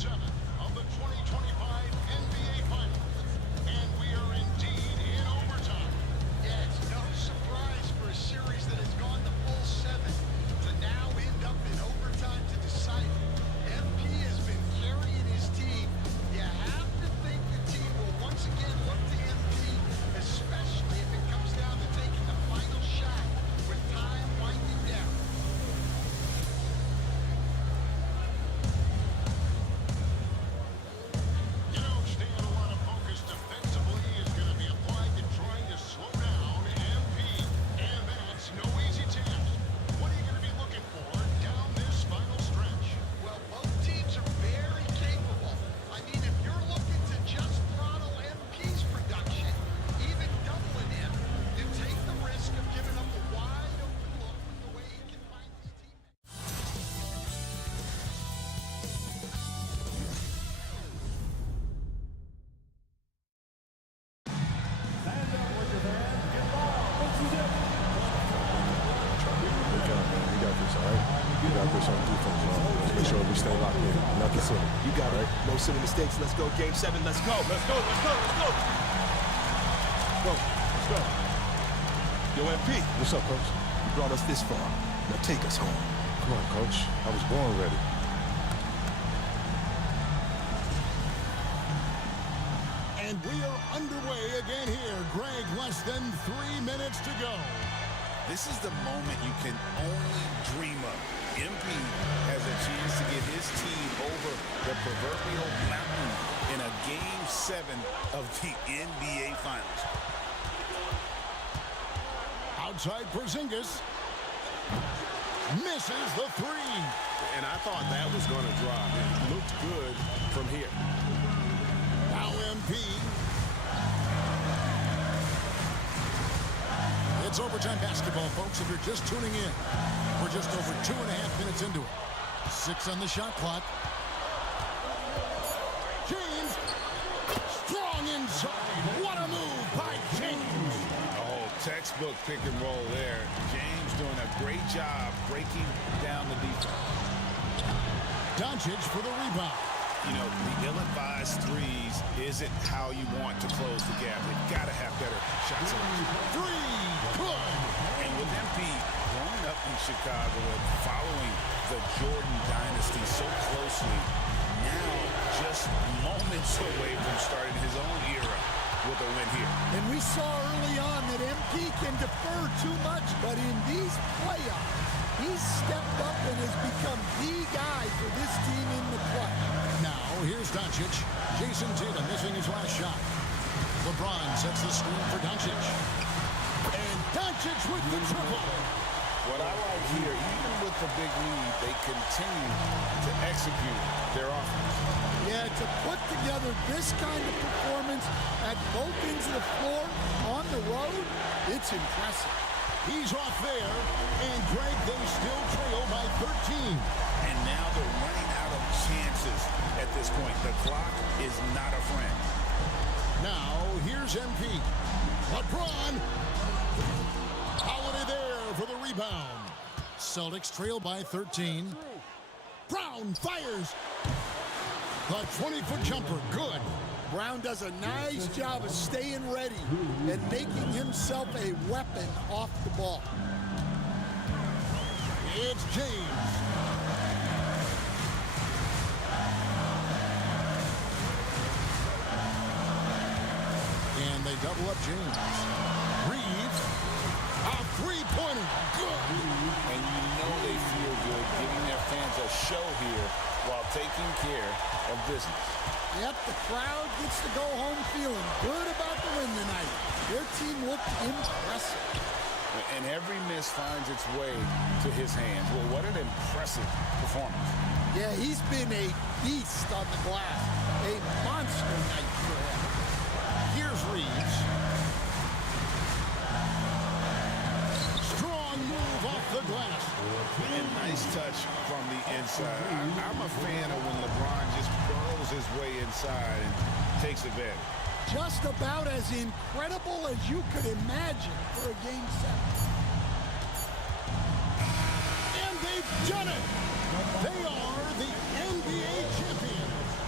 7 of the 2025 NBA Finals. And we are indeed in overtime. Yeah, it's no surprise for a series that has gone the full 7 to now end up in overtime to decide it. MP has been carrying his team. You have to think the team will once again look to MP, especially if it comes down to taking the final shot with time winding down. You know, Stan, a lot of focus defensively is going to be applied to trying to slow down MP. And that's no easy task. What are you going to be looking for down this final stretch? Well, both teams are very capable. I mean, if you're looking to just throttle MP's production, even doubling him, you take the risk of giving up a wide open look with the way he can find his teammates. We got this, all right? We got this on defense, Let's make sure we stay locked in. Nothing silly. You got it. No silly mistakes. Let's go. Game 7. Let's go. Let's go. Go. Let's go. Yo, MP. What's up, Coach? You brought us this far. Now take us home. Come on, Coach. I was born ready. And we are underway again here. Greg, less than 3 minutes to go. This is the moment you can only dream of. MP has a chance to get his team over the proverbial mountain in a Game 7 of the NBA Finals. Outside Porzingis. Misses the three. And I thought that was going to drop. It looked good from here. Now MP. It's overtime basketball, folks, if you're just tuning in. We're just over 2.5 minutes into it. 6 on the shot clock. James. Strong inside. What a move by James. Oh, textbook pick and roll there. James doing a great job breaking down the defense. Doncic for the rebound. You know, the ill-advised threes isn't how you want to close the gap. They've got to have better shot selection. Three. Good. And with MP growing up in Chicago and following the Jordan dynasty so closely, now just moments away from starting his own era with a win here. And we saw early on that MP can defer too much, but in these playoffs, he's stepped up and has become the guy for this team in the clutch. Now, here's Doncic. Jason Tatum missing his last shot. LeBron sets the screen for Doncic. And Doncic with the triple. What I like here, even with the big lead, they continue to execute their offense. Yeah, to put together this kind of performance at both ends of the floor on the road, it's impressive. He's off there, and Greg, they still trail by 13. And now they're running out of chances at this point. The clock is not a friend. Now, here's MP. LeBron. Holiday there for the rebound. Celtics trail by 13. Brown fires. The 20-foot jumper, good. Brown does a nice job of staying ready and making himself a weapon off the ball. It's James. And they double up James. Reeves. A three-pointer. Good. And you know they feel good giving their fans a show here while taking care of business. Yep, the crowd gets to go home feeling good about the win tonight. Their team looked impressive. And every miss finds its way to his hands. Well, what an impressive performance. Yeah, he's been a beast on the glass. A monster night for him. Here's Reeves. Strong move off the glass. And nice touch from the inside. I'm a fan of when LeBron just burrows his way inside and takes advantage. Just about as incredible as you could imagine for a Game 7. And they've done it. They are the NBA champions.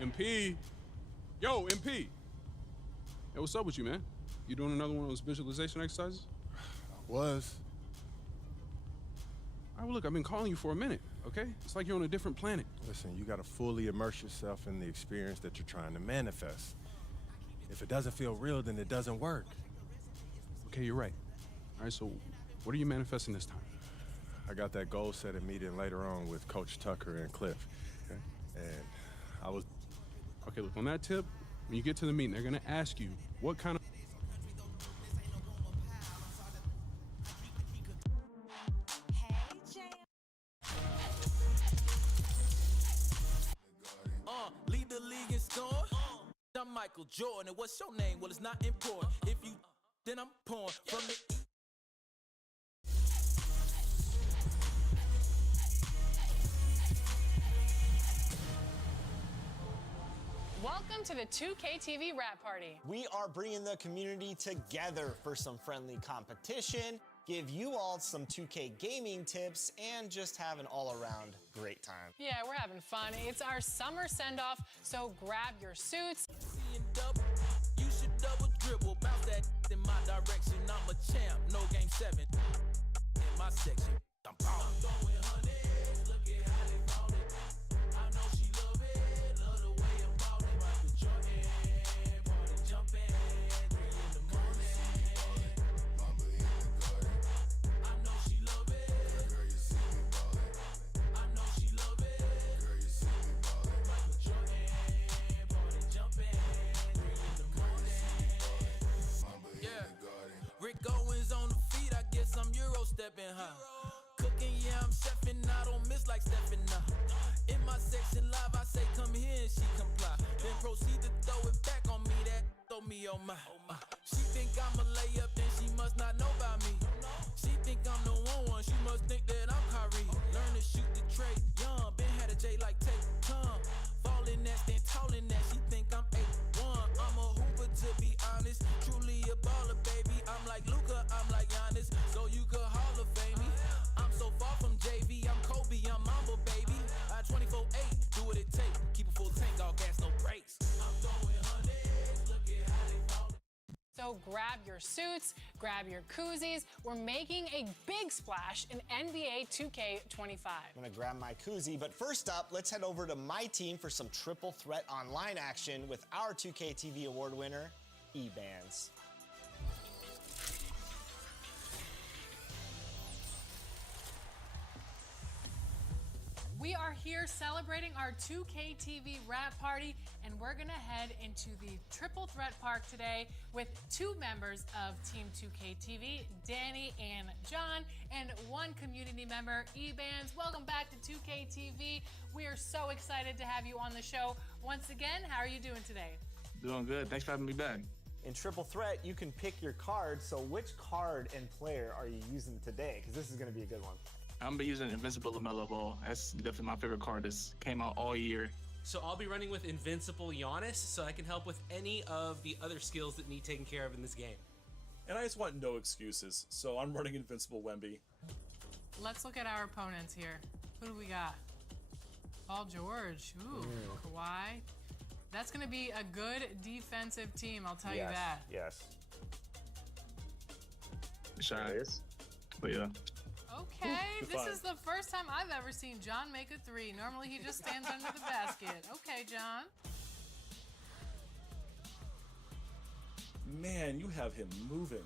MP. Yo, MP. Hey, what's up with you, man? You doing another one of those visualization exercises? Was. All right, well, look, I've been calling you for a minute, okay? It's like you're on a different planet. Listen, you gotta fully immerse yourself in the experience that you're trying to manifest. If it doesn't feel real, then it doesn't work. Okay, you're right. All right, so what are you manifesting this time? I got that goal-setting meeting later on with Coach Tucker and Cliff. Okay. And I was... Okay, look, on that tip, when you get to the meeting, they're gonna ask you what kind of... Lead the league in scoring. I'm Michael Jordan, and what's your name? Well, it's not important. If you, then I'm pouring from the. Welcome to the 2K TV Rap Party. We are bringing the community together for some friendly competition, give you all some 2K gaming tips, and just have an all-around great time. Yeah, we're having fun. It's our summer send-off, so grab your suits. You should double dribble, bounce that in my direction. I'm a champ, no game 7 in my section. I'm going hundreds, look at how they bought it. I know she love it, love the way I'm bought it. Michael Jordan, party jumping, 3 in the morning. Mama in the garden. I know she love it. Girl, you see me ballin'. I know she love it. Girl, you see me ballin'. Michael Jordan, party jumping, 3 in the morning. Mama in the garden. Rick Owens on the feet, I guess I'm Euro stepping high. Cooking, yeah, I'm chefing, I don't miss like Stephen now. In my section live, I say come here and she comply. Then proceed to throw it back on me, that throw me on my. She think I'm a layup, then she must not know about me. She think I'm the one, she must think that I'm Kyrie. Learn to shoot the tray, young, been had a J like take Tom. Falling that, then tallin' that, she think I'm 8'1". I'm a hooper to be honest, truly a baller, baby. I'm like Luka, I'm like Giannis, so you could Hall of Fame me. I'm so far from JV, I'm Kobe, I'm Mamba, baby. I 24/8, do what it take. Keep a full tank, all gas, no brakes. I'm throwing hundreds, look at how they fall. So grab your suits, grab your koozies. We're making a big splash in NBA 2K25. I'm gonna grab my koozie, but first up, let's head over to my team for some triple threat online action with our 2K TV award winner, E-Bands. We are here celebrating our 2K TV Rap Party, and we're gonna head into the Triple Threat Park today with 2 members of Team 2K TV, Danny and John, and 1 community member, E-Bands. Welcome back to 2K TV. We are so excited to have you on the show. Once again, how are you doing today? Doing good. Thanks for having me back. In Triple Threat, you can pick your card, so which card and player are you using today? Because this is gonna be a good one. I'm be using Invincible LaMelo Ball. That's definitely my favorite card that's came out all year. So I'll be running with Invincible Giannis, so I can help with any of the other skills that need taken care of in this game. And I just want no excuses, so I'm running Invincible Wemby. Let's look at our opponents here. Who do we got? Paul George. Ooh, Kawhi. That's going to be a good defensive team, I'll tell you that. Yes. Shy. But yeah. Okay, this is the first time I've ever seen John make a 3. Normally he just stands under the basket. Okay, John. Man, you have him moving.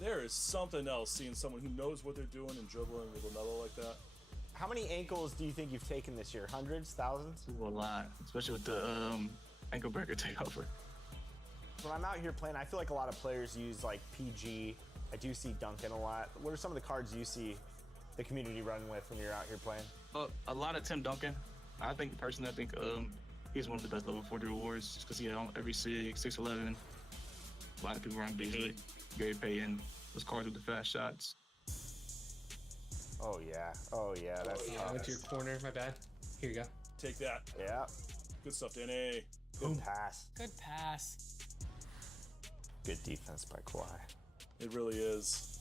There is something else seeing someone who knows what they're doing and dribbling with LaMelo like that. How many ankles do you think you've taken this year? Hundreds? Thousands? A lot, especially with the ankle breaker takeover. When I'm out here playing, I feel like a lot of players use like PG. I do see Duncan a lot. What are some of the cards you see the community run with when you're out here playing? A lot of Tim Duncan. I think personally, he's one of the best level 40 rewards just because he had on every 6'11". A lot of people run Beasley, Gary Payton, those cards with the fast shots. Oh yeah, that's I went to your corner, my bad. Here you go. Take that. Yeah. Good stuff, Danny. Good pass. Good pass. Good defense by Kawhi. It really is.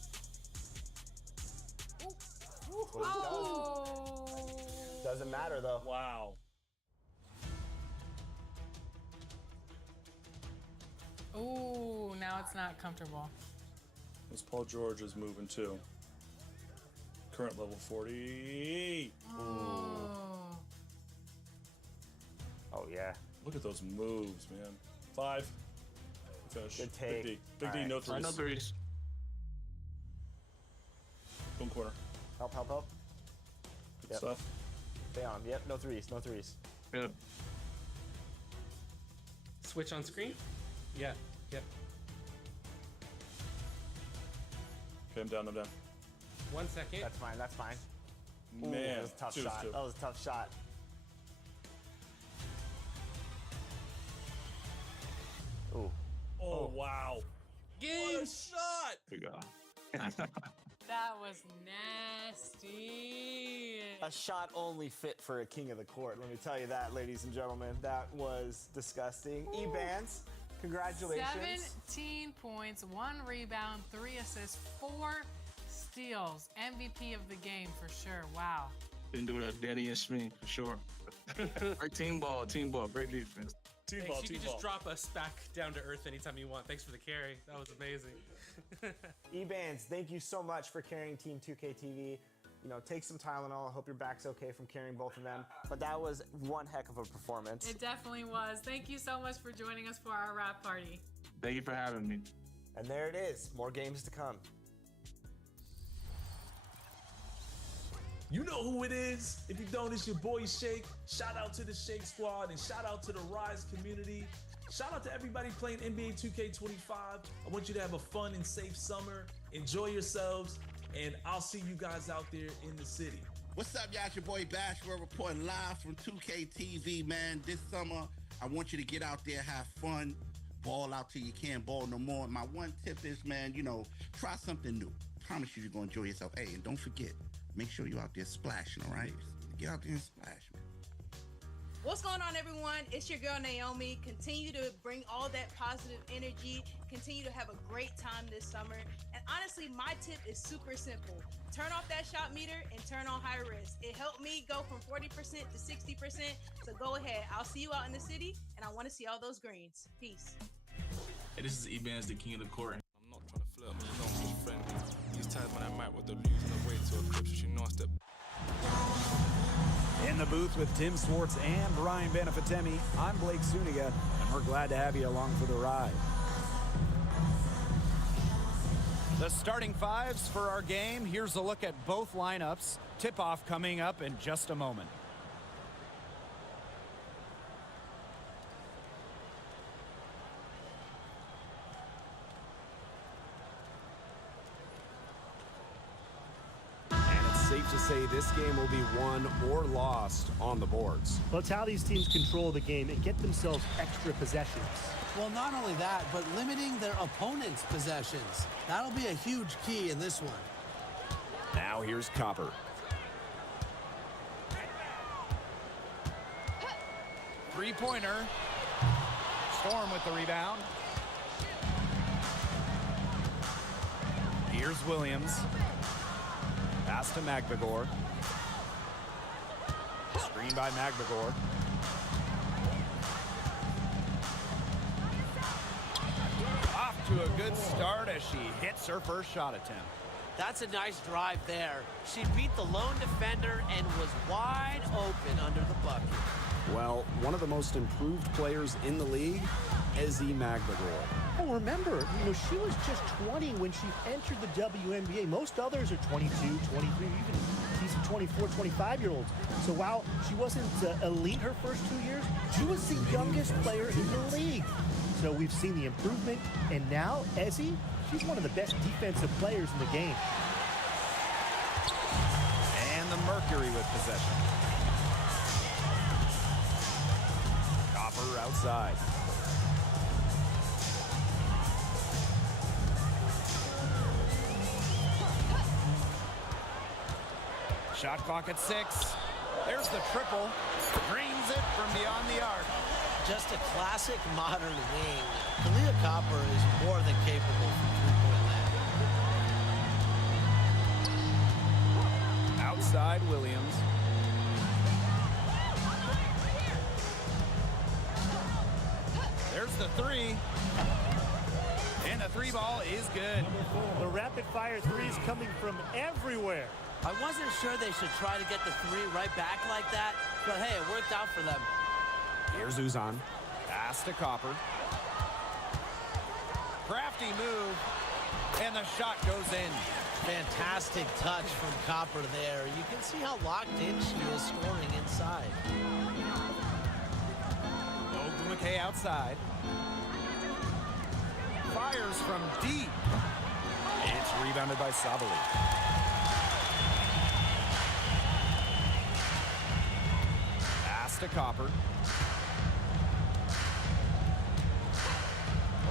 Oh. Doesn't matter though. Wow. Ooh, now it's not comfortable. This Paul George is moving too. Current level 40. Oh. Oh yeah. Look at those moves, man. 5. Finish. Good take. Big D. Big All D, right. no threes. No threes. Boom corner. Help, help, help. Yep. Stuff. Stay on. Yep, no threes, no threes. Yep. Switch on screen? Yeah, yep. Okay, I'm down, I'm down. 1 second. That's fine, that's fine. Ooh, Man, that was a tough 2-2. shot. That was a tough shot. Ooh. Oh, wow. Game. What a shot! Good go. That was nasty. A shot only fit for a king of the court. Let me tell you that, ladies and gentlemen. That was disgusting. E-Bands, congratulations. 17 points, 1 rebound, 3 assists, 4 steals. MVP of the game for sure. Wow. Didn't do it at Daddy and Smee, for sure. Great team ball, great defense. Team Thanks. ball, You team can ball. just drop us back down to earth anytime you want. Thanks for the carry. That was amazing. E-Bands, thank you so much for carrying Team 2K TV. You know, take some Tylenol. I hope your back's okay from carrying both of them. But that was one heck of a performance. It definitely was. Thank you so much for joining us for our wrap party. Thank you for having me. And there it is. More games to come. You know who it is. If you don't, it's your boy Shake. Shout out to the Shake Squad and shout out to the Rise community. Shout out to everybody playing NBA 2K25. I want you to have a fun and safe summer. Enjoy yourselves, and I'll see you guys out there in the city. What's up, y'all? It's your boy Bashwell reporting live from 2K TV, man. This summer, I want you to get out there, have fun, ball out till you can't ball no more. My one tip is, man, you know, try something new. Promise you, you're gonna enjoy yourself. Hey, and don't forget, make sure you're out there splashing, all right? Get out there and splash, man. What's going on, everyone? It's your girl Naomi. Continue to bring all that positive energy. Continue to have a great time this summer. And honestly, my tip is super simple. Turn off that shot meter and turn on high risk. It helped me go from 40% to 60%. So go ahead. I'll see you out in the city, and I want to see all those greens. Peace. Hey, this is E-Bands, the king of the court. I'm not trying to flirt, man. You know I'm just friendly. These times when I might with the losing the way to a clip, so you know I step. In the booth with Tim Swartz and Ryan Benefitemi, I'm Blake Zuniga, and we're glad to have you along for the ride. The starting fives for our game. Here's a look at both lineups. Tip-off coming up in just a moment. Safe to say this game will be won or lost on the boards. Well, it's how these teams control the game and get themselves extra possessions. Well, not only that, but limiting their opponent's possessions. That'll be a huge key in this one. Now here's Copper. Three-pointer. Storm with the rebound. Here's Williams. Pass to Magbagor. Screen by Magbagor. Off to a good start as she hits her first shot attempt. That's a nice drive there. She beat the lone defender and was wide open under the bucket. Well, one of the most improved players in the league, Ezi Magbagor. Oh, remember, she was just 20 when she entered the WNBA. Most others are 22, 23, even these 24, 25-year-olds. So while she wasn't elite her first 2 years, she was the youngest player in the league. So we've seen the improvement, and now Ezi, she's one of the best defensive players in the game. And the Mercury with possession. Copper outside. Shot clock at 6. There's the triple. Drains it from beyond the arc. Just a classic modern wing. Kalia Copper is more than capable from three-point land. Outside Williams. There's the three. And the three ball is good. The rapid-fire threes coming from everywhere. I wasn't sure they should try to get the three right back like that, but hey, it worked out for them. Here's Uzan. Pass to Copper. Crafty move. And the shot goes in. Fantastic touch from Copper there. You can see how locked in she is scoring inside. Ogumake outside. Fires from deep. It's rebounded by Sabali. Pass to Copper.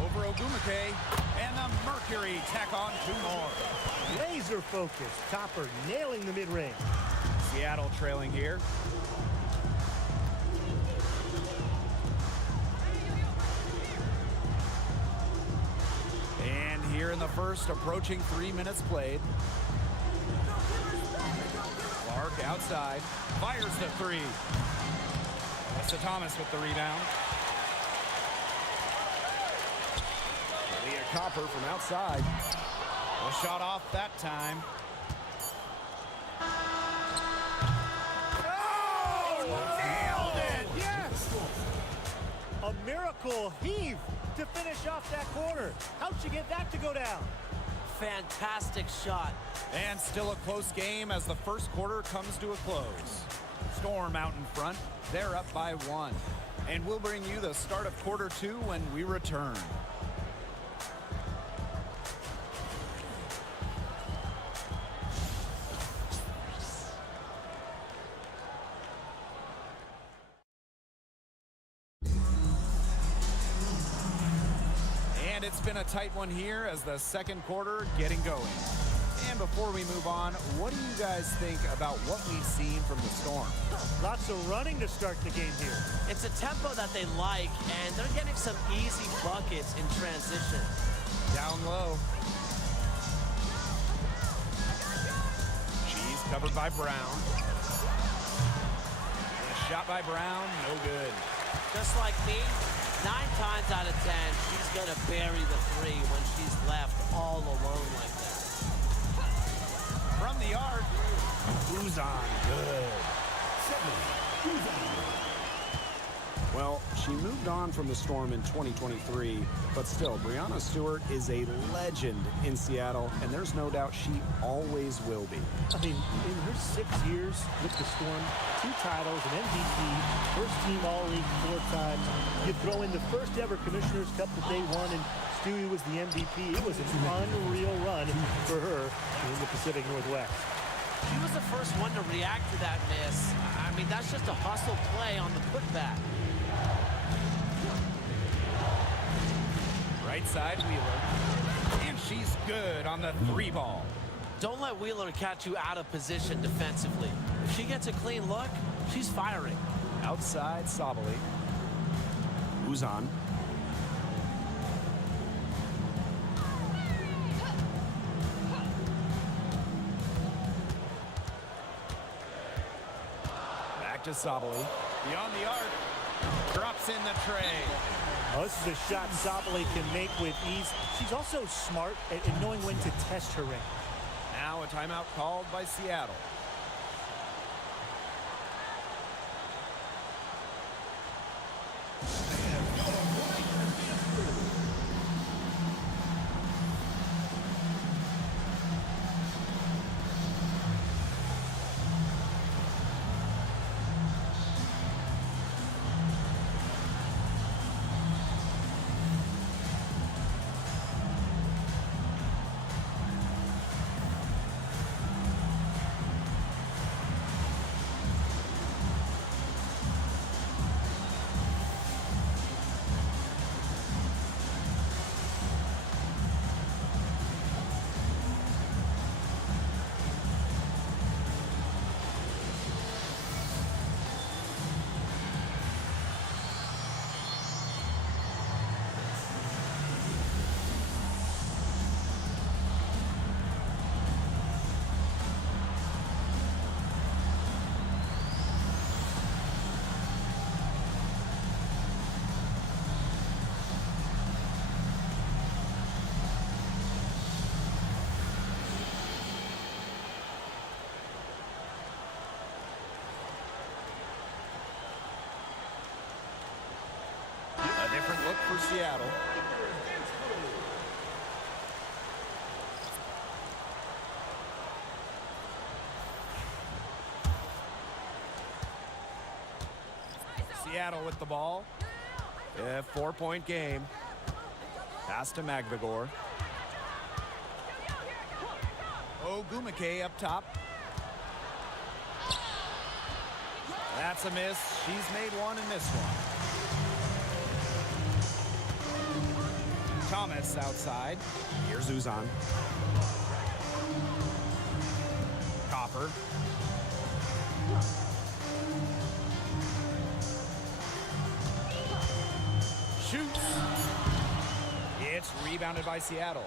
Over Ogumake, and the Mercury tack on two more. Laser focus. Copper nailing the mid-range. Seattle trailing here. And here in the first, approaching 3 minutes played. Clark outside, fires the three. Melissa Thomas with the rebound. Leah Copper from outside. A shot off that time. Oh, nailed it! Yes! A miracle heave to finish off that quarter. How'd you get that to go down? Fantastic shot. And still a close game as the first quarter comes to a close. Storm out in front. They're up by 1. And we'll bring you the start of quarter 2 when we return. And it's been a tight one here as the second quarter getting going. And before we move on, what do you guys think about what we've seen from the Storm? Lots of running to start the game here. It's a tempo that they like, and they're getting some easy buckets in transition. Down low. She's covered by Brown. And a shot by Brown, no good. Just like me, 9 times out of 10, she's gonna bury the three when she's left all alone like that. From the arc, Uzan, good. Well, she moved on from the Storm in 2023, but still, Brianna Stewart is a legend in Seattle, and there's no doubt she always will be. I mean, in her 6 years with the Storm, 2 titles, an MVP, first team All-League 4 times. You throw in the first ever Commissioner's Cup that they won, and Stewie was the MVP. It was an unreal run for her in the Pacific Northwest. She was the first one to react to that miss. I mean, that's just a hustle play on the putback. Right side, Wheeler. And she's good on the 3 ball. Don't let Wheeler catch you out of position defensively. If she gets a clean look, she's firing. Outside, Sabali. Uzan. Back to Sabali. Beyond the arc. Drops in the tray. Oh, this is a shot Sabali can make with ease. She's also smart at knowing when to test her range. Now a timeout called by Seattle. for Seattle. Seattle with the ball. 4-point game. Pass to Magvigor. Ogumake up top. That's a miss. She's made one in this one. Thomas outside. Here's Uzan. Copper. Shoots. It's rebounded by Seattle.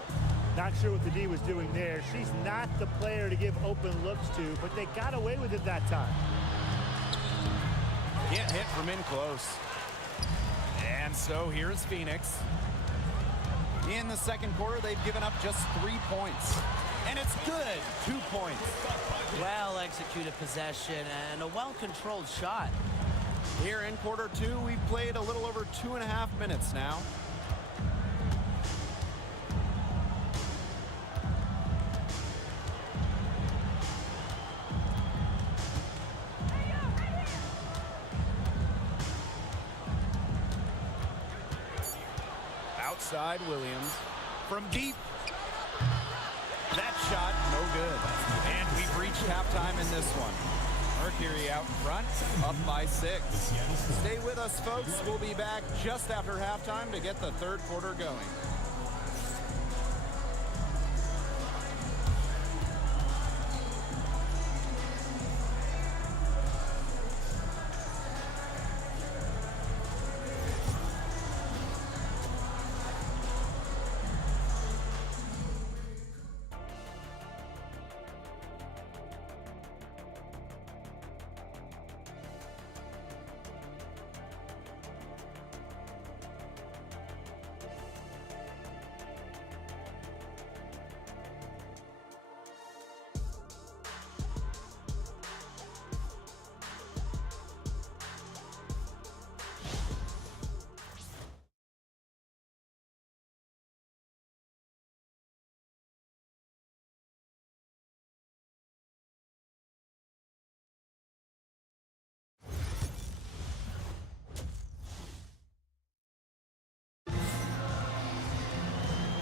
Not sure what the D was doing there. She's not the player to give open looks to, but they got away with it that time. Can't hit from in close. And so here's Phoenix. In the second quarter, they've given up just 3 points. And it's good. 2 points. Well-executed possession and a well-controlled shot. Here in quarter two, we've played a little over 2.5 minutes now. Outside Williams from deep. That shot, no good. And we've reached halftime in this one. Mercury out in front, up by 6. Stay with us, folks. We'll be back just after halftime to get the third quarter going.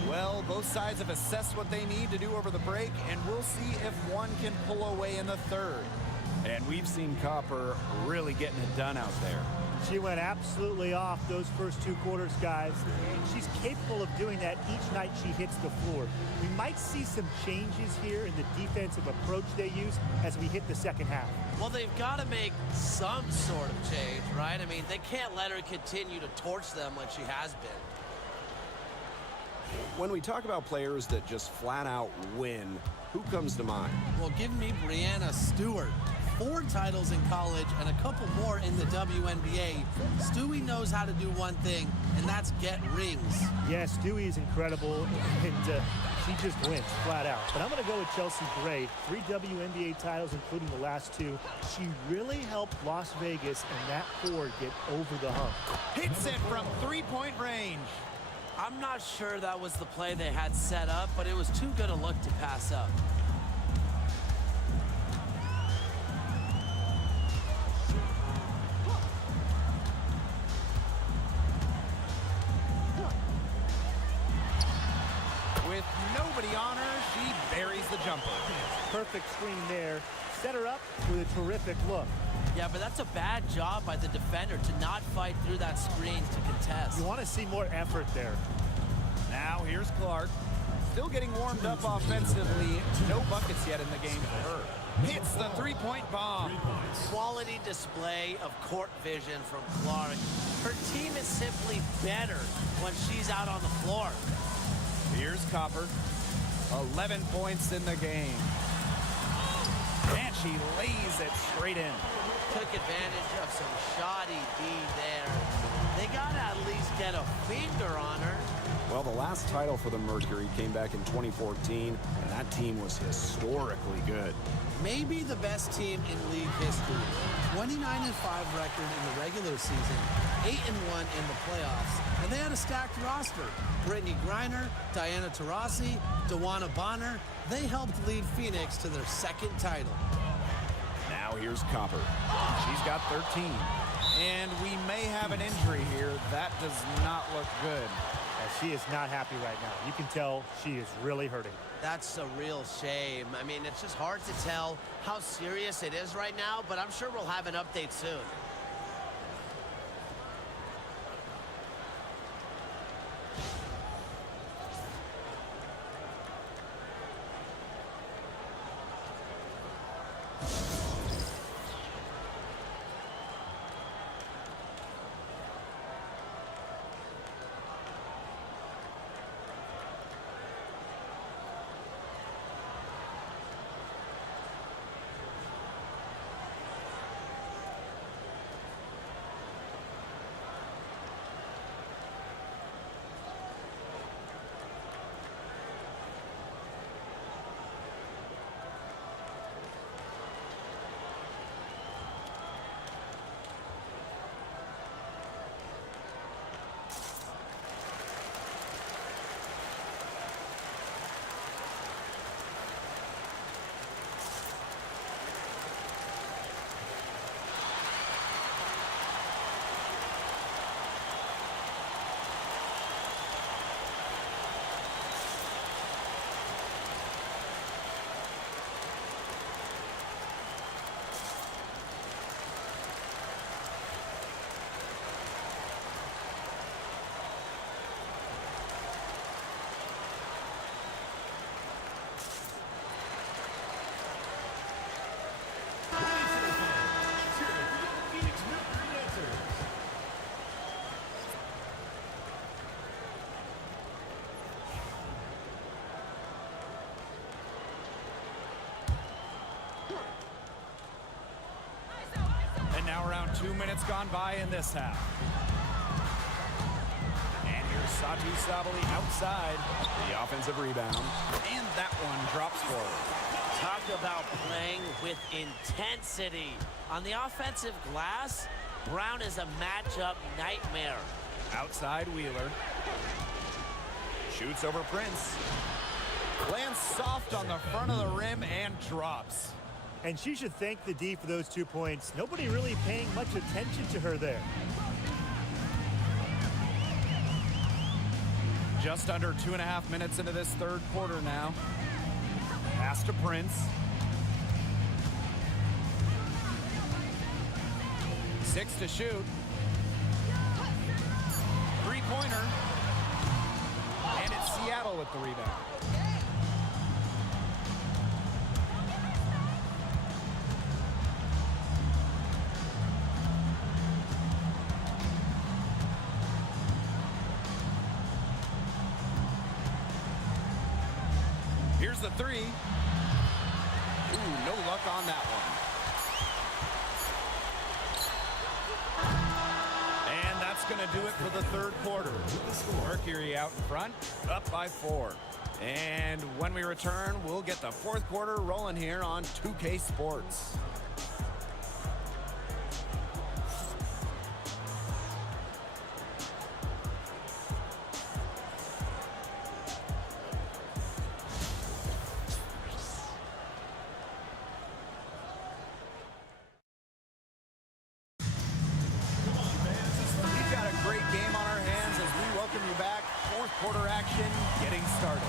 Well, both sides have assessed what they need to do over the break, and we'll see if one can pull away in the third. And we've seen Copper really getting it done out there. She went absolutely off those first 2 quarters, guys. She's capable of doing that each night she hits the floor. We might see some changes here in the defensive approach they use as we hit the second half. Well, they've got to make some sort of change, right? I mean, they can't let her continue to torch them like she has been. When we talk about players that just flat out win, who comes to mind? Well, give me Brianna Stewart. 4 titles in college and a couple more in the WNBA. Stewie knows how to do one thing, and that's get rings. Yeah, Stewie is incredible, and she just wins flat out. But I'm going to go with Chelsea Gray. 3 WNBA titles, including the last 2. She really helped Las Vegas and that core get over the hump. Hits it from 3-point range. I'm not sure that was the play they had set up, but it was too good a look to pass up. With nobody on her, she buries the jumper. Perfect screen there. Set her up with a terrific look. Yeah, but that's a bad job by the defender to not fight through that screen to contest. You want to see more effort there. Now here's Clark. Still getting warmed up offensively. No buckets yet in the game for her. Hits the 3-point bomb. Quality display of court vision from Clark. Her team is simply better when she's out on the floor. Here's Copper. 11 points in the game. And she lays it straight in. Took advantage of some shoddy D there. They gotta at least get a finger on her. Well, the last title for the Mercury came back in 2014, and that team was historically good. maybe the best team in league history. 29-5 record in the regular season, 8-1 in the playoffs, and they had a stacked roster. Brittany Griner, Diana Taurasi, Dawana Bonner, they helped lead Phoenix to their second title. Now here's Copper. She's got 13. And we may have an injury here. That does not look good. She is not happy right now. You can tell she is really hurting. That's a real shame. I mean, it's just hard to tell how serious it is right now, but I'm sure we'll have an update soon. And now around 2 minutes gone by in this half. And here's Satu Sabali outside. The offensive rebound. And that one drops forward. Talk about playing with intensity. On the offensive glass, Brown is a matchup nightmare. Outside Wheeler. Shoots over Prince. Lands soft on the front of the rim and drops. And she should thank the D for those 2 points. Nobody really paying much attention to her there. Just under 2.5 minutes into this third quarter now. Pass to Prince. 6 to shoot. Three-pointer. And it's Seattle with the rebound. Here's the three. Ooh, no luck on that one. And that's going to do it for the third quarter. Mercury out in front, up by 4. And when we return, we'll get the fourth quarter rolling here on 2K Sports. Quarter action getting started.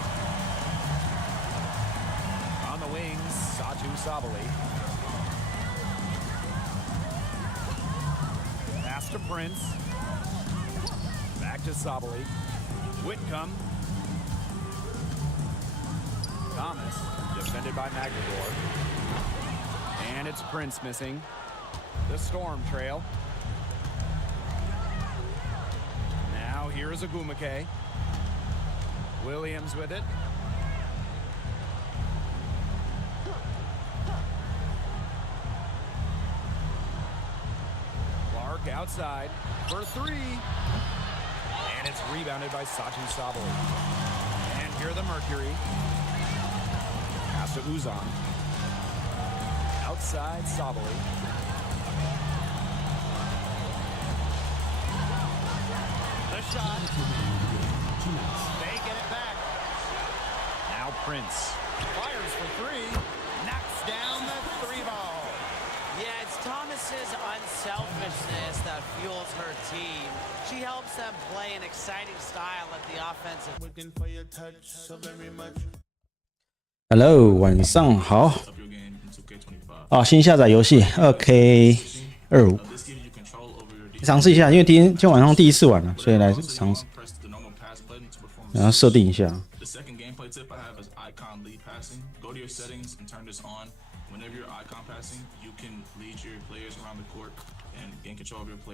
On the wings, Satu Sabali. Pass to Prince. Back to Sabali. Whitcomb. Thomas, defended by Maglador. And it's Prince missing. The Storm trail. Now here's Agumake. Williams with it. Clark outside for three. And it's rebounded by Satu Sabali. And here the Mercury. Pass to Uzan. side, Sabali. The shot. They get it back. Now Prince fires for three. Knocks down the three ball. Yeah, it's Thomas's unselfishness that fuels her team. She helps them play an exciting style at the offensive. Hello， 晚上好。新下载游戏 2K25，尝试一下，因为今天晚上第一次玩了，所以来尝试。然后设定一下。Whenever you're icon passing, you can lead your players around the court and gain control of your play.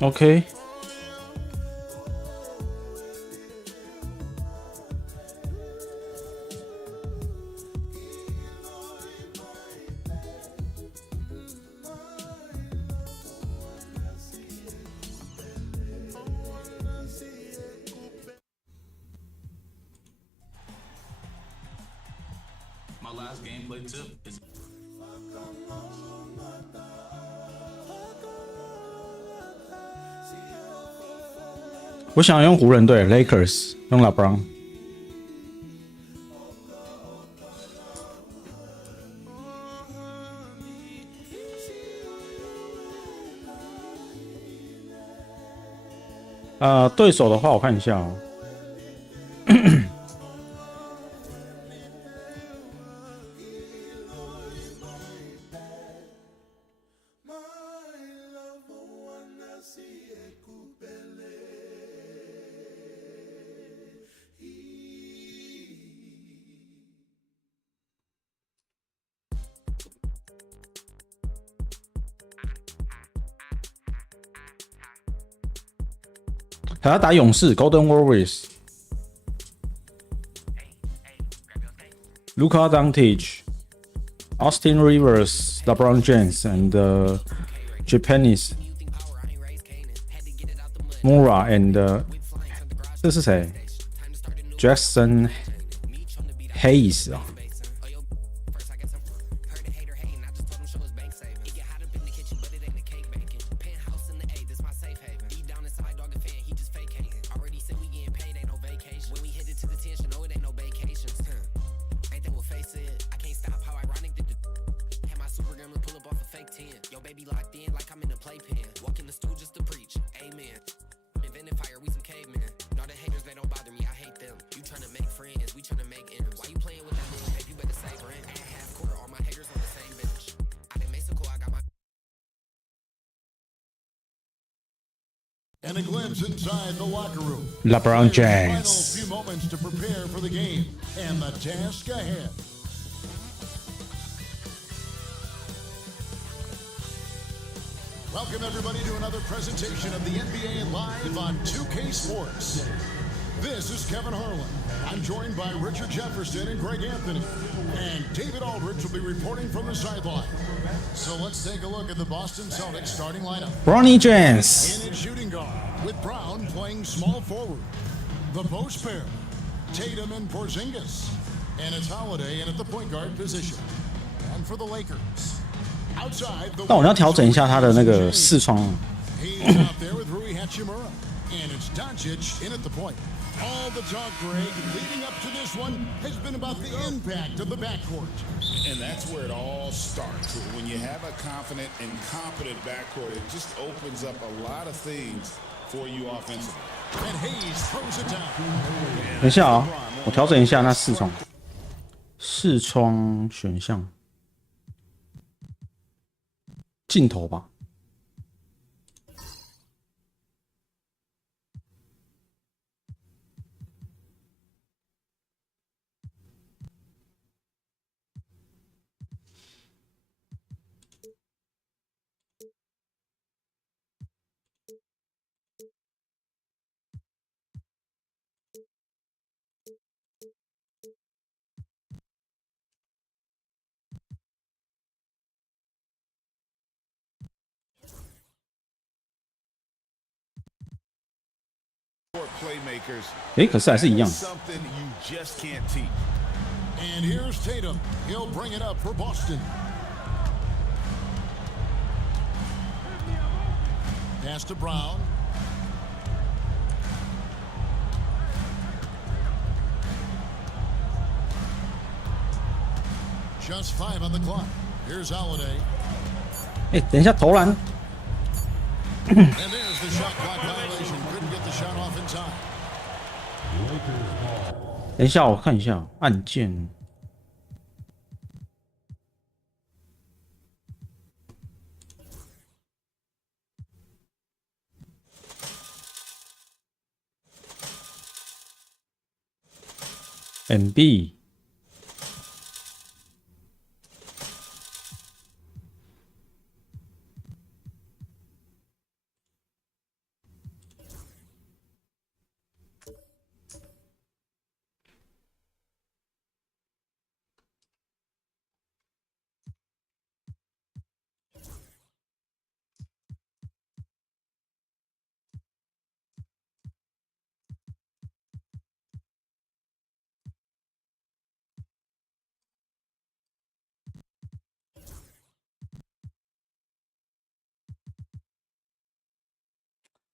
OK， My last gameplay tip is我想用湖人队 Lakers 用 LeBron。对手的话，我看一下哦。还要打勇士 Golden Warriors。Luka Doncic, Austin Rivers, LeBron James, and Japanese Mura and 这是谁 ？Jackson Hayes 啊。And a glimpse inside the locker room. LeBron Final James. few moments to prepare for the game and the task ahead. Welcome everybody to another presentation of the NBA live on 2K Sports. This is Kevin Harlan. I'm joined by Richard Jefferson and Greg Anthony. And David Aldridge will be reporting from the sideline. So let's take a look at the Boston Celtics starting lineup. Bronny James. In at shooting guard, with Brown playing small forward. The post pair, Tatum and Porzingis. And it's Holiday in at the point guard position. And for the Lakers, outside the 但我要调整一下他的那个视窗。 He's out there with Rui Hachimura. And it's Doncic in at the point. All the talk, Greg, leading up to this one has been about the impact of the backcourt. And that's where it all starts. When you have a confident and competent backcourt, it just opens up a lot of things for you offensively. And Hayes throws it down. 等一下啊、我调整一下那视窗。视窗选项，镜头吧。诶，可是还是一样。 Something you just can't teach. And here's Tatum. He'll bring it up for Boston. Pass to Brown. Just 5 on the clock. Here's Holiday. 哎，等一下投篮。 And there's the shot clock violation. Couldn't get the shot off in time. 等一下，我看一下按键。MB。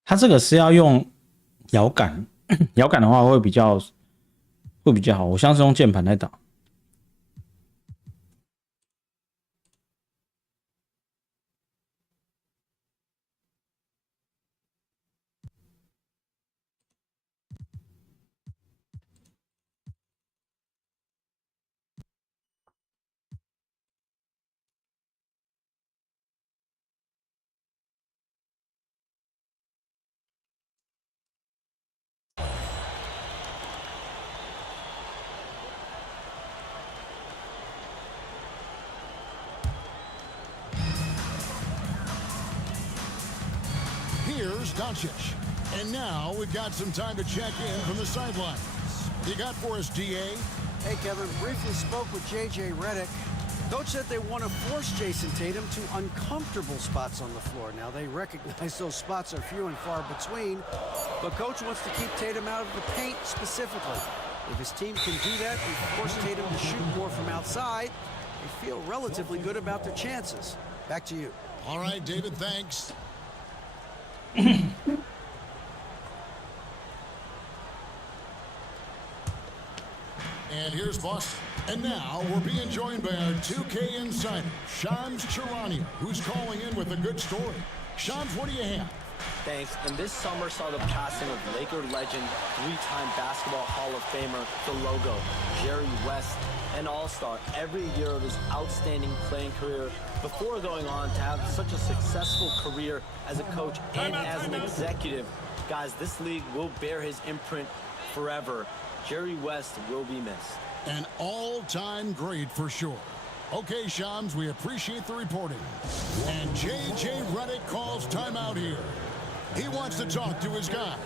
它这个是要用摇杆，摇杆的话会比较好。我像是用键盘来打。Here's Doncic. And now we've got some time to check in from the sidelines. You got for us, DA? Hey, Kevin. Briefly spoke with J.J. Redick. Coach said they want to force Jason Tatum to uncomfortable spots on the floor. Now, they recognize those spots are few and far between, but Coach wants to keep Tatum out of the paint specifically. If his team can do that and force Tatum to shoot more from outside, they feel relatively good about their chances. Back to you. All right, David, thanks. And here's Boston. And now we're being joined by our 2K insider, Shams Charania, who's calling in with a good story. Shams, what do you have? Thanks. And this summer saw the passing of Laker legend, three-time basketball Hall of Famer, the logo, Jerry West, an all-star every year of his outstanding playing career before going on to have such a successful career as a coach and as an executive. Guys, this league will bear his imprint forever. Jerry West will be missed. An all-time great for sure. Okay, Shams, we appreciate the reporting. And J.J. Redick calls timeout here. He wants to talk to his guys.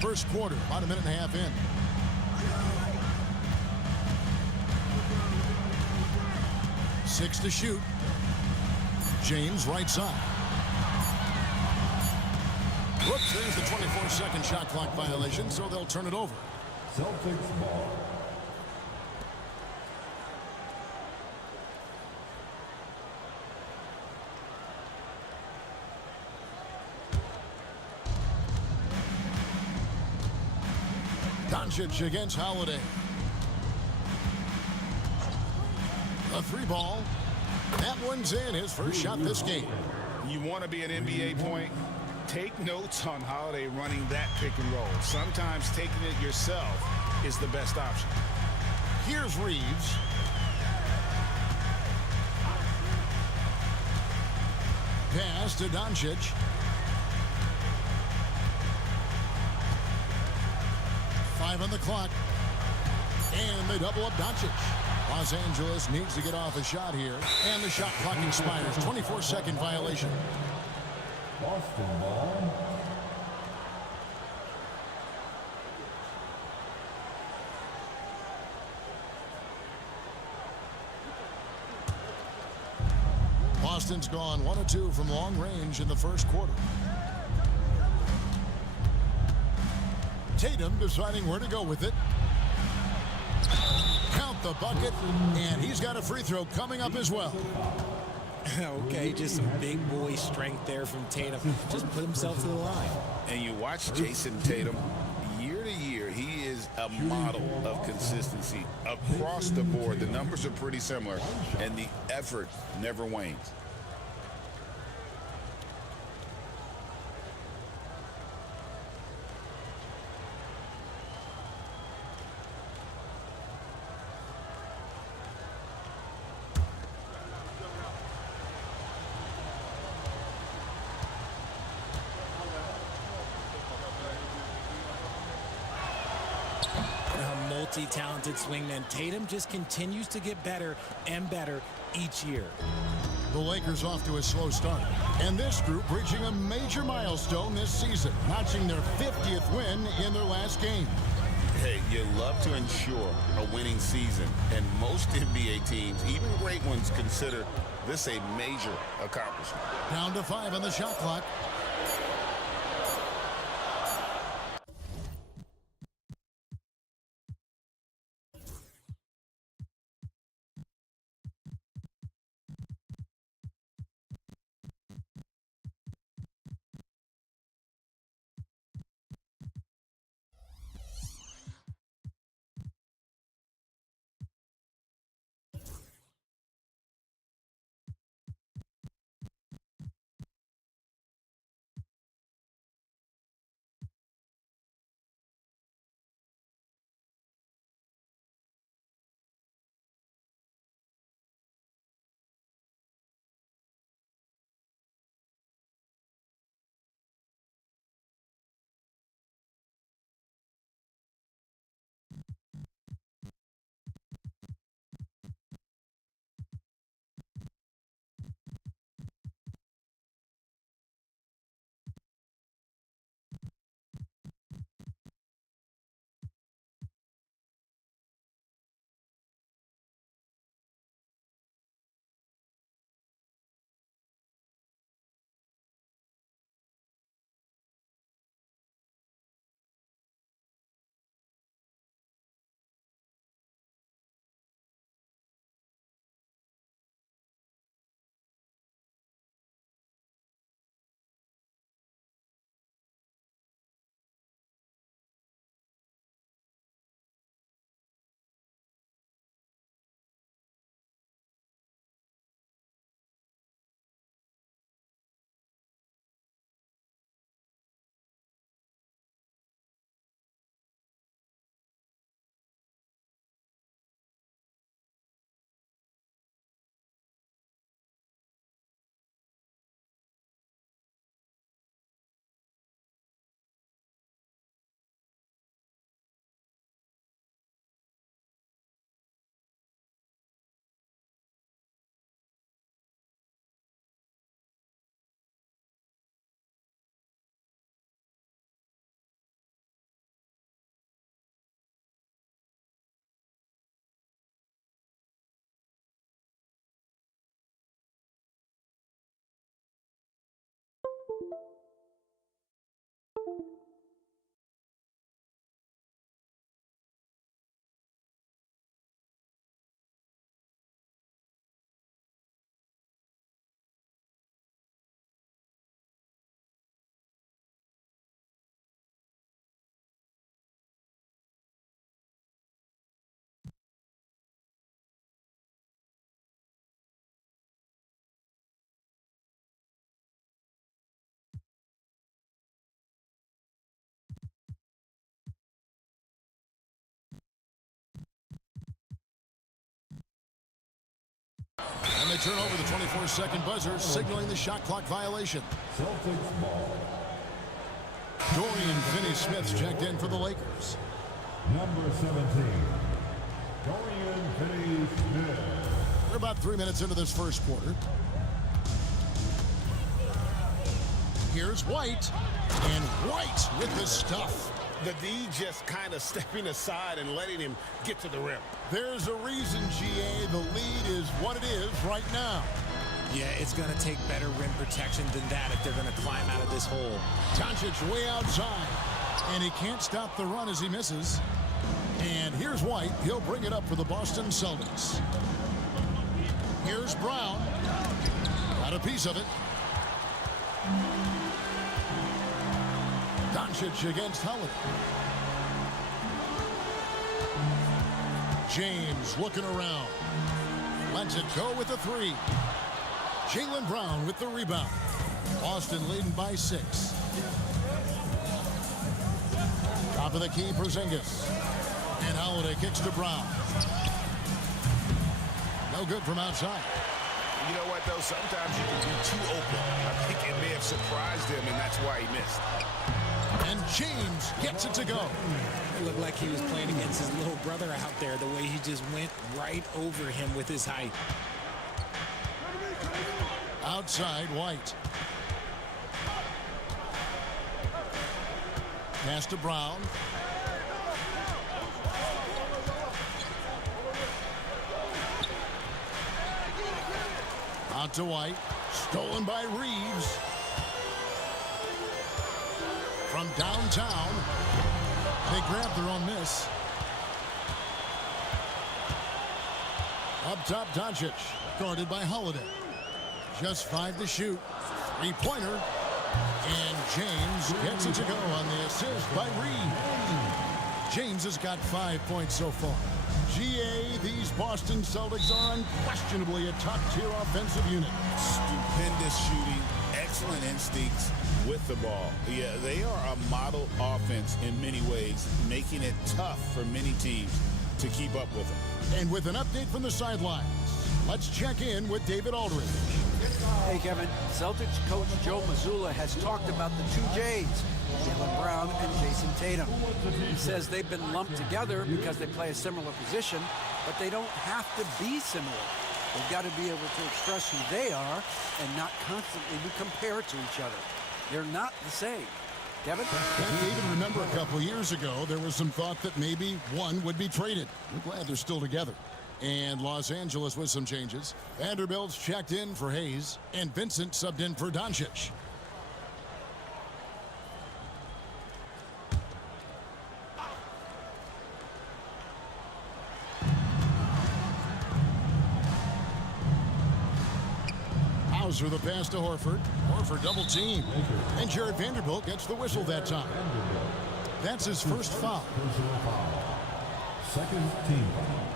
First quarter, about a minute and a half in. Six to shoot. James right side. Whoops, there's the 24-second shot clock violation, so they'll turn it over. Celtics ball. Doncic against Holiday. A 3-ball. That one's in, his first shot this game. You want to be an NBA point? Take notes on Holiday running that pick and roll. Sometimes taking it yourself is the best option. Here's Reeves. Pass to Doncic. Five on the clock. And they double up Doncic. Los Angeles needs to get off a shot here. And the shot clock expires. 24-second violation. Boston ball. Boston's gone 1 of 2 from long range in the first quarter. Tatum deciding where to go with it. Count the bucket, and he's got a free throw coming up as well. Okay, just some big boy strength there from Tatum. Just put himself to the line. And you watch Jason Tatum, year to year, he is a model of consistency. Across the board, the numbers are pretty similar, and the effort never wanes. Multi-talented swingman. Tatum just continues to get better and better each year. The Lakers off to a slow start. And this group reaching a major milestone this season, notching their 50th win in their last game. Hey, you love to ensure a winning season, and most NBA teams, even great ones, consider this a major accomplishment. Down to 5 on the shot clock. turn over the 24-second buzzer, signaling the shot clock violation. Celtics ball. Dorian Finney-Smith's checked in for the Lakers. Number 17. Dorian Finney-Smith. We're about 3 minutes into this first quarter. Here's White, and White with the stuff. The D just kind of stepping aside and letting him get to the rim. There's a reason, GA, the lead is what it is right now. Yeah, it's going to take better rim protection than that if they're going to climb out of this hole. Doncic way outside, and he can't stop the run as he misses. And here's White. He'll bring it up for the Boston Celtics. Here's Brown. Got a piece of it. Doncic against Holiday. James looking around. Lets it go with the three. Jaylen Brown with the rebound. Boston leading by 6. Top of the key, Porzingis. And Holiday kicks to Brown. No good from outside. You know what, though? Sometimes you can be too open. I think it may have surprised him, and that's why he missed. And James gets it to go. It looked like he was playing against his little brother out there, the way he just went right over him with his height. Outside, White. Pass to Brown. Out to White. Stolen by Reeves. From downtown. They grab their own miss. Up top, Doncic. Guarded by Holiday. Just 5 to shoot. 3-pointer. And James gets it to go on the assist by Reeves. James has got 5 points so far. GA, these Boston Celtics are unquestionably a top-tier offensive unit. Stupendous shooting, excellent instincts with the ball. Yeah, they are a model offense in many ways, making it tough for many teams to keep up with them. And with an update from the sidelines, let's check in with David Aldridge. Hey, Kevin. Celtics coach Joe Mazzulla has talked about the 2 J's, Jaylen Brown and Jason Tatum. He says they've been lumped together because they play a similar position, but they don't have to be similar. They've got to be able to express who they are and not constantly be compared to each other. They're not the same. Kevin? I even remember a couple years ago, there was some thought that maybe one would be traded. We're glad they're still together. And Los Angeles with some changes. Vanderbilt's checked in for Hayes, and Vincent subbed in for Doncic. Hauser the pass to Horford. Horford double team. And Jared Vanderbilt gets the whistle that time. That's his first foul. Personal foul. Second team foul.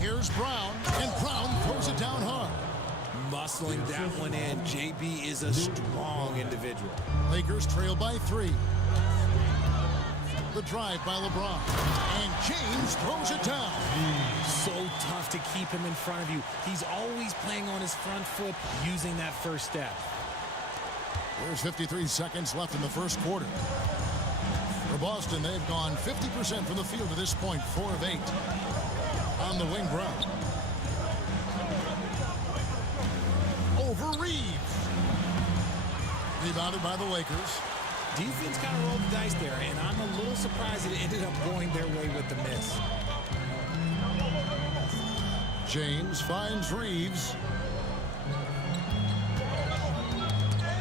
Here's Brown, and Brown throws it down hard. Muscling that one in. JB is a strong individual. Lakers trail by 3. The drive by LeBron. And James throws it down. So tough to keep him in front of you. He's always playing on his front foot, using that first step. There's 53 seconds left in the first quarter. For Boston, they've gone 50% from the field to this point, 4 of 8. On the wing, Brown. Over Reeves. Rebounded by the Lakers. Defense kind of rolled the dice there, and I'm a little surprised it ended up going their way with the miss. James finds Reeves.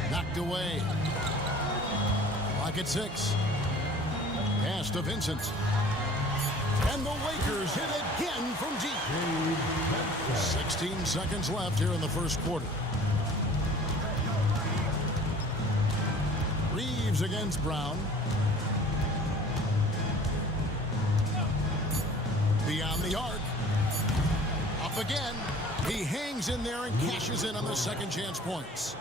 Knocked away. Clock at 6. Pass to Vincent. And the Lakers hit again from deep. 16 seconds left here in the first quarter. Reeves against Brown. Beyond the arc. Up again. He hangs in there and cashes in on the second chance points.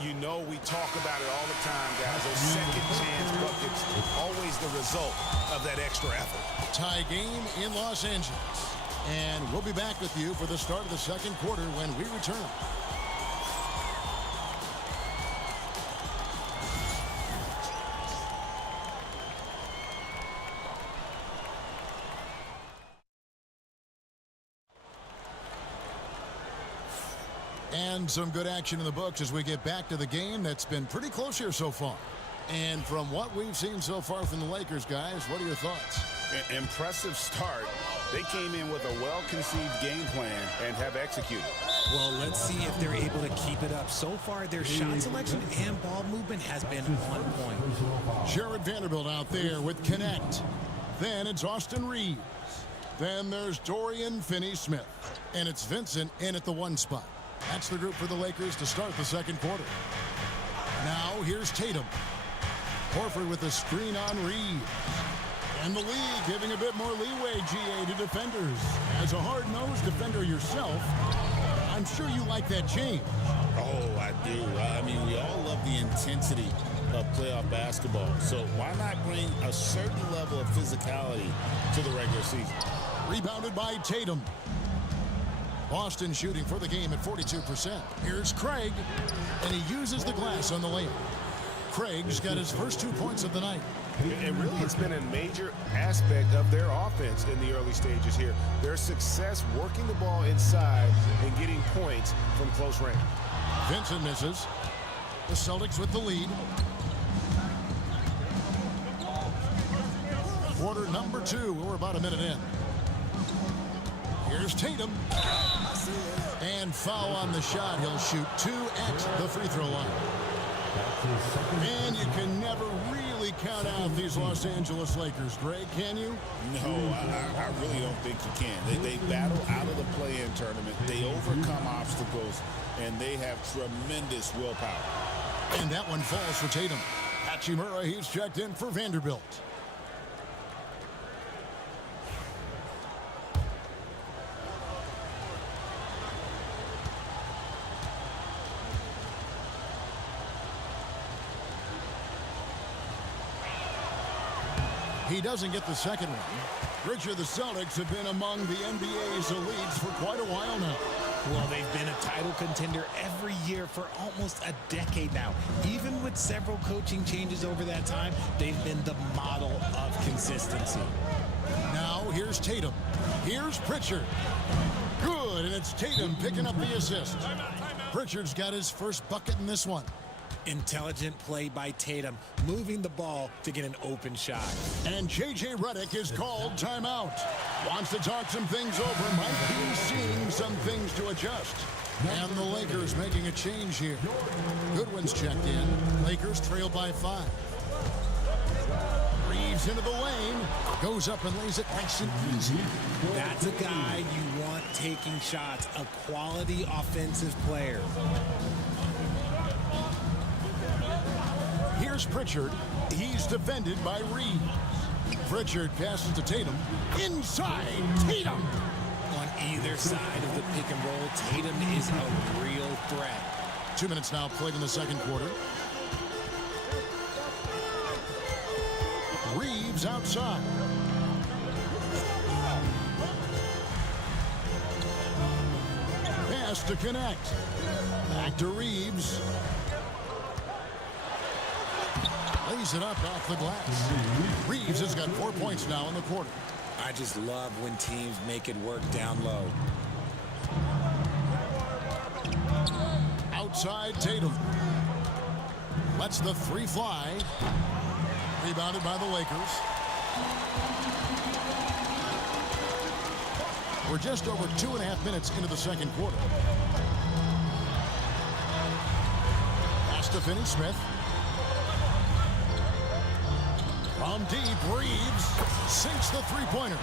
You know we talk about it all the time, guys. Those second chance buckets, always the result of that extra effort. Tie game in Los Angeles. And we'll be back with you for the start of the second quarter when we return. And some good action in the books as we get back to the game that's been pretty close here so far. And from what we've seen so far from the Lakers, guys, what are your thoughts? An impressive start. They came in with a well-conceived game plan and have executed. Well, let's see if they're able to keep it up. So far, their shot selection and ball movement has been on point. Jared Vanderbilt out there with Connect. Then it's Austin Reeves. Then there's Dorian Finney-Smith. And it's Vincent in at the 1 spot. That's the group for the Lakers to start the second quarter. Now here's Tatum. Horford with a screen on Reeves. And the league giving a bit more leeway, GA, to defenders. As a hard-nosed defender yourself, I'm sure you like that change. Oh, I do. I mean, we all love the intensity of playoff basketball. So why not bring a certain level of physicality to the regular season? Rebounded by Tatum. Boston shooting for the game at 42%. Here's Craig, and he uses the glass on the layup. Craig's got his first 2 points of the night. And really, it's been a major aspect of their offense in the early stages here. Their success working the ball inside and getting points from close range. Vincent misses. The Celtics with the lead. Quarter number 2. We're about a minute in. Here's Tatum. And foul on the shot. He'll shoot 2 at the free throw line. And you can never really count out these Los Angeles Lakers, Greg, can you? No, I really don't think you can. They battle out of the play-in tournament. They overcome obstacles, and they have tremendous willpower. And that one falls for Tatum. Hachimura, he's checked in for Vanderbilt. He doesn't get the second one. Richard, the Celtics have been among the NBA's elites for quite a while now. Well, they've been a title contender every year for almost a decade now. Even with several coaching changes over that time, they've been the model of consistency. Now here's Tatum. Here's Pritchard. Good, and it's Tatum picking up the assist. Pritchard's got his first bucket in this one. Intelligent play by Tatum, moving the ball to get an open shot. And J.J. Redick is called timeout. Wants to talk some things over, might be seeing some things to adjust. And the Lakers making a change here. Goodwin's checked in. Lakers trail by 5. Reeves into the lane. Goes up and lays it nice and easy. That's a guy you want taking shots, a quality offensive player. Here's Pritchard. He's defended by Reeves. Pritchard passes to Tatum. Inside, Tatum. On either side of the pick and roll, Tatum is a real threat. 2 minutes now played in the second quarter. Reeves outside. Pass to connect. Back to Reeves. Lays it up off the glass. Reeves has got 4 points now in the quarter. I just love when teams make it work down low. Outside Tatum. Lets the 3 fly. Rebounded by the Lakers. We're just over 2.5 minutes into the second quarter. Pass to Finney-Smith. From deep, Reeves sinks the three-pointer.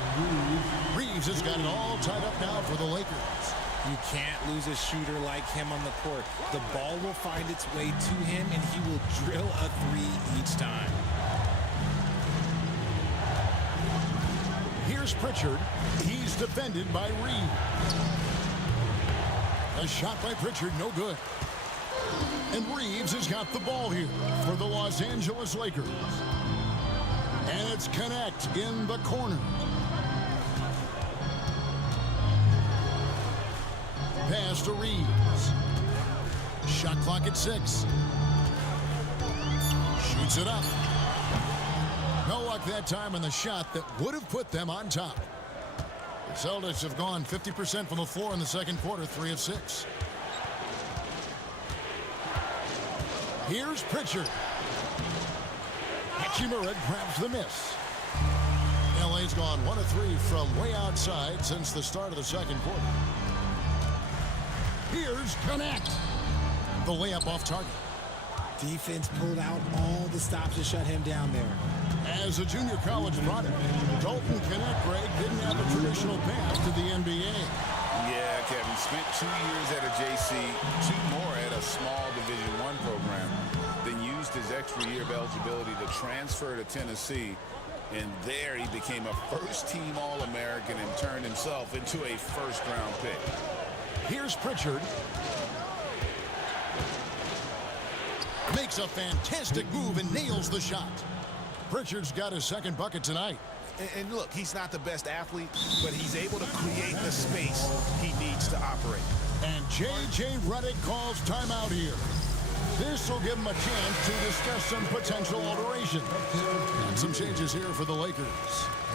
Reeves has got it all tied up now for the Lakers. You can't lose a shooter like him on the court. The ball will find its way to him, and he will drill a 3 each time. Here's Pritchard. He's defended by Reeves. A shot by Pritchard, no good. And Reeves has got the ball here for the Los Angeles Lakers. And it's Connect in the corner. Pass to Reeves. Shot clock at 6. Shoots it up. No luck that time on the shot that would have put them on top. The Celtics have gone 50% from the floor in the second quarter, 3 of 6. Here's Pritchard. Hachimura grabs the miss. LA's gone 1 of 3 from way outside since the start of the second quarter. Here's Connect. The layup off target. Defense pulled out all the stops to shut him down there. As a junior college product, Dalton Connect, Greg, didn't have a traditional path to the NBA. Yeah, Kevin, spent 2 years at a JC, 2 more at a small Division I program, then used his extra year of eligibility to transfer to Tennessee, and there he became a first-team All-American and turned himself into a first-round pick. Here's Pritchard. Makes a fantastic move and nails the shot. Pritchard's got his second bucket tonight. And look, he's not the best athlete, but he's able to create the space he needs to operate. And J.J. Redick calls timeout here. This will give him a chance to discuss some potential alterations. And some changes here for the Lakers.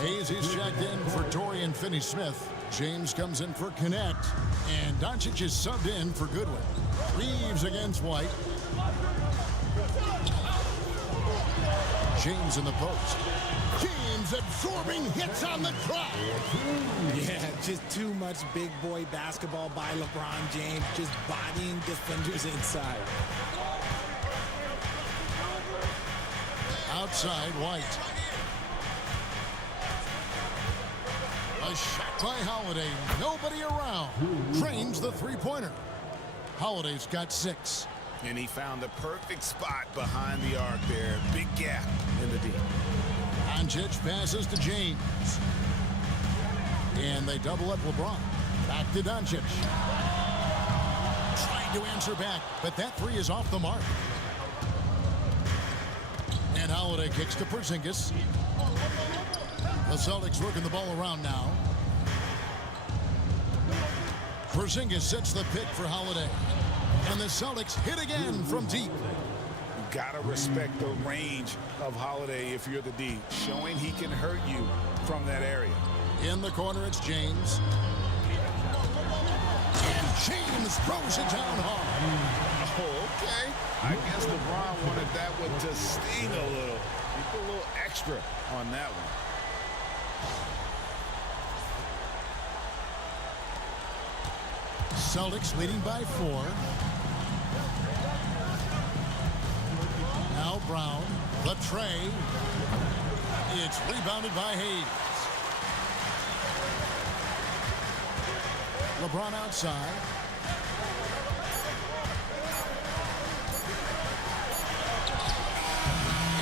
Hayes is checked in for Dorian Finney-Smith. James comes in for Connect. And Doncic is subbed in for Goodwin. Reeves against White. James in the post. James absorbing hits on the trap. Yeah, just too much big boy basketball by LeBron James, just bodying defenders inside. Outside, White. A shot by Holiday. Nobody around. Drains the three-pointer. Holiday's got 6. And he found the perfect spot behind the arc there. Big gap in the D. Doncic passes to James. And they double up LeBron. Back to Doncic. Trying to answer back, but that 3 is off the mark. And Holiday kicks to Porzingis. The Celtics working the ball around now. Porzingis sets the pick for Holiday. And the Celtics hit again from deep. You gotta respect the range of Holiday if you're the D, showing he can hurt you from that area. In the corner, it's James. And James throws it down hard. Oh, okay. I guess LeBron wanted that one to sting a little. He put a little extra on that one. Celtics leading by 4. Now Brown, the tray. It's rebounded by Hayes. LeBron outside.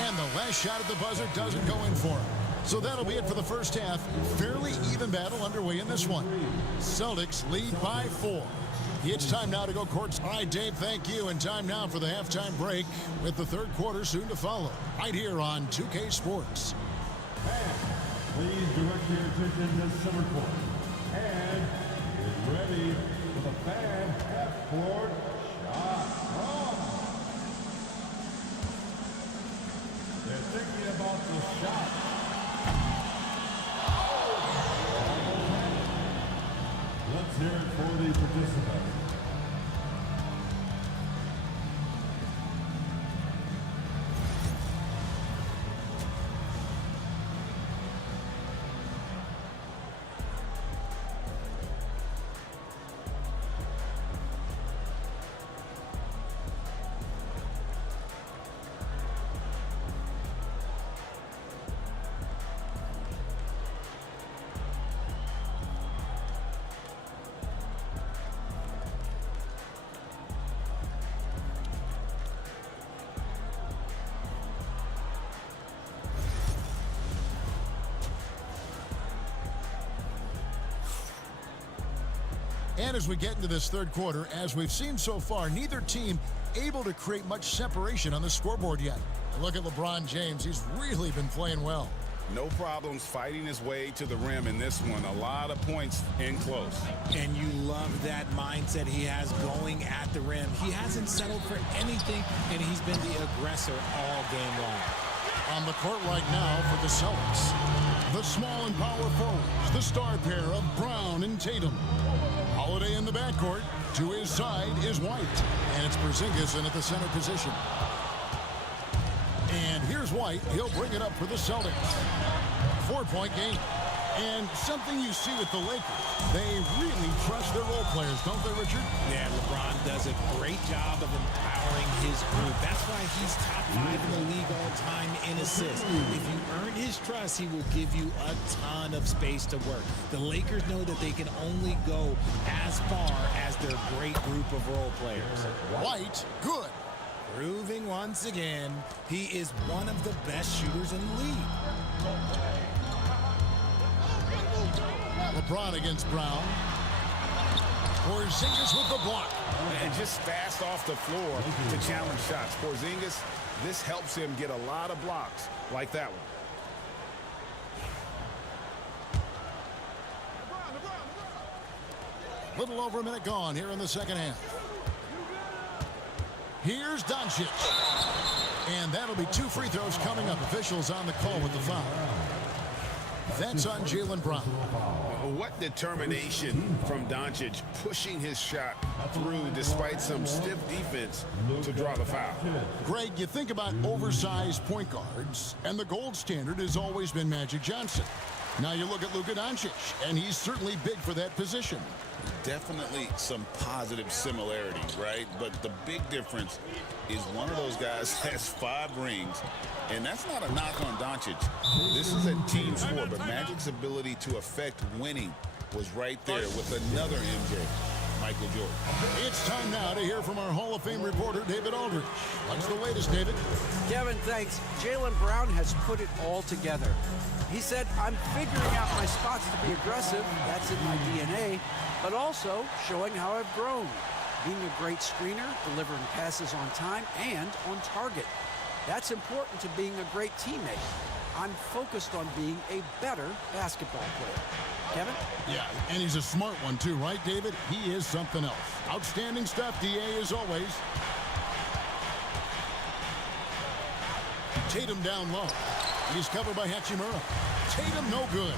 And the last shot at the buzzer doesn't go in for him. So that'll be it for the first half. Fairly even battle underway in this one. Celtics lead by 4. It's time now to go courts. All right, Dave, thank you. And time now for the halftime break with the third quarter soon to follow. Right here on 2K Sports. Please direct your attention to center court. And get ready for the fan half-court shot. They're thinking about the shot. Let's hear it for the participants. And as we get into this third quarter, as we've seen so far, neither team able to create much separation on the scoreboard yet. Look at LeBron James. He's really been playing well. No problems fighting his way to the rim in this one. A lot of points in close. And you love that mindset he has going at the rim. He hasn't settled for anything, and he's been the aggressor all game long. On the court right now for the Celtics, the small and power forwards, the star pair of Brown and Tatum. Holiday in the backcourt. To his side is White, and it's Porzingis in at the center position. And here's White. He'll bring it up for the Celtics. 4-point game. And something you see with the Lakers, they really trust their role players, don't they, Richard? Yeah, LeBron does a great job of empowering his group. That's why he's top 5 in the league all time in assists. If you earn his trust, he will give you a ton of space to work. The Lakers know that they can only go as far as their great group of role players. White, good. Proving once again, he is one of the best shooters in the league. LeBron against Brown. Porzingis with the block. And just fast off the floor to challenge shots. Porzingis, this helps him get a lot of blocks like that one. Little over a minute gone here in the second half. Here's Doncic. And that'll be 2 free throws coming up. Officials on the call with the foul. That's on Jaylen Brown. What determination from Doncic, pushing his shot through despite some stiff defense to draw the foul. Greg, you think about oversized point guards, and the gold standard has always been Magic Johnson. Now you look at Luka Doncic, and he's certainly big for that position. Definitely some positive similarities, right? But the big difference is one of those guys has 5 rings, and that's not a knock on Doncic. This is a team sport, but Magic's ability to affect winning was right there with another MJ, Michael Jordan. It's time now to hear from our Hall of Fame reporter, David Aldridge. What's the latest, David? Kevin, thanks. Jaylen Brown has put it all together. He said, I'm figuring out my spots to be aggressive. That's in my DNA. But also showing how I've grown. Being a great screener, delivering passes on time and on target. That's important to being a great teammate. I'm focused on being a better basketball player. Kevin? Yeah, and he's a smart one too, right, David? He is something else. Outstanding stuff, DA, as always. Tatum down low. He's covered by Hachimura. Tatum no good.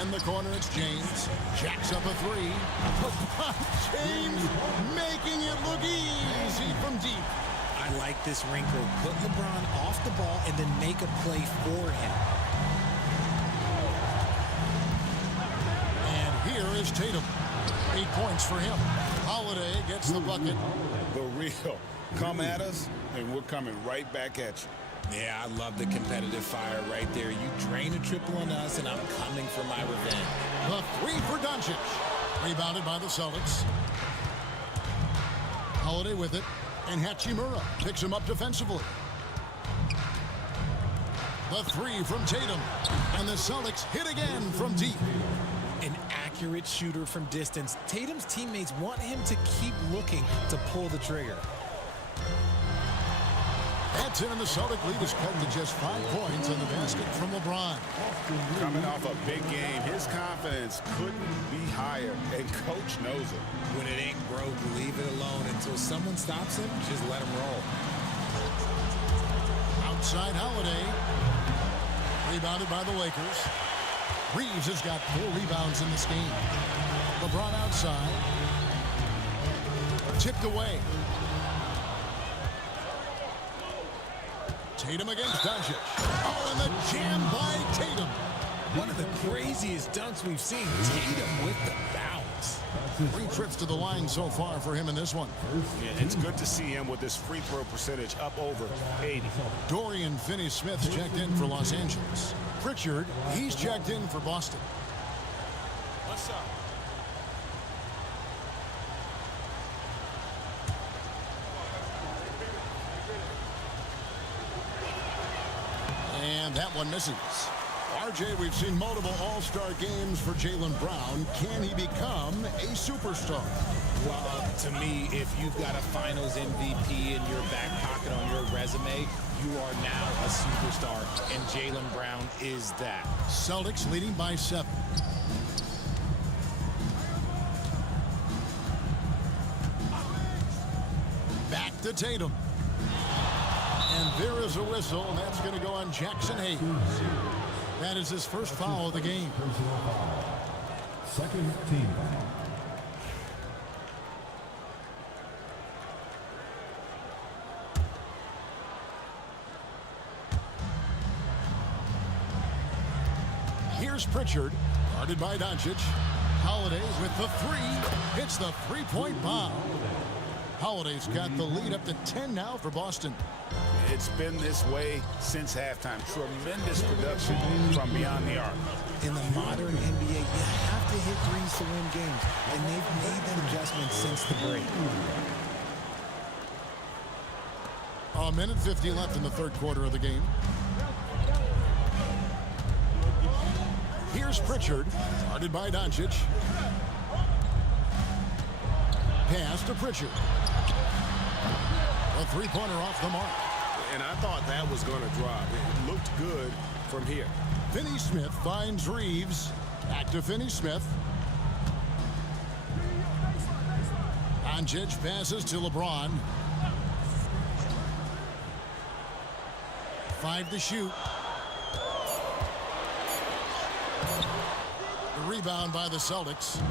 In the corner, it's James. Jacks up a 3. LeBron James making it look easy from deep. I like this wrinkle. Put LeBron off the ball and then make a play for him. And here is Tatum. 8 points for him. Holiday gets the bucket. The real. Come at us, and we're coming right back at you. Yeah, I love the competitive fire right there. You drain a triple on us, and I'm coming for my revenge. The 3 for Doncic. Rebounded by the Celtics. Holiday with it. And Hachimura picks him up defensively. The 3 from Tatum. And the Celtics hit again from deep. An accurate shooter from distance. Tatum's teammates want him to keep looking to pull the trigger. That's it, and the Celtic lead is cut to just 5 points on the basket from LeBron. Coming off a big game, his confidence couldn't be higher, and coach knows it. When it ain't broke, leave it alone until someone stops him. Just let him roll. Outside Holiday. Rebounded by the Lakers. Reeves has got 4 rebounds in this game. LeBron outside. Tipped away. Tatum against Doncic. Oh, and the jam by Tatum. One of the craziest dunks we've seen. Tatum with the bounce. 3 trips to the line so far for him in this one. Yeah, it's good to see him with this free throw percentage up over 80. Dorian Finney-Smith's checked in for Los Angeles. Pritchard, he's checked in for Boston. What's up? And that one misses. RJ, we've seen multiple all-star games for Jaylen Brown. Can he become a superstar? Well, to me, if you've got a finals MVP in your back pocket on your resume, you are now a superstar, and Jaylen Brown is that. Celtics leading by 7. Back to Tatum. And there is a whistle, and that's going to go on Jackson Hayes. That is his first foul of the game. Second team foul. Here's Pritchard, guarded by Doncic. Holiday with the 3, hits the three-point bomb. Holiday's got the lead up to 10 now for Boston. It's been this way since halftime. Tremendous production from beyond the arc. In the modern NBA, you have to hit threes to win games, and they've made that adjustment since the break. A minute 50 left in the third quarter of the game. Here's Pritchard, guarded by Doncic. Pass to Pritchard. A three-pointer off the mark. And I thought that was going to drop. It looked good from here. Finney-Smith finds Reeves. Back to Finney-Smith. Doncic passes to LeBron. 5 to shoot. The rebound by the Celtics.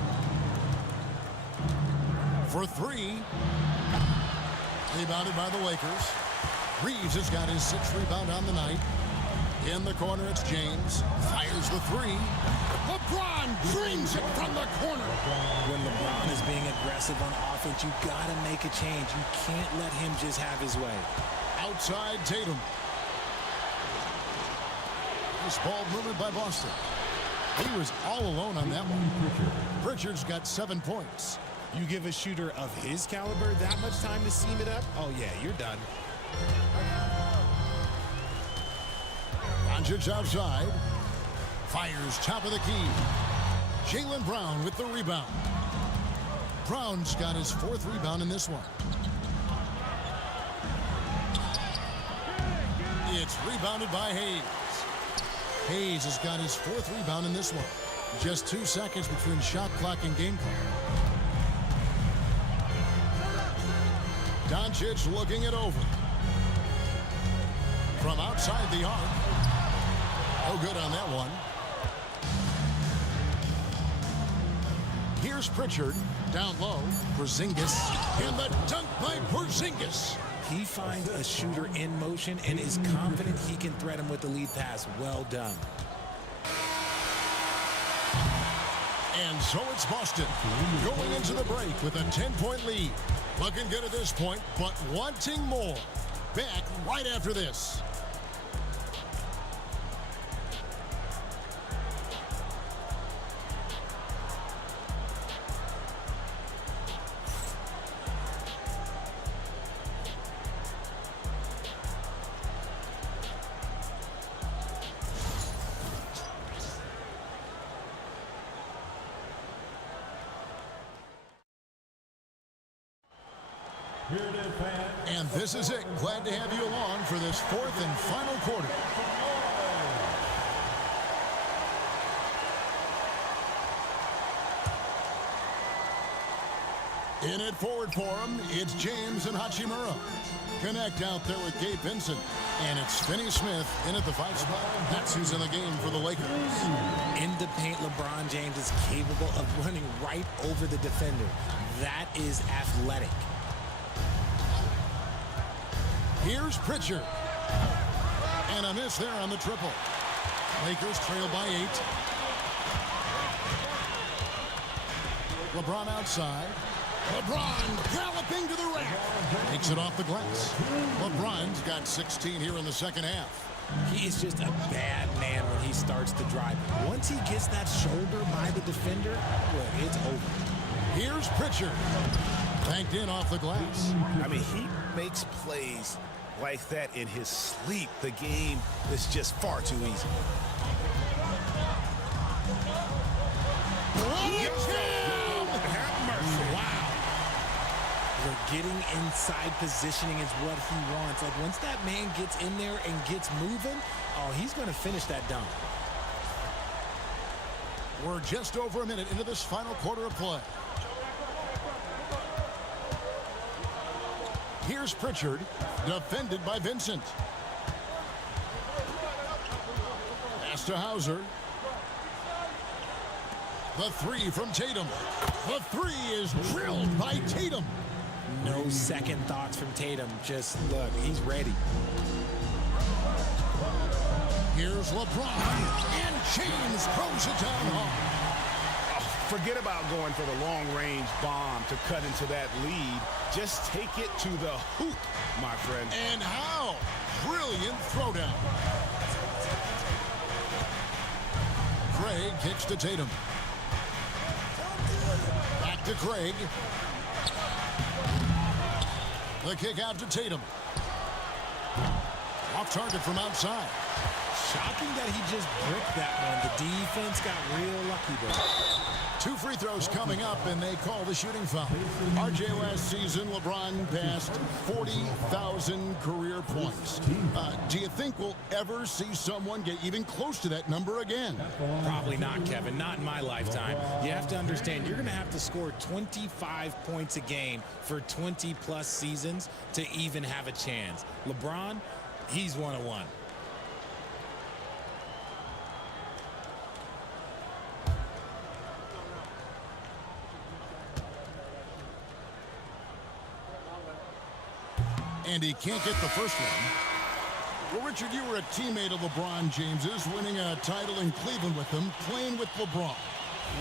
For 3. Rebounded by the Lakers. Reeves has got his 6th rebound on the night. In the corner, it's James. Fires the 3. LeBron dreams it from the corner. When LeBron is being aggressive on offense, you got to make a change. You can't let him just have his way. Outside Tatum. This ball movement by Boston. He was all alone on that one. Pritchard's got 7 points. You give a shooter of his caliber that much time to seam it up, oh yeah, you're done. Doncic outside. Fires top of the key. Jaylen Brown with the rebound. Brown's got his 4th rebound in this one. It's rebounded by Hayes. Hayes has got his 4th rebound in this one. Just 2 seconds between shot clock and game clock. Doncic looking it over. From outside the arc. No good on that one. Here's Pritchard. Down low. Porzingis. And the dunk by Porzingis. He finds a shooter in motion and is confident he can thread him with the lead pass. Well done. And so it's Boston going into the break with a 10-point lead. Looking good at this point, but wanting more. Back right after this. And this is it. Glad to have you along for this 4th and final quarter. In it forward for him, it's James and Hachimura. Connect out there with Gabe Vincent. And it's Finney-Smith in at the 5 spot. That's who's in the game for the Lakers. In the paint, LeBron James is capable of running right over the defender. That is athletic. Here's Pritchard. And a miss there on the triple. Lakers trail by 8. LeBron outside. LeBron galloping to the rack. Takes it off the glass. LeBron's got 16 here in the second half. He is just a bad man when he starts to drive. Once he gets that shoulder by the defender, well, it's over. Here's Pritchard. Banked in off the glass. I mean, he makes plays like that in his sleep. The game is just far too easy. Wow. Getting inside positioning is what he wants. Like, once that man gets in there and gets moving, oh, he's going to finish that dunk. We're just over a minute into this final quarter of play. Here's Pritchard, defended by Vincent. Pass to Hauser. The three from Tatum. The three is drilled by Tatum. No second thoughts from Tatum. Just look, he's ready. Here's LeBron, and James throws it down hard. Forget about going for the long-range bomb to cut into that lead. Just take it to the hoop, my friend. And how? Brilliant throwdown. Craig kicks to Tatum. Back to Craig. The kick out to Tatum. Off target from outside. Shocking that he just bricked that one. The defense got real lucky there. 2 free throws coming up, and they call the shooting foul. RJ, last season, LeBron passed 40,000 career points. Do you think we'll ever see someone get even close to that number again? Probably not, Kevin. Not in my lifetime. You have to understand, you're going to have to score 25 points a game for 20-plus seasons to even have a chance. LeBron, he's one-on-one. And he can't get the first one. Well, Richard, you were a teammate of LeBron James's, winning a title in Cleveland with him, playing with LeBron.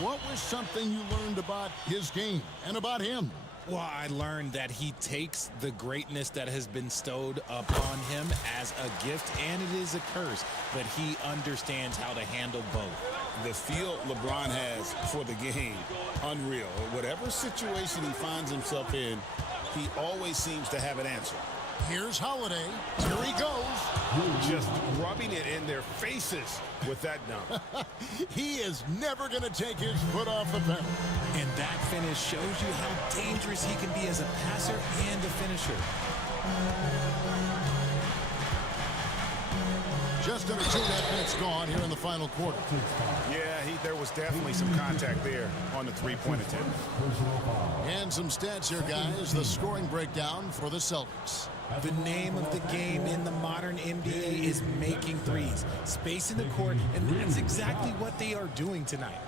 What was something you learned about his game and about him? Well, I learned that he takes the greatness that has been bestowed upon him as a gift, and it is a curse, but he understands how to handle both. The feel LeBron has for the game, unreal. Whatever situation he finds himself in, he always seems to have an answer. Here's Holiday. Here he goes. Just rubbing it in their faces with that dunk. He is never going to take his foot off the pedal. And that finish shows you how dangerous he can be as a passer and a finisher. Just under 2.5 minutes gone here in the final quarter. Yeah, there was definitely some contact there on the three-point attempt. And some stats here, guys. The scoring breakdown for the Celtics. The name of the game in the modern NBA is making threes, spacing the court, and that's exactly what they are doing tonight.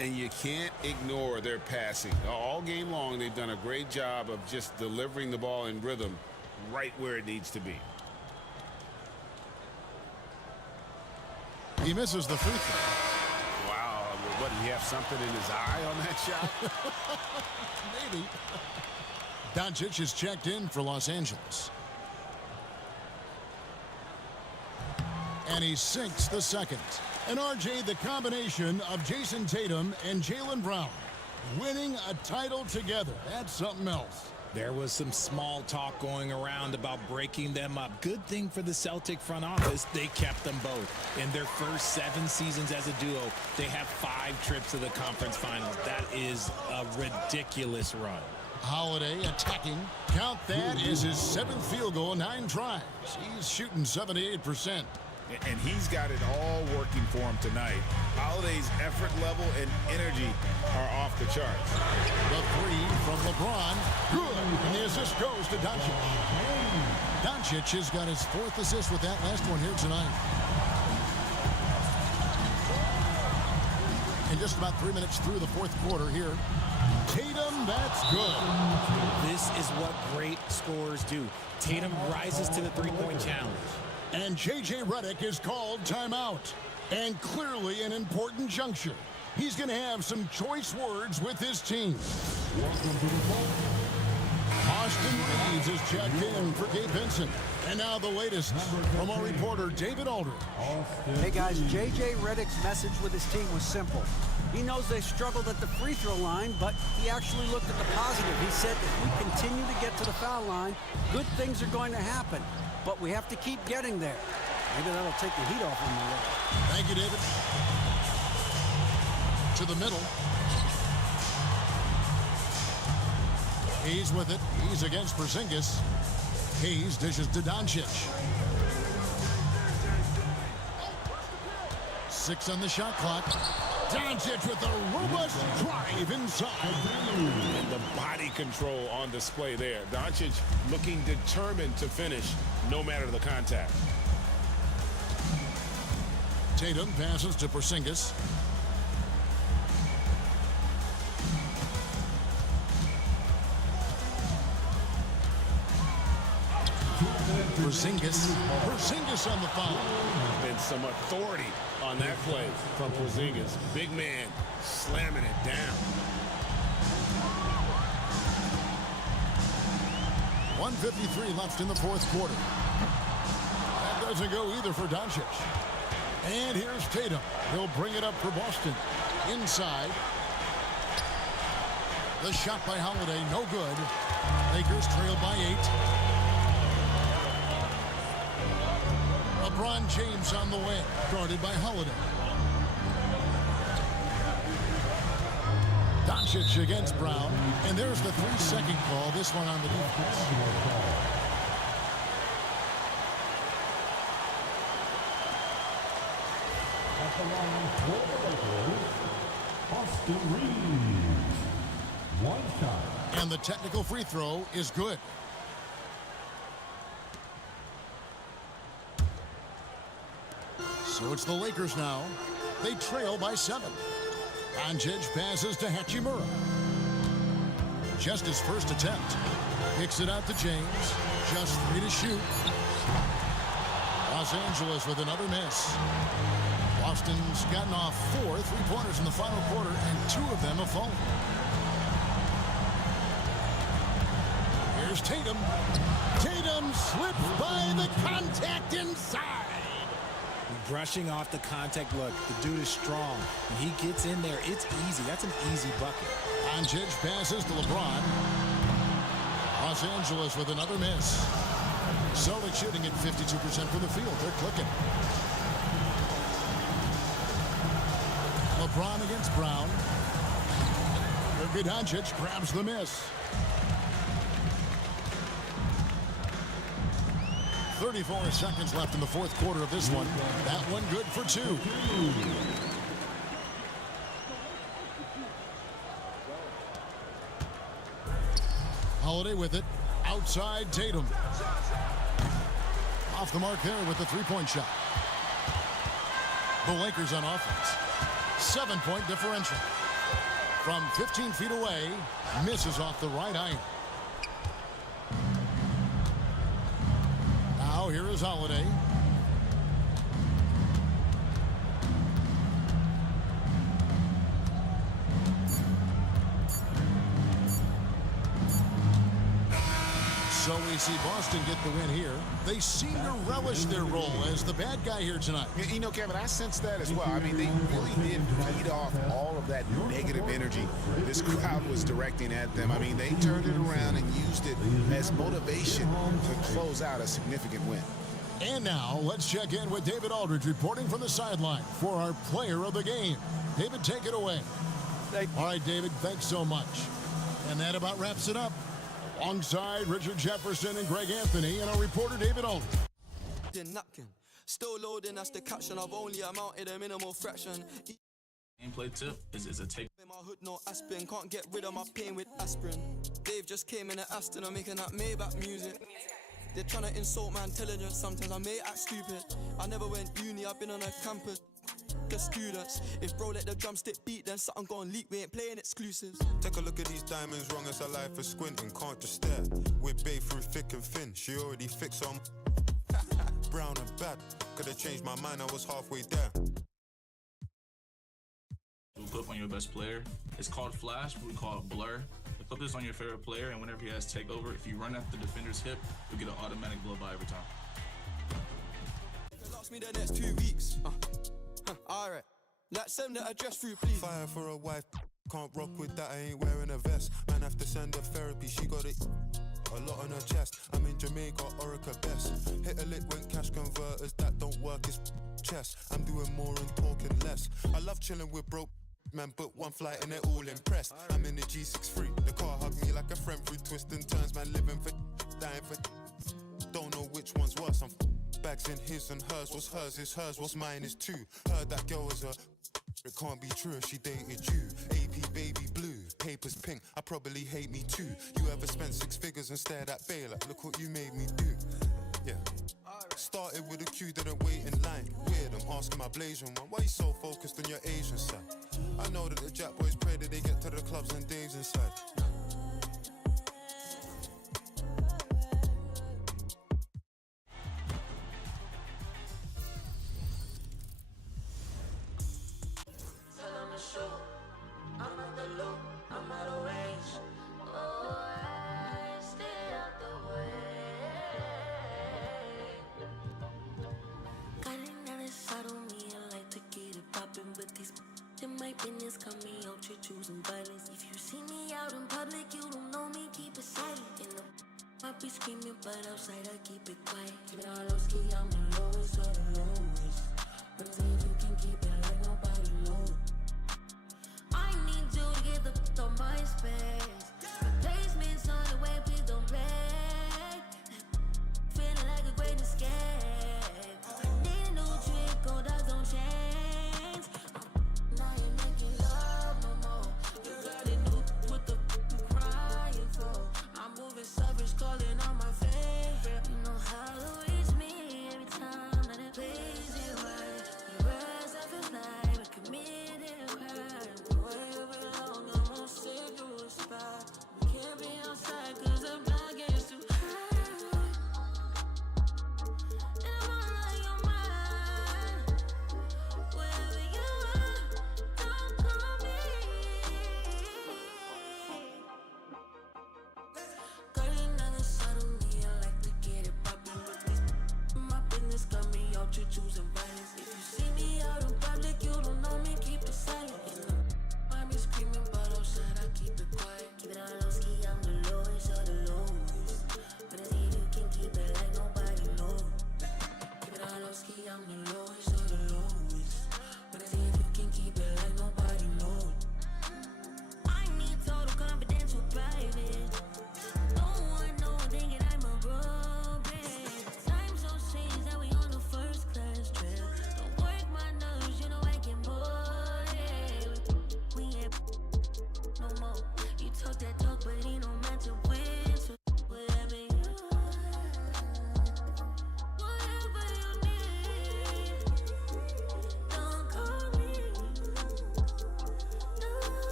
And you can't ignore their passing. All game long, they've done a great job of just delivering the ball in rhythm right where it needs to be. He misses the free throw. Wow, what, did he have something in his eye on that shot? Maybe. Doncic is checked in for Los Angeles. And he sinks the second. And RJ, the combination of Jason Tatum and Jaylen Brown winning a title together. That's something else. There was some small talk going around about breaking them up. Good thing for the Celtic front office, they kept them both. In their first 7 seasons as a duo, they have 5 trips to the conference finals. That is a ridiculous run. Holiday attacking. Count that as his 7th field goal, 9 tries. He's shooting 78%. And he's got it all working for him tonight. Holiday's effort level and energy are off the charts. The 3 from LeBron. Good. And the assist goes to Doncic. Doncic has got his 4th assist with that last one here tonight. And just about 3 minutes through the 4th quarter here. Tatum, that's good. This is what great scorers do. Tatum rises to the three-point challenge. And J.J. Redick is called timeout. And clearly an important juncture. He's going to have some choice words with his team. Austin Reeves is checked in for Gabe Vincent. And now the latest from our reporter, David Aldridge. Hey, guys, J.J. Redick's message with his team was simple. He knows they struggled at the free throw line, but he actually looked at the positive. He said, if we continue to get to the foul line, good things are going to happen. But we have to keep getting there. Maybe that'll take the heat off him a little. Thank you, David. To the middle. Hayes with it. He's against Porzingis. Hayes dishes to Doncic. 6 on the shot clock. Doncic with a robust drive inside. And the body control on display there. Doncic looking determined to finish no matter the contact. Tatum passes to Porzingis. Porzingis on the foul. And some authority on that play from Porzingis. Big man slamming it down. 1:53 left in the fourth quarter. That doesn't go either for Doncic. And here's Tatum. He'll bring it up for Boston. Inside. The shot by Holiday, no good. Lakers trail by 8. LeBron James on the way, guarded by Holiday. Doncic against Brown, and there's the 3-second call, this one on the defense. At the line for the Lakers, Austin Reeves. 1 shot. And the technical free throw is good. So it's the Lakers now. They trail by 7. Doncic passes to Hachimura. Just his first attempt. Kicks it out to James. Just 3 to shoot. Los Angeles with another miss. Boston's gotten off 4 3-pointers in the final quarter, and 2 of them have fallen. Here's Tatum. Tatum slips by the contact inside. Brushing off the contact. Look, the dude is strong. When he gets in there, it's easy. That's an easy bucket. Doncic passes to LeBron. Los Angeles with another miss. Celtics shooting at 52% from the field. They're clicking. LeBron against Brown. Doncic grabs the miss. 34 seconds left in the fourth quarter of this one. That one good for 2. Holiday with it. Outside Tatum. Off the mark there with the 3-point shot. The Lakers on offense. 7-point differential. From 15 feet away, misses off the right iron. Now here is Holiday. So we see Boston get the win here. They seem to relish their role as the bad guy here tonight. You know, Kevin, I sense that as well. I mean, they really did feed off all of that negative energy this crowd was directing at them. I mean, they turned it around and used it as motivation to close out a significant win. And now let's check in with David Aldridge reporting from the sideline for our player of the game. David, take it away. All right, David, thanks so much. And that about wraps it up. Alongside Richard Jefferson and Greg Anthony and our reporter David Aldridge. Napkin. Still loading, that's the caption. I've only amounted a minimal fraction. Gameplay tip is a take. In my hood, no aspirin. Can't get rid of my pain with aspirin. Dave just came in at Aston. I'm making that Maybach music. They're trying to insult my intelligence. Sometimes I may act stupid. I never went uni, I've been on a campus. The students, if bro let the drumstick beat, then something gon' leak. We ain't playing exclusives. Take a look at these diamonds, wrong as a life for squinting. Can't just stare. We're babe through thick and thin. She already fixed on brown and bad. Could've changed my mind, I was halfway there. We put up on your best player. It's called flash, but we call it blur. You put this on your favorite player, and whenever he has takeover, if you run at the defender's hip, you get an automatic blow by every time. It lasts me the next 2 weeks. Alright, let's send the address through, please. Fire for a wife, can't rock with that, I ain't wearing a vest. Man have to send her therapy, she got it a lot on her chest. I'm in Jamaica, Orica best. Hit a lick when cash converters, that don't work, it's chess. I'm doing more and talking less. I love chilling with broke Man, but one flight and they're all impressed. I'm in the G63. The car hugged me like a friend through twists and turns. Man, living for dying for. Don't know which one's worse. I'm bags in his and hers. What's hers is hers. What's mine is too. Heard that girl was a. It can't be true if she dated you. AP baby blue, papers pink. I probably hate me too. You ever spent 6 figures and stared at Bay like, look what you made me do. Yeah. Started with a queue, didn't wait in line. Weird, I'm asking my Blasian one, why you so focused on your Asian side? I know that the Jack boys pray that they get to the clubs and Dave's inside.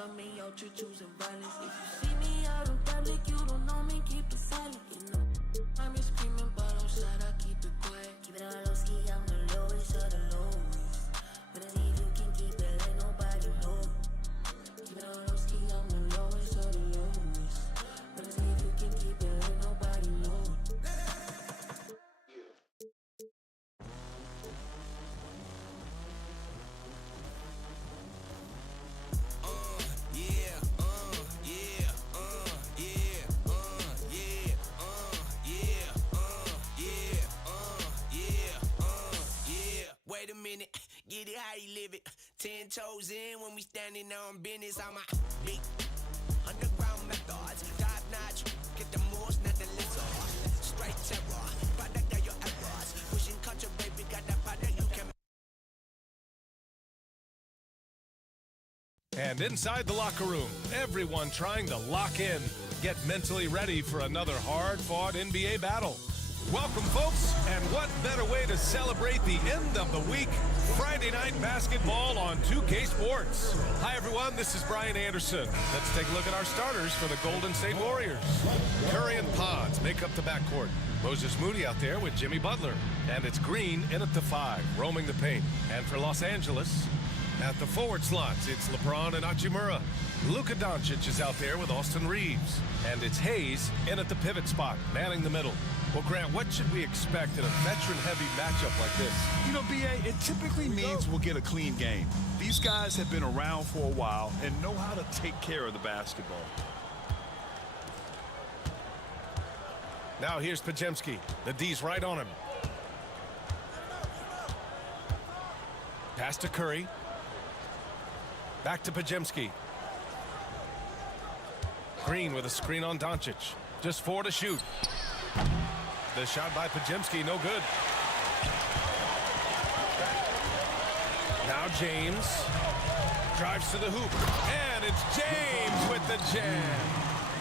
Got me out here choosing violence. If you see me out in public, you don't know me, keep it silent. You know, I'm just screaming, but outside I keep it quiet. Keep it all low ski, I'm the lowest of the lowest. But I see if you can keep it like nobody knows. Keep it all low ski, I'm the lowest of the lowest. But I see if you can keep it like nobody knows. Wait a minute, get it how you live it. 10 toes in when we standing on business. I'm a big underground methods. Top notch, get the most, not the lizard. Straight terror, product of your errors. Pushing culture, baby, got that product you can. And inside the locker room, everyone trying to lock in. Get mentally ready for another hard-fought NBA battle. Welcome, folks, and what better way to celebrate the end of the week? Friday night basketball on 2K Sports. Hi, everyone. This is Brian Anderson. Let's take a look at our starters for the Golden State Warriors. Curry and Pods make up the backcourt. Moses Moody out there with Jimmy Butler. And it's Green in at the 5, roaming the paint. And for Los Angeles, at the forward slots, it's LeBron and Hachimura. Luka Doncic is out there with Austin Reeves. And it's Hayes in at the pivot spot, manning the middle. Well, Grant, what should we expect in a veteran-heavy matchup like this? You know, B.A., it typically means we'll get a clean game. These guys have been around for a while and know how to take care of the basketball. Now here's Pajemski. The D's right on him. Pass to Curry. Back to Pajemski. Green with a screen on Doncic. Just 4 to shoot. The shot by Pajemski, no good. Now James drives to the hoop, and it's James with the jam.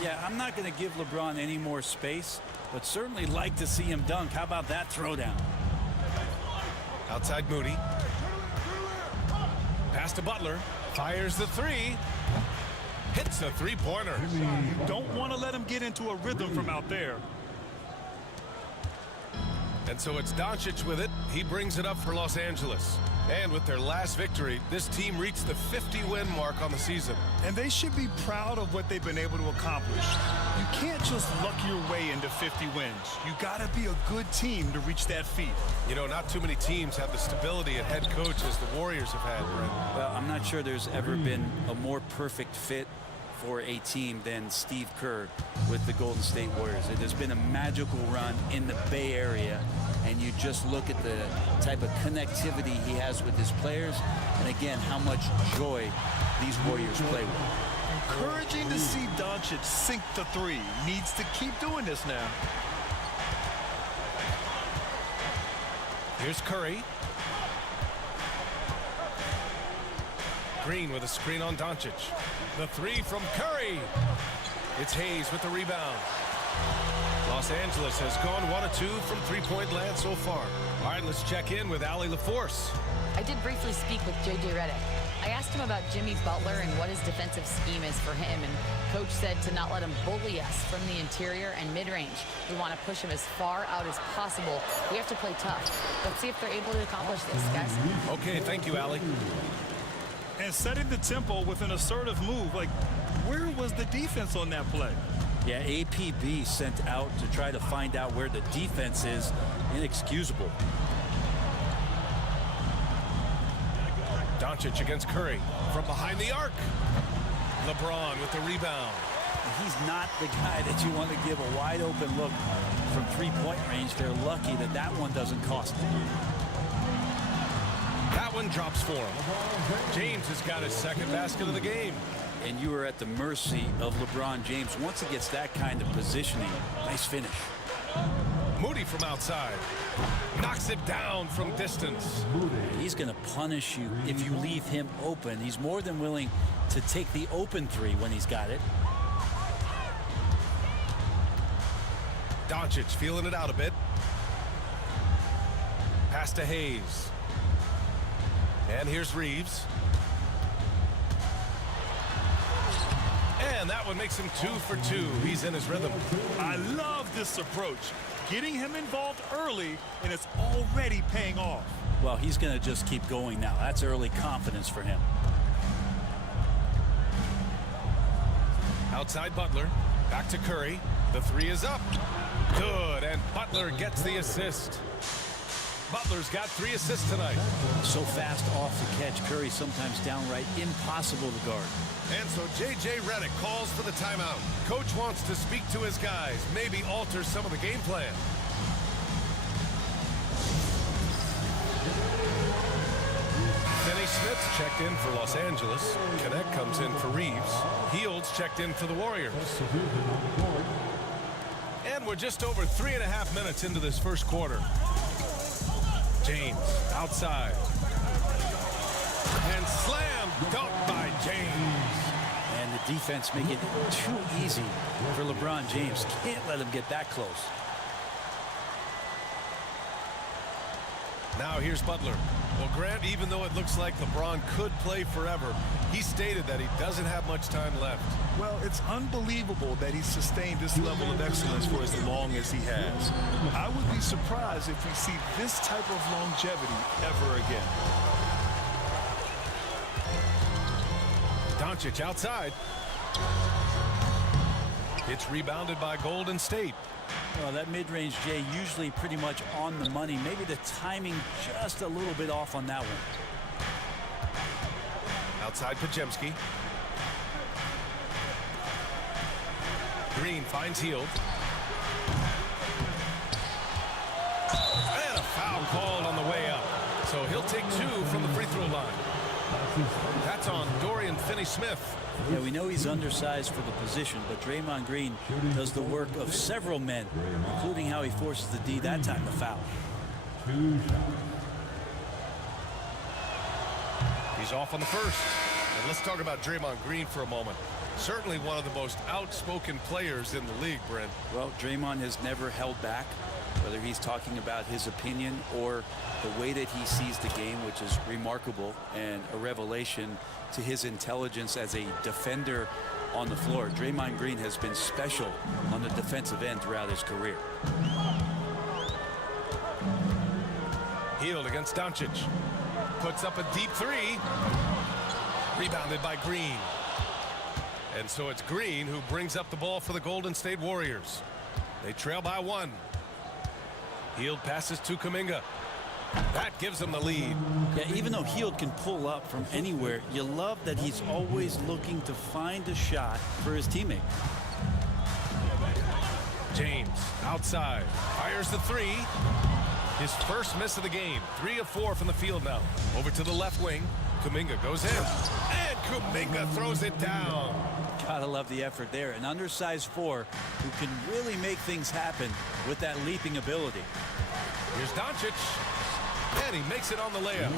Yeah, I'm not going to give LeBron any more space, but certainly like to see him dunk. How about that throwdown? Outside Moody. Pass to Butler. Fires the three. Hits the three-pointer. You don't want to let him get into a rhythm from out there. And so it's Doncic with it. He brings it up for Los Angeles. And with their last victory, this team reached the 50-win mark on the season. And they should be proud of what they've been able to accomplish. You can't just luck your way into 50 wins. You got to be a good team to reach that feat. You know, not too many teams have the stability at head coach as the Warriors have had, Brent. Well, I'm not sure there's ever been a more perfect fit for a team than Steve Kerr with the Golden State Warriors. It has been a magical run in the Bay Area, and you just look at the type of connectivity he has with his players, and again, how much joy these Warriors play with. Encouraging to see Doncic sink the three. Needs to keep doing this now. Here's Curry. Green with a screen on Doncic. The three from Curry. It's Hayes with the rebound. Los Angeles has gone 1 of 2 from three-point land so far. All right, let's check in with Allie LaForce. I did briefly speak with J.J. Redick. I asked him about Jimmy Butler and what his defensive scheme is for him, and Coach said to not let him bully us from the interior and mid-range. We want to push him as far out as possible. We have to play tough. Let's see if they're able to accomplish this, guys. Okay, thank you, Allie. And setting the tempo with an assertive move. Like, where was the defense on that play? Yeah, APB sent out to try to find out where the defense is. Inexcusable. Doncic against Curry from behind the arc. LeBron with the rebound. He's not the guy that you want to give a wide open look from three-point range. They're lucky that that one doesn't cost them. That one drops for him. James has got his second basket of the game. And you are at the mercy of LeBron James. Once he gets that kind of positioning, nice finish. Moody from outside. Knocks it down from distance. He's going to punish you if you leave him open. He's more than willing to take the open three when he's got it. Doncic feeling it out a bit. Pass to Hayes. And here's Reeves. And that one makes him 2 for 2. He's in his rhythm. I love this approach. Getting him involved early, and it's already paying off. Well, he's going to just keep going now. That's early confidence for him. Outside Butler. Back to Curry. The three is up. Good. And Butler gets the assist. Butler's got 3 assists tonight. So fast off the catch. Curry sometimes downright impossible to guard. And so J.J. Redick calls for the timeout. Coach wants to speak to his guys, maybe alter some of the game plan. Kenny Smith checked in for Los Angeles. Connect comes in for Reeves. Heald's checked in for the Warriors. And we're just over 3.5 minutes into this first quarter. James outside. And slam dunk by James. And the defense make it too easy for LeBron James. Can't let him get that close. Now here's Butler. Well, Grant, even though it looks like LeBron could play forever, he stated that he doesn't have much time left. Well, it's unbelievable that he's sustained this level of excellence for as long as he has. I would be surprised if we see this type of longevity ever again. Doncic outside. It's rebounded by Golden State. Well, that mid-range, Jay, usually pretty much on the money. Maybe the timing just a little bit off on that one. Outside Pajemski. Green finds Hield. Foul called on the way up. So he'll take 2 from the free throw line. That's on Dorian Finney-Smith. Yeah, we know he's undersized for the position, but Draymond Green does the work of several men, including how he forces the D that time to foul. He's off on the first. And let's talk about Draymond Green for a moment. Certainly one of the most outspoken players in the league, Brent. Well, Draymond has never held back, whether he's talking about his opinion or the way that he sees the game, which is remarkable and a revelation to his intelligence as a defender on the floor. Draymond Green has been special on the defensive end throughout his career. Hield against Doncic. Puts up a deep 3. Rebounded by Green. And so it's Green who brings up the ball for the Golden State Warriors. They trail by 1. Hield passes to Kuminga. That gives them the lead. Yeah, even though Hield can pull up from anywhere, you love that he's always looking to find a shot for his teammate. James outside. Fires the 3. His first miss of the game. 3 of 4 from the field now. Over to the left wing. Kuminga goes in. And Kuminga throws it down. Gotta love the effort there. An undersized 4 who can really make things happen with that leaping ability. Here's Doncic. And he makes it on the layup.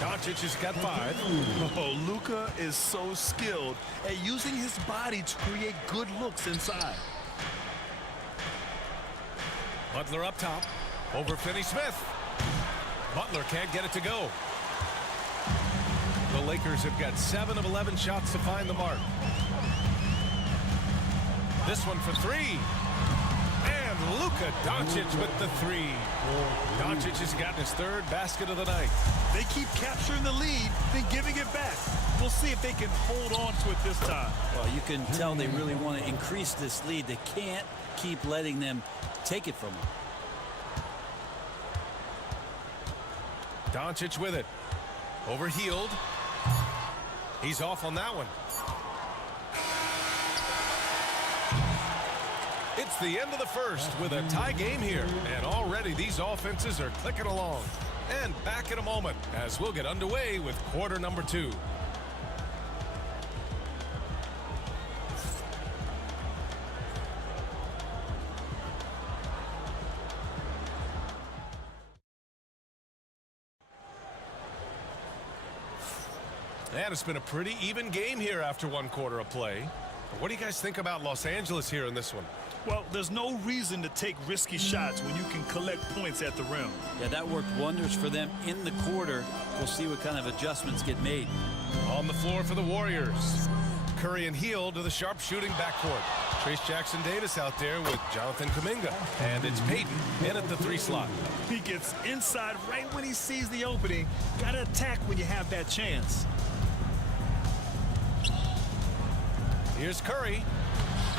Doncic has got 5. Oh, Luka is so skilled at using his body to create good looks inside. Butler up top. Over Finney-Smith. Butler can't get it to go. The Lakers have got 7 of 11 shots to find the mark. This one for 3. And Luka Doncic with the 3. Doncic has gotten his 3rd basket of the night. They keep capturing the lead, then giving it back. We'll see if they can hold on to it this time. Well, you can tell they really want to increase this lead. They can't keep letting them take it from them. Doncic with it. Over Hield. He's off on that one. It's the end of the first with a tie game here. And already these offenses are clicking along. And back in a moment as we'll get underway with quarter number 2. And it's been a pretty even game here after 1 quarter of play. What do you guys think about Los Angeles here in this one? Well, there's no reason to take risky shots when you can collect points at the rim. Yeah, that worked wonders for them in the quarter. We'll see what kind of adjustments get made. On the floor for the Warriors. Curry and Hield to the sharpshooting backcourt. Trace Jackson-Davis out there with Jonathan Kuminga. And it's Payton in at the 3 slot. He gets inside right when he sees the opening. Got to attack when you have that chance. Here's Curry.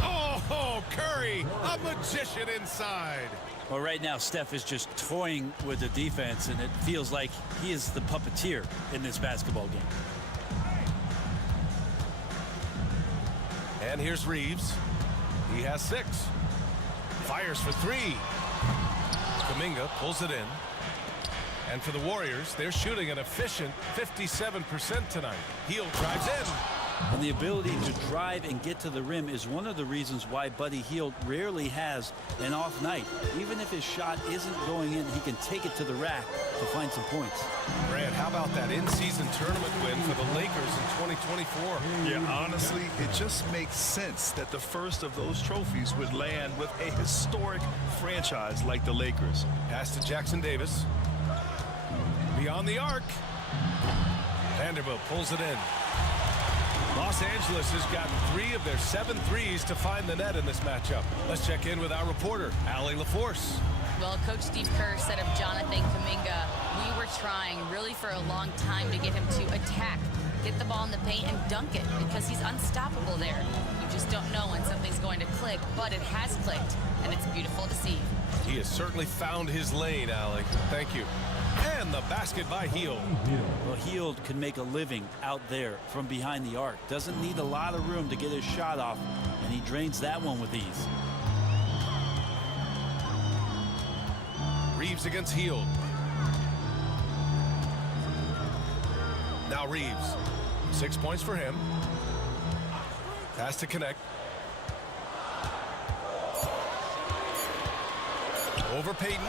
Oh, Curry, a magician inside. Well, right now, Steph is just toying with the defense, and it feels like he is the puppeteer in this basketball game. And here's Reeves. He has 6. Fires for 3. Kuminga pulls it in. And for the Warriors, they're shooting an efficient 57% tonight. Hield drives in. And the ability to drive and get to the rim is one of the reasons why Buddy Hield rarely has an off night. Even if his shot isn't going in, he can take it to the rack to find some points. Brad, how about that in-season tournament win for the Lakers in 2024? Yeah, honestly, it just makes sense that the first of those trophies would land with a historic franchise like the Lakers. Pass to Jackson-Davis. Beyond the arc. Vanderbilt pulls it in. Los Angeles has gotten 3 of their 7 threes to find the net in this matchup. Let's check in with our reporter, Allie LaForce. Well, Coach Steve Kerr said of Jonathan Kuminga, we were trying really for a long time to get him to attack, get the ball in the paint and dunk it because he's unstoppable there. You just don't know when something's going to click, but it has clicked, and it's beautiful to see. He has certainly found his lane, Allie. Thank you. And the basket by Hield. Well, Hield can make a living out there from behind the arc. Doesn't need a lot of room to get his shot off, and he drains that one with ease. Reeves against Hield. Now Reeves. 6 points for him. Pass to connect. Over Payton.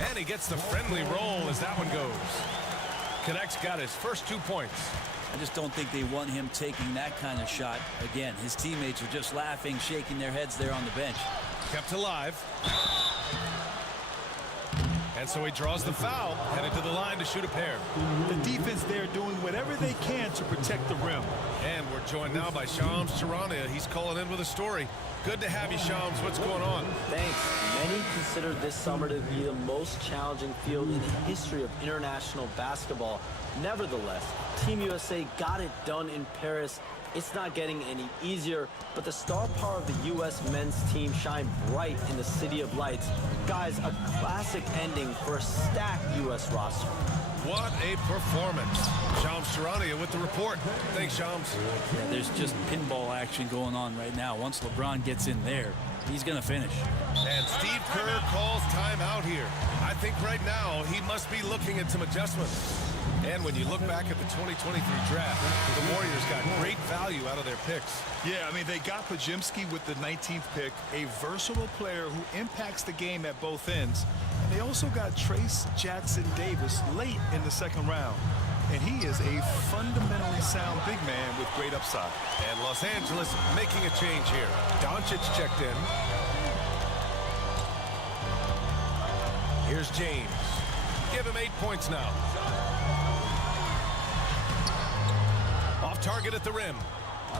And he gets the friendly roll as that one goes. Connect's got his first 2 points. I just don't think they want him taking that kind of shot again. His teammates are just laughing, shaking their heads there on the bench. Kept alive. And so he draws the foul, headed to the line to shoot a pair. The defense there doing whatever they can to protect the rim. And we're joined now by Shams Charania. He's calling in with a story. Good to have you, Shams. What's going on? Thanks. Many consider this summer to be the most challenging field in the history of international basketball. Nevertheless, Team USA got it done in Paris. It's not getting any easier, but the star power of the U.S. men's team shined bright in the City of Lights. Guys, a classic ending for a stacked U.S. roster. What a performance. Shams Charania with the report. Thanks, Shams. Yeah, there's just pinball action going on right now. Once LeBron gets in there, he's going to finish. And Steve Kerr calls timeout here. I think right now he must be looking at some adjustments. And when you look back at the 2023 draft, the Warriors got great value out of their picks. Yeah, I mean, they got Podziemski with the 19th pick, a versatile player who impacts the game at both ends. And they also got Trace Jackson Davis late in the second round. And he is a fundamentally sound big man with great upside. And Los Angeles making a change here. Doncic checked in. Here's James. Give him 8 points now. Off target at the rim.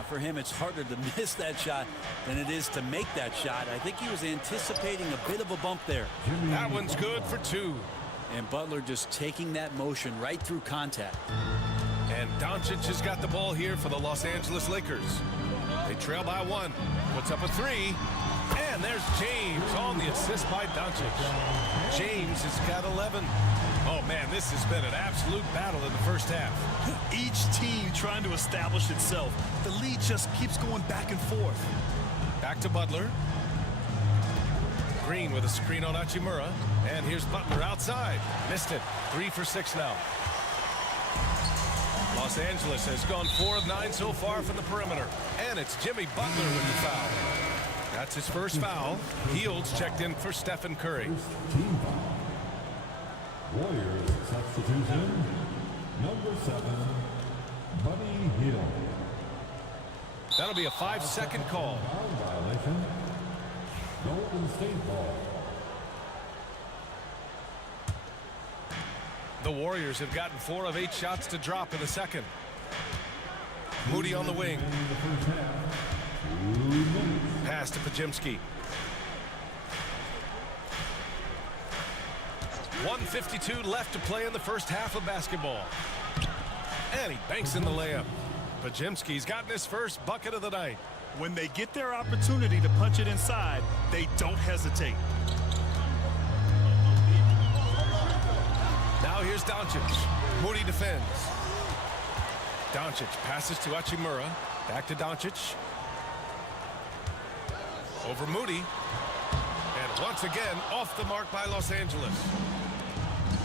For him, it's harder to miss that shot than it is to make that shot. I think he was anticipating a bit of a bump there. That one's good for 2. And Butler just taking that motion right through contact. And Doncic has got the ball here for the Los Angeles Lakers. They trail by 1. Puts up a 3. And there's James on the assist by Doncic. James has got 11. Oh, man, this has been an absolute battle in the first half. Each team trying to establish itself. The lead just keeps going back and forth. Back to Butler. Green with a screen on Hachimura. And here's Butler outside. Missed it. 3 for 6 now. Los Angeles has gone 4 of 9 so far from the perimeter. And it's Jimmy Butler with the foul. That's his first foul. Hield's checked in for Stephen Curry. Warriors substitution, number 7, Buddy Hield. That'll be a 5-second call. Foul violation. Golden State ball. The Warriors have gotten 4 of 8 shots to drop in the second. Moody on the wing. Pass to Podziemski. 1:52 left to play in the first half of basketball. And he banks in the layup. Podziemski's gotten his first bucket of the night. When they get their opportunity to punch it inside, they don't hesitate. Now here's Doncic. Moody defends. Doncic passes to Hachimura. Back to Doncic. Over Moody. And once again, off the mark by Los Angeles.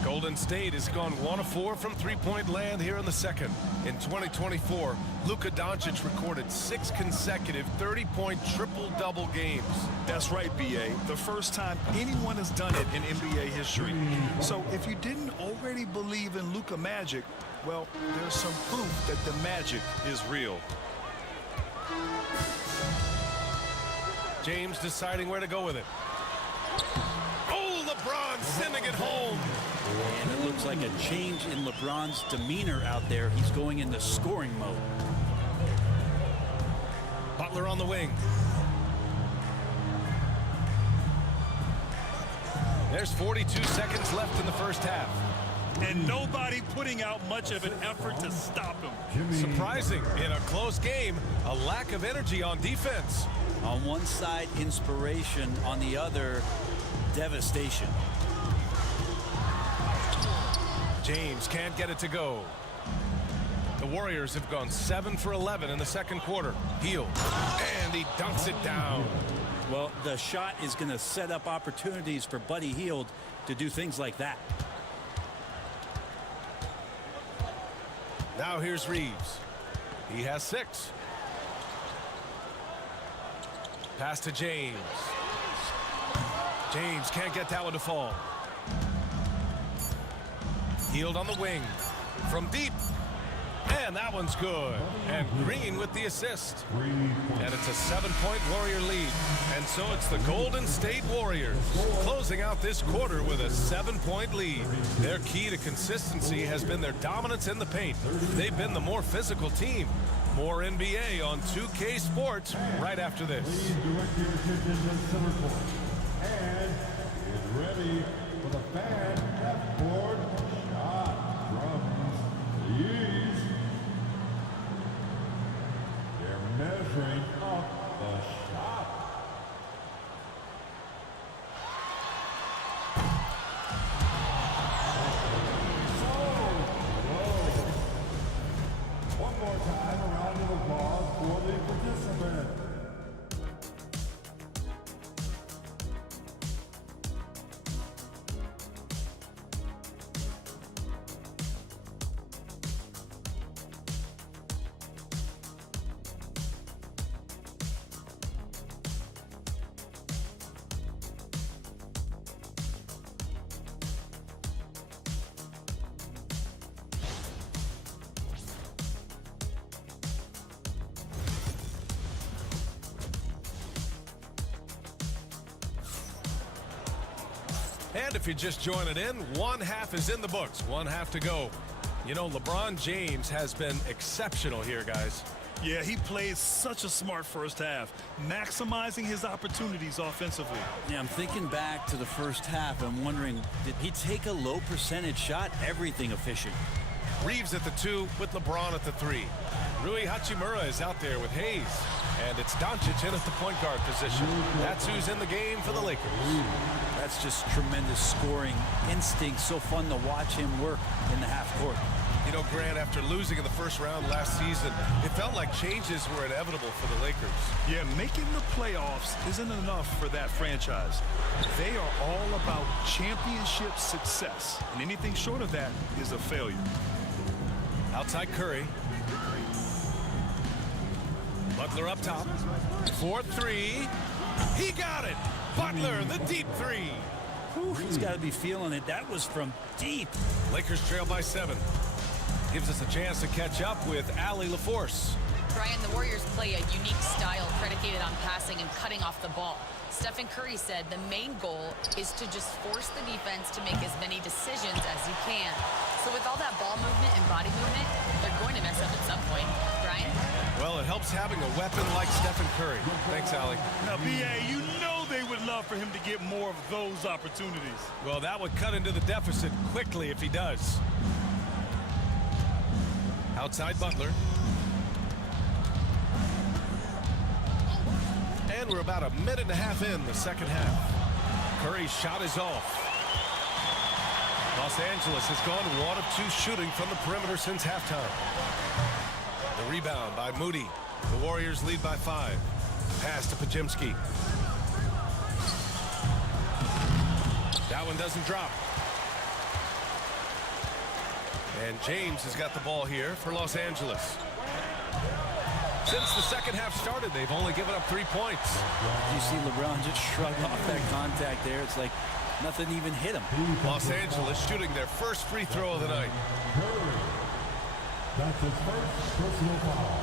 Golden State has gone 1 of 4 from three-point land here in the second. In 2024, Luka Doncic recorded 6 consecutive 30-point triple-double games. That's right, B.A. The first time anyone has done it in NBA history. So if you didn't already believe in Luka magic, well, there's some proof that the magic is real. James deciding where to go with it. Oh, LeBron sending it home. And it looks like a change in LeBron's demeanor out there. He's going into scoring mode. Butler on the wing. There's 42 seconds left in the first half. And nobody putting out much of an effort to stop him. Surprising in a close game, a lack of energy on defense. On one side, inspiration. On the other, devastation. James can't get it to go. The Warriors have gone 7 for 11 in the second quarter. Hield, and he dunks it down. Well, the shot is going to set up opportunities for Buddy Hield to do things like that. Now here's Reeves. He has 6. Pass to James. James can't get that one to fall. Hield on the wing. From deep. And that one's good. And Green with the assist. And it's a 7-point Warrior lead. And so it's the Golden State Warriors closing out this quarter with a 7-point lead. Their key to consistency has been their dominance in the paint. They've been the more physical team. More NBA on 2K Sports right after this. Direct your attention to center court. And get ready for the fan half-court shot from the East. They're measuring up the shot. One more time, a round of applause for the participant. And if you're just joining in, one half is in the books, one half to go. You know, LeBron James has been exceptional here, guys. Yeah, he played such a smart first half, maximizing his opportunities offensively. Yeah, I'm thinking back to the first half. I'm wondering, did he take a low percentage shot? Everything efficient. Reeves at the 2 with LeBron at the 3. Rui Hachimura is out there with Hayes. And it's Doncic in at the point guard position. That's who's in the game for the Lakers. That's just tremendous scoring instinct. So fun to watch him work in the half court. You know, Grant, after losing in the first round last season, it felt like changes were inevitable for the Lakers. Yeah, making the playoffs isn't enough for that franchise. They are all about championship success, and anything short of that is a failure. Outside Curry. Butler up top. 4-3. He got it. Butler, the deep 3. Whew, he's got to be feeling it. That was from deep. Lakers trail by 7. Gives us a chance to catch up with Allie LaForce. Brian, the Warriors play a unique style predicated on passing and cutting off the ball. Stephen Curry said the main goal is to just force the defense to make as many decisions as you can. So with all that ball movement and body movement, they're going to mess up at some point. Brian? Well, it helps having a weapon like Stephen Curry. Thanks, Allie. Now, B.A., you know they would love for him to get more of those opportunities. Well, that would cut into the deficit quickly if he does. Outside Butler. And we're about a minute and a half in the second half. Curry's shot is off. Los Angeles has gone 1 of 2 shooting from the perimeter since halftime. The rebound by Moody. The Warriors lead by 5. Pass to Pajimski. That one doesn't drop. And James has got the ball here for Los Angeles. Since the second half started, they've only given up 3 points. You see LeBron just shrug off that contact there. It's like nothing even hit him. Los Angeles shooting their first free throw of the night. That's his first personal foul.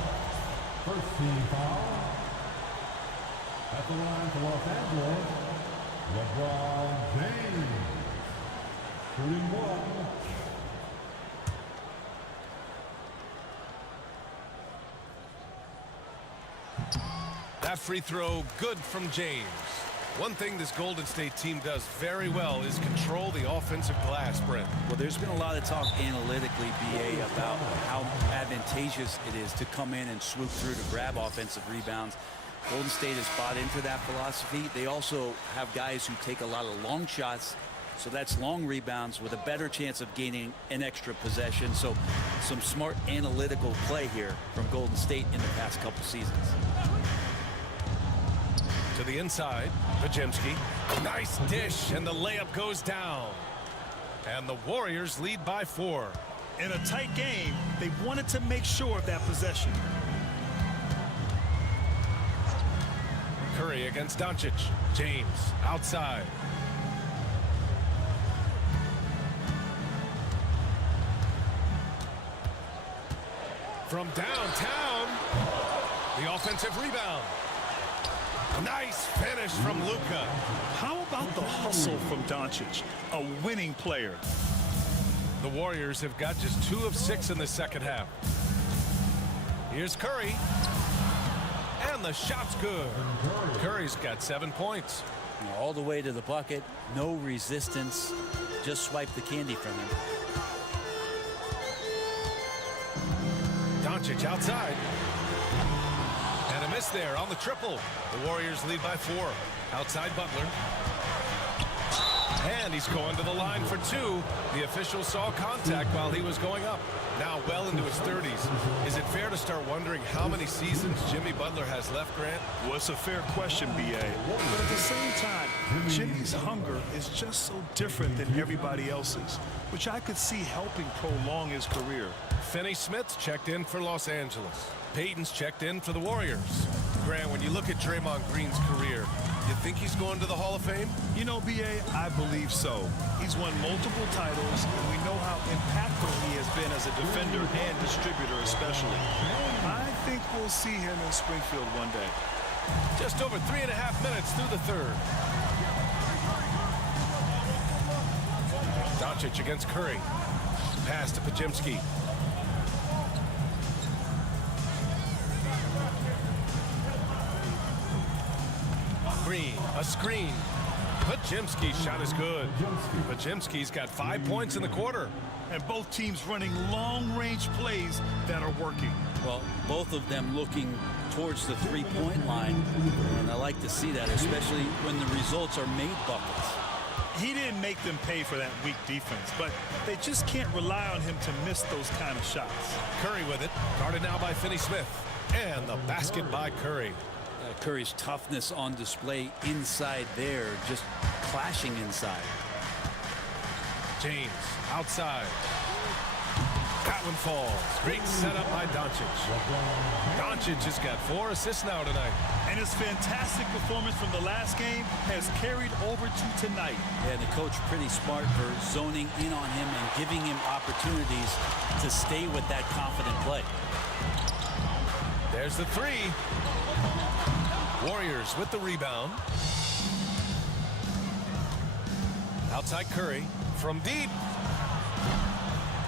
First team foul. At the line for Los Angeles, LeBron James. Shooting 1. That free throw good from James. One thing this Golden State team does very well is control the offensive glass, Brent. Well, there's been a lot of talk analytically, BA, about how advantageous it is to come in and swoop through to grab offensive rebounds. Golden State has bought into that philosophy. They also have guys who take a lot of long shots So that's long rebounds with a better chance of gaining an extra possession. So some smart analytical play here from Golden State in the past couple seasons. To the inside, Pajemski. Nice dish, and the layup goes down. And the Warriors lead by 4. In a tight game, they wanted to make sure of that possession. Curry against Doncic. James outside. From downtown, the offensive rebound. Nice finish from Luka. How about the hustle from Doncic, a winning player? The Warriors have got just 2 of 6 in the second half. Here's Curry. And the shot's good. Curry's got 7 points. All the way to the bucket, no resistance, just swipe the candy from him. Doncic outside. And a miss there on the triple. The Warriors lead by 4. Outside Butler. And he's going to the line for 2. The official saw contact while he was going up. Now well into his 30s. Is it fair to start wondering how many seasons Jimmy Butler has left, Grant? Well, it's a fair question, B.A. But at the same time, Jimmy's hunger is just so different than everybody else's, which I could see helping prolong his career. Finney Smith's checked in for Los Angeles. Payton's checked in for the Warriors. Grant, when you look at Draymond Green's career, you think he's going to the Hall of Fame? You know, B.A., I believe so. He's won multiple titles, and we know how impactful he has been as a defender and distributor especially. I think we'll see him in Springfield one day. Just over 3.5 minutes through the third. Doncic against Curry. Pass to Pajemski. Green, a screen. Pajemski's shot is good. Pajemski's got 5 points in the quarter. And both teams running long-range plays that are working. Well, both of them looking towards the three-point line, and I like to see that, especially when the results are made buckets. He didn't make them pay for that weak defense, but they just can't rely on him to miss those kind of shots. Curry with it, guarded now by Finney Smith, and the basket by Curry. Curry's toughness on display inside there, just clashing inside. James outside. That one falls. Great setup by Doncic. Doncic has got 4 assists now tonight. And his fantastic performance from the last game has carried over to tonight. Yeah, and the coach pretty smart for zoning in on him and giving him opportunities to stay with that confident play. There's the 3. Warriors with the rebound. Outside Curry from deep.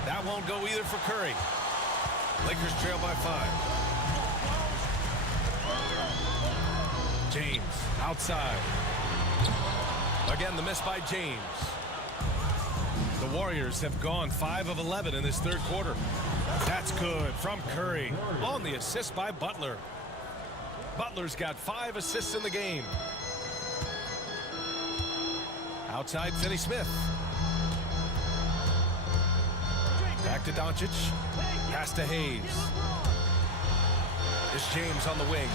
That won't go either for Curry. Lakers trail by 5. James outside. Again, the miss by James. The Warriors have gone 5 of 11 in this third quarter. That's good from Curry on the assist by Butler. Butler's got 5 assists in the game. Outside Finney Smith. Back to Doncic. Pass to Hayes. There's James on the wing.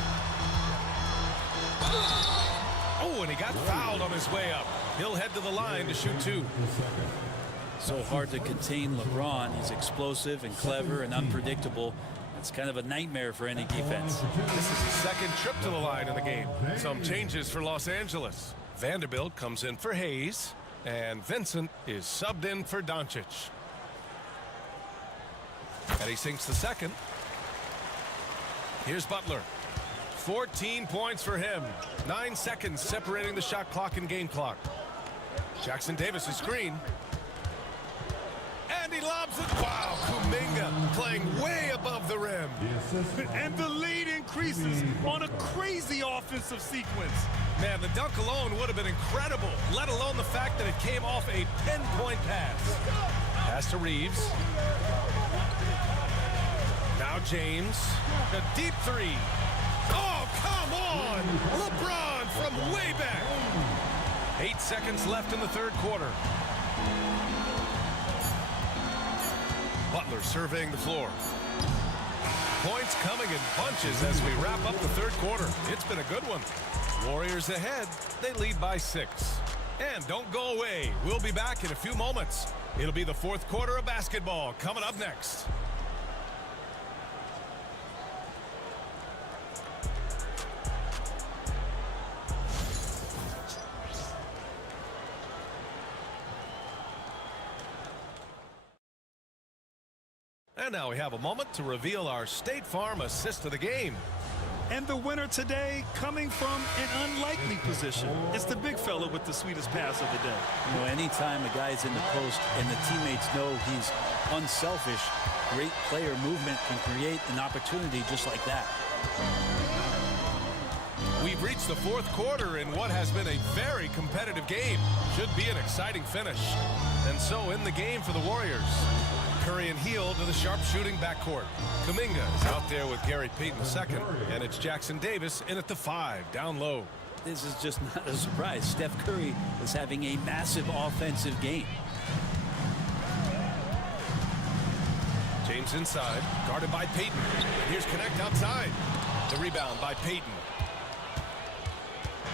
Oh, and he got fouled on his way up. He'll head to the line to shoot 2. So hard to contain LeBron. He's explosive and clever and unpredictable. It's kind of a nightmare for any defense. This is his second trip to the line in the game. Some changes for Los Angeles. Vanderbilt comes in for Hayes, and Vincent is subbed in for Doncic. And he sinks the second. Here's Butler. 14 points for him. 9 seconds separating the shot clock and game clock. Jackson Davis' screen. And he lobs it. Wow, Kuminga playing way above the rim. And the lead increases on a crazy offensive sequence. Man, the dunk alone would have been incredible, let alone the fact that it came off a pinpoint pass. Pass to Reeves. Now James. A deep 3. Oh, come on! LeBron from way back. 8 seconds left in the third quarter. Butler surveying the floor. Points coming in bunches as we wrap up the third quarter. It's been a good one. Warriors ahead. They lead by 6. And don't go away. We'll be back in a few moments. It'll be the fourth quarter of basketball coming up next. And now we have a moment to reveal our State Farm assist of the game. And the winner today coming from an unlikely position. It's the big fella with the sweetest pass of the day. You know, anytime a guy's in the post and the teammates know he's unselfish, great player movement can create an opportunity just like that. We've reached the fourth quarter in what has been a very competitive game. Should be an exciting finish. And so in the game for the Warriors, Curry and Hield to the sharpshooting backcourt. Kuminga is out there with Gary Payton II, and it's Jackson Davis in at the 5, down low. This is just not a surprise. Steph Curry is having a massive offensive game. James inside, guarded by Payton. Here's Connect outside. The rebound by Payton.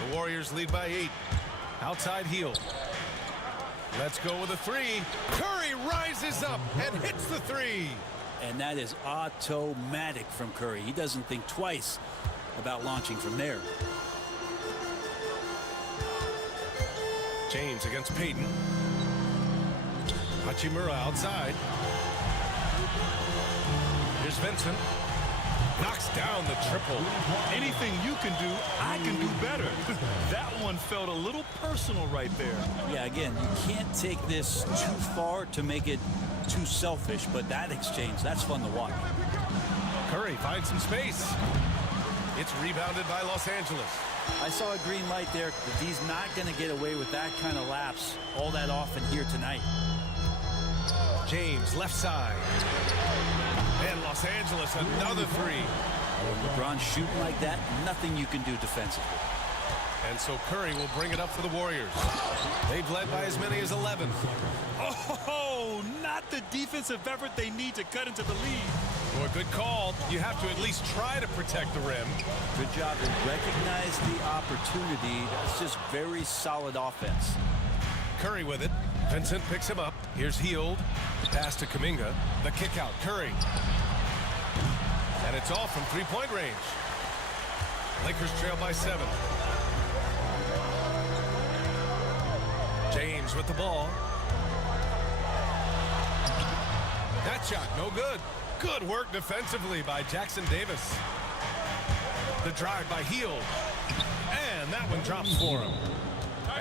The Warriors lead by 8. Outside Hield. Let's go with a 3. Curry rises up and hits the 3. And that is automatic from Curry. He doesn't think twice about launching from there. James against Payton. Hachimura outside. Here's Vincent. Knocks down the triple. Anything you can do, I can do better. That one felt a little personal right there. Yeah, again, you can't take this too far to make it too selfish, but that exchange, that's fun to watch. Curry finds some space. It's rebounded by Los Angeles. I saw a green light there. He's not going to get away with that kind of lapse all that often here tonight. James left side. And Los Angeles another 3. When LeBron's shooting like that, nothing you can do defensively. And so Curry will bring it up for the Warriors. They've led by as many as 11. Oh, not the defensive effort they need to cut into the lead. Well, a good call. You have to at least try to protect the rim. Good job to recognize the opportunity. That's just very solid offense. Curry with it. Vincent picks him up. Here's Hield. Pass to Kuminga. The kick out. Curry. And it's off from three-point range. Lakers trail by 7. James with the ball. That shot, no good. Good work defensively by Jackson Davis. The drive by Hield. And that one drops for him.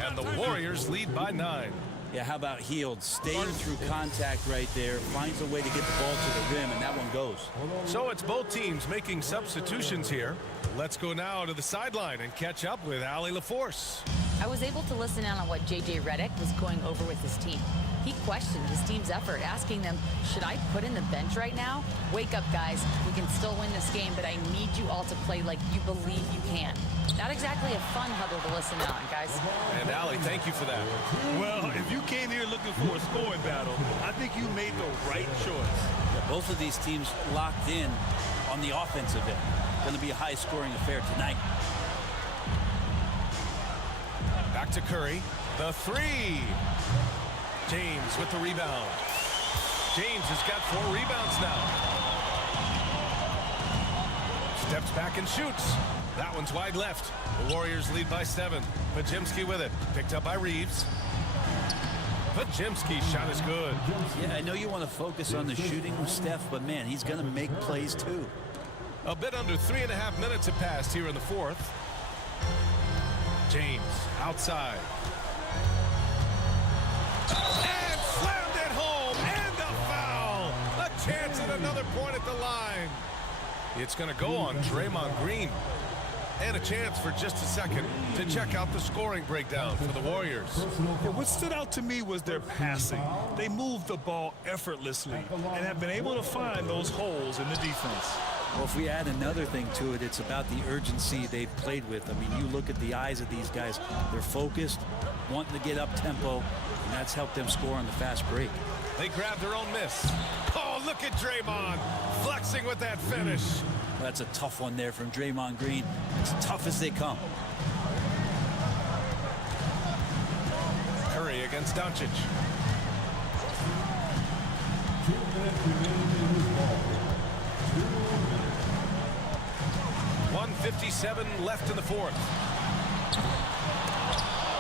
And the Warriors lead by 9. Yeah, how about Hield? Staying through contact right there, finds a way to get the ball to the rim, and that one goes. So it's both teams making substitutions here. Let's go now to the sideline and catch up with Allie LaForce. I was able to listen in on what J.J. Redick was going over with his team. He questioned his team's effort, asking them, should I put in the bench right now? Wake up, guys. We can still win this game, but I need you all to play like you believe you can. Not exactly a fun huddle to listen on, guys. And Allie, thank you for that. Well, if you came here looking for a scoring battle, I think you made the right choice. Yeah, both of these teams locked in on the offensive end. Going to be a high-scoring affair tonight. Back to Curry. The 3. James with the rebound. James has got 4 rebounds now. Steps back and shoots. That one's wide left. The Warriors lead by 7. Pajimski with it. Picked up by Reeves. Pajimski's shot is good. Yeah, I know you want to focus on the shooting with Steph, but man, he's going to make plays too. A bit under 3.5 minutes have passed here in the fourth. James outside. And slammed it home. And a foul. A chance at another point at the line. It's going to go on Draymond Green. And a chance for just a second to check out the scoring breakdown for the Warriors. What stood out to me was their passing. They moved the ball effortlessly and have been able to find those holes in the defense. Well, if we add another thing to it, it's about the urgency they've played with. I mean, you look at the eyes of these guys. They're focused, wanting to get up tempo, and that's helped them score on the fast break. They grab their own miss. Oh, look at Draymond flexing with that finish. Well, that's a tough one there from Draymond Green. It's tough as they come. Curry against Doncic. 1:57 left in the fourth.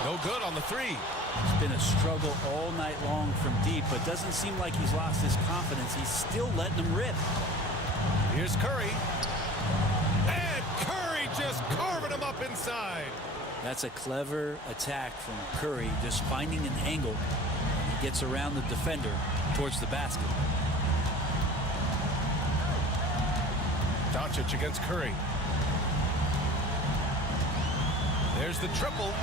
No good on the three. It's been a struggle all night long from deep, but doesn't seem like he's lost his confidence. He's still letting them rip. Here's Curry. And Curry just carving him up inside. That's a clever attack from Curry, just finding an angle. He gets around the defender towards the basket. Doncic against Curry. There's the triple.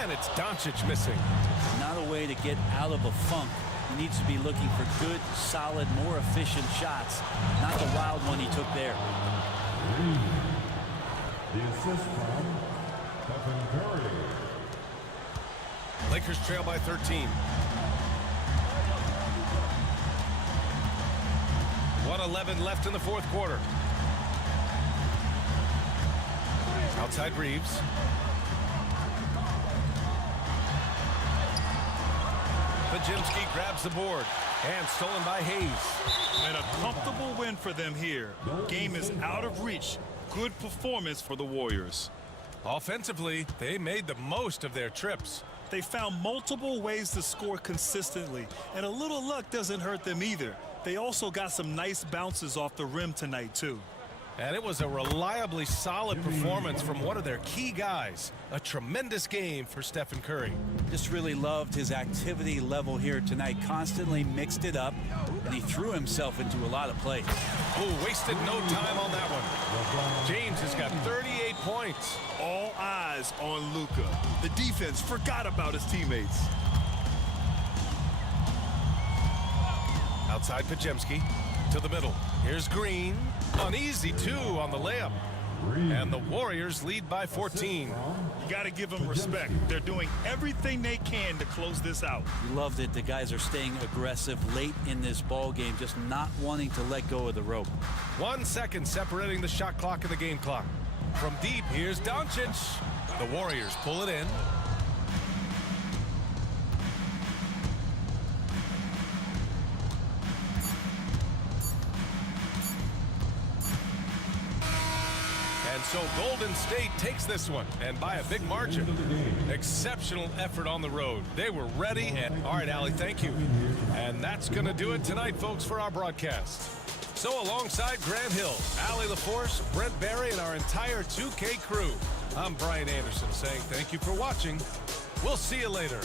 And it's Doncic missing. Not a way to get out of a funk. He needs to be looking for good, solid, more efficient shots. Not the wild one he took there. The assist from Stephen Curry. Lakers trail by 13. 1:11 left in the fourth quarter. Outside Reeves. Pajimski grabs the board. And stolen by Hayes. And a comfortable win for them here. Game is out of reach. Good performance for the Warriors. Offensively, they made the most of their trips. They found multiple ways to score consistently, and a little luck doesn't hurt them either. They also got some nice bounces off the rim tonight, too. And it was a reliably solid performance from one of their key guys. A tremendous game for Stephen Curry. Just really loved his activity level here tonight. Constantly mixed it up, and he threw himself into a lot of plays. Oh, wasted no time on that one. James has got 38 points. All eyes on Luka. The defense forgot about his teammates. Outside Pajemski to the middle. Here's Green. An easy two on the layup. And the Warriors lead by 14. You got to give them respect. They're doing everything they can to close this out. Loved it. The guys are staying aggressive late in this ball game, just not wanting to let go of the rope. 1 second separating the shot clock and the game clock. From deep, here's Doncic. The Warriors pull it in. And so Golden State takes this one, and by a big margin. Exceptional effort on the road. They were ready, and all right, Allie, thank you. And that's going to do it tonight, folks, for our broadcast. So alongside Grant Hill, Allie LaForce, Brent Barry, and our entire 2K crew, I'm Brian Anderson saying thank you for watching. We'll see you later.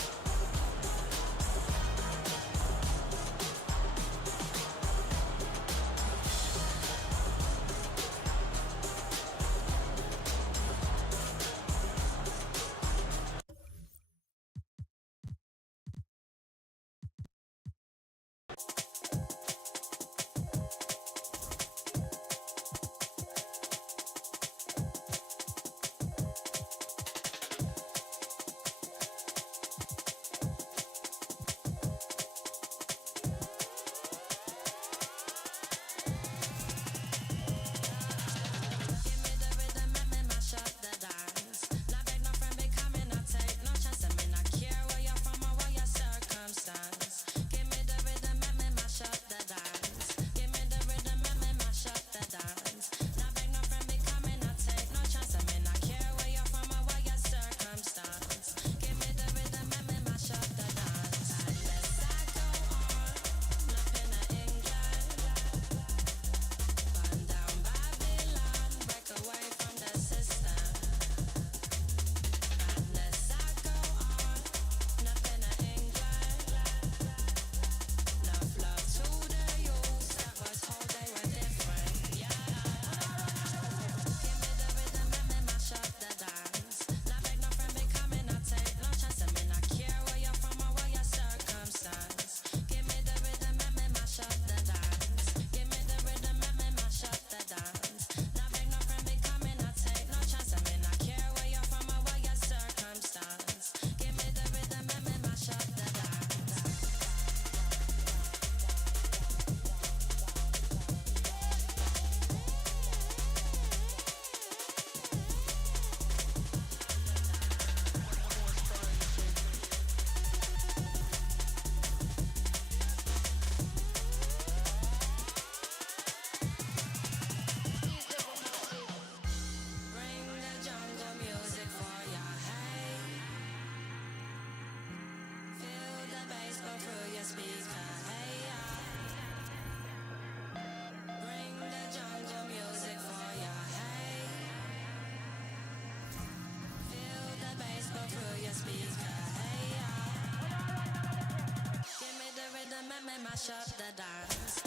mash up the dance.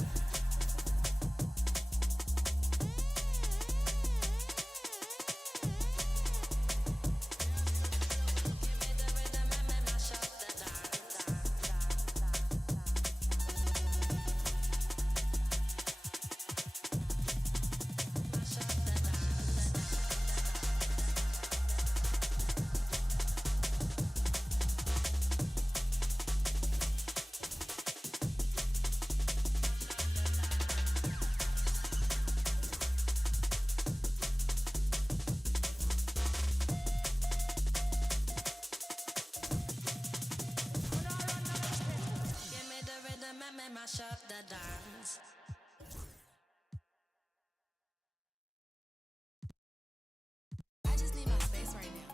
Mash up the dance. I just need my space right now.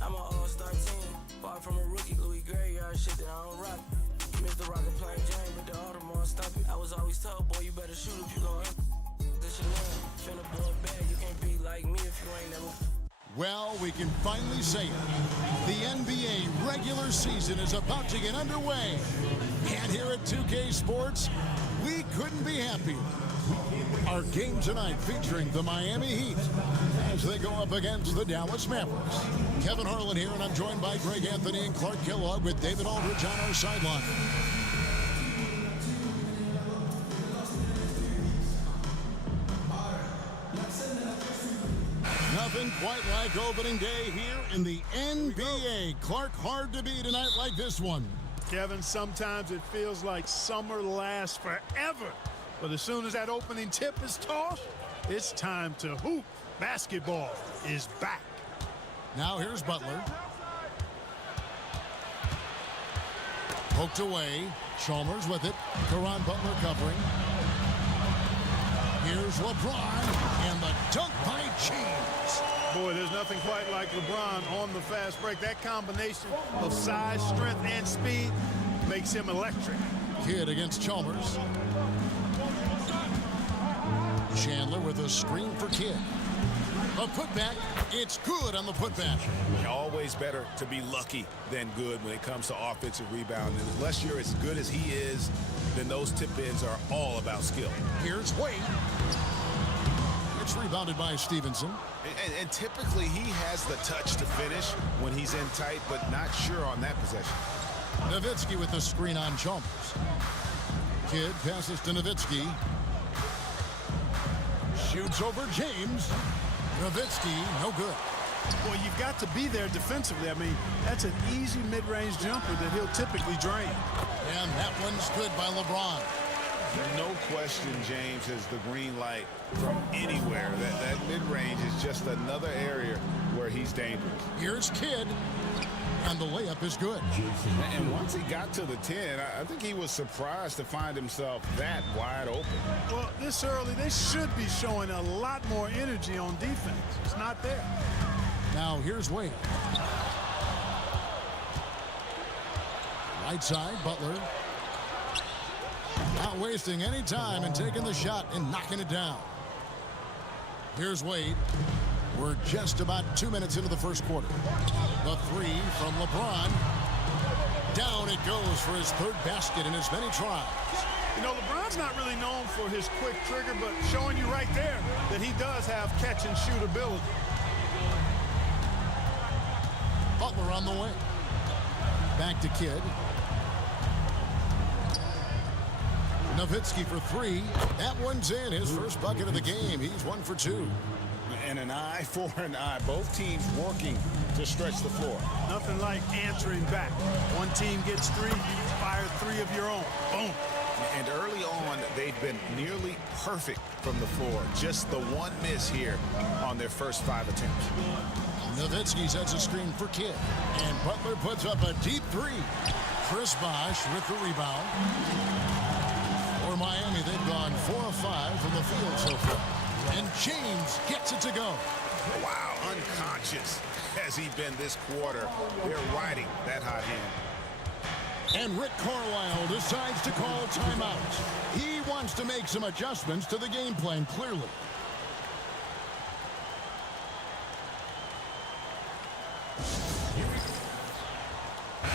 I'm an all-star team, far from a rookie, Louis Graveyard shit that I don't rock. Mr. Rocket playing Jane, but the Audemars stop it. I was always told, boy, you better shoot if you gon' this your name. Finna blow it bad, you can't be like me if you ain't never. Well, we can finally say it. The NBA regular season is about to get underway. And here at 2K Sports, we couldn't be happier. Our game tonight featuring the Miami Heat as they go up against the Dallas Mavericks. Kevin Harlan here, and I'm joined by Greg Anthony and Clark Kellogg with David Aldridge on our sideline. Nothing quite like opening day here in the NBA. Clark, hard to beat a night like this one. Kevin, sometimes it feels like summer lasts forever. But as soon as that opening tip is tossed, it's time to hoop. Basketball is back. Now here's Butler. Poked away. Chalmers with it. Caron Butler covering. Here's LeBron and the dunk by James. Boy, there's nothing quite like LeBron on the fast break. That combination of size, strength, and speed makes him electric. Kidd against Chalmers. Chandler with a screen for Kidd. A putback. It's good on the putback. Always better to be lucky than good when it comes to offensive rebounding. Unless you're as good as he is, then those tip-ins are all about skill. Here's Wade. It's rebounded by Stevenson. And typically he has the touch to finish when he's in tight, but not sure on that possession. Nowitzki with the screen on Chalmers. Kidd passes to Nowitzki. Shoots over James. Nowitzki, no good. Boy, you've got to be there defensively. I mean, that's an easy mid-range jumper that he'll typically drain. And that one's good by LeBron. No question James has the green light from anywhere. That mid-range is just another area where he's dangerous. Here's Kidd. And the layup is good. And once he got to the 10, I think he was surprised to find himself that wide open. Well, this early, they should be showing a lot more energy on defense. It's not there. Now here's Wade. Right side, Butler. Not wasting any time and taking the shot and knocking it down. Here's Wade. We're just about 2 minutes into the first quarter. The three from LeBron. Down it goes for his third basket in as many tries. You know, LeBron's not really known for his quick trigger, but showing you right there that he does have catch and shoot ability. Butler on the way. Back to Kidd. Nowitzki for three. That one's in. His first bucket of the game. He's 1 for 2. And an eye for an eye. Both teams working to stretch the floor. Nothing like answering back. One team gets three, you fire three of your own. Boom. And early on, they've been nearly perfect from the floor. Just the one miss here on their first 5 attempts. Nowitzki sets a screen for Kidd. And Butler puts up a deep three. Chris Bosh with the rebound. For Miami, they've gone 4 of 5 from the field so far. And James gets it to go. Wow, unconscious has he been this quarter. They're riding that hot hand. And Rick Carlisle decides to call timeout. He wants to make some adjustments to the game plan, clearly.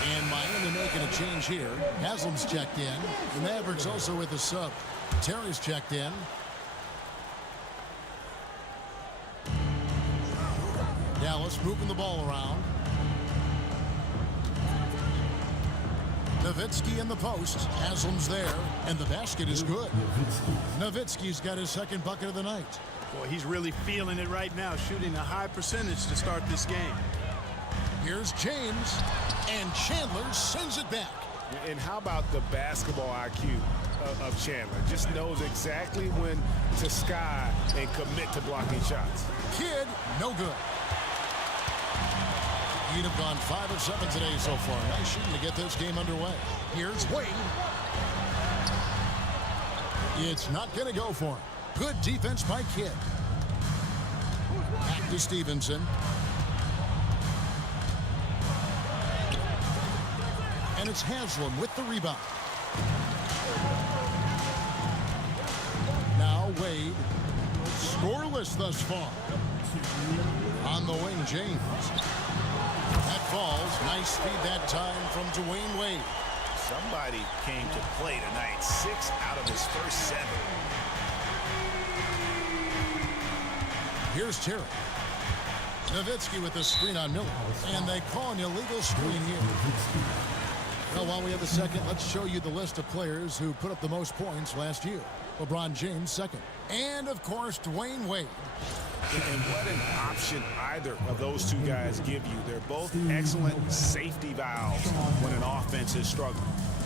And Miami making a change here. Haslam's checked in. The Mavericks also with a sub. Terry's checked in. Dallas moving the ball around. Nowitzki in the post. Haslam's there, and the basket is good. Nowitzki's got his second bucket of the night. Boy, he's really feeling it right now, shooting a high percentage to start this game. Here's James, and Chandler sends it back. And how about the basketball IQ of Chandler? Just knows exactly when to sky and commit to blocking shots. Kidd, no good. He'd have gone 5 of 7 today so far. Nice shooting to get this game underway. Here's Wade. It's not going to go for him. Good defense by Kidd. Back to Stevenson. And it's Haslam with the rebound. Now Wade. Scoreless thus far. On the wing, James. That falls. Nice speed that time from Dwayne Wade. Somebody came to play tonight. 6 out of his first 7. Here's Terry. Nowitzki with the screen on Miller. And they call an illegal screen here. Well, while we have a second, let's show you the list of players who put up the most points last year. LeBron James second. And, of course, Dwayne Wade. And what an option either of those two guys give you. They're both excellent safety valves when an offense is struggling.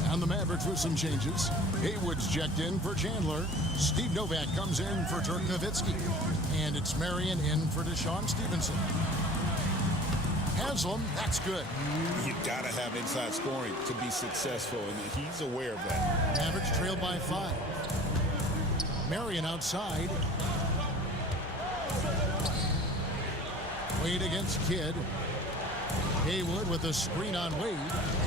And the Mavericks with some changes. Haywood's checked in for Chandler. Steve Novak comes in for Dirk Nowitzki. And it's Marion in for Deshaun Stevenson. Haslam, that's good. You gotta have inside scoring to be successful, and he's aware of that. Mavericks trailed by 5. Marion outside. Wade against Kidd. Haywood with a screen on Wade.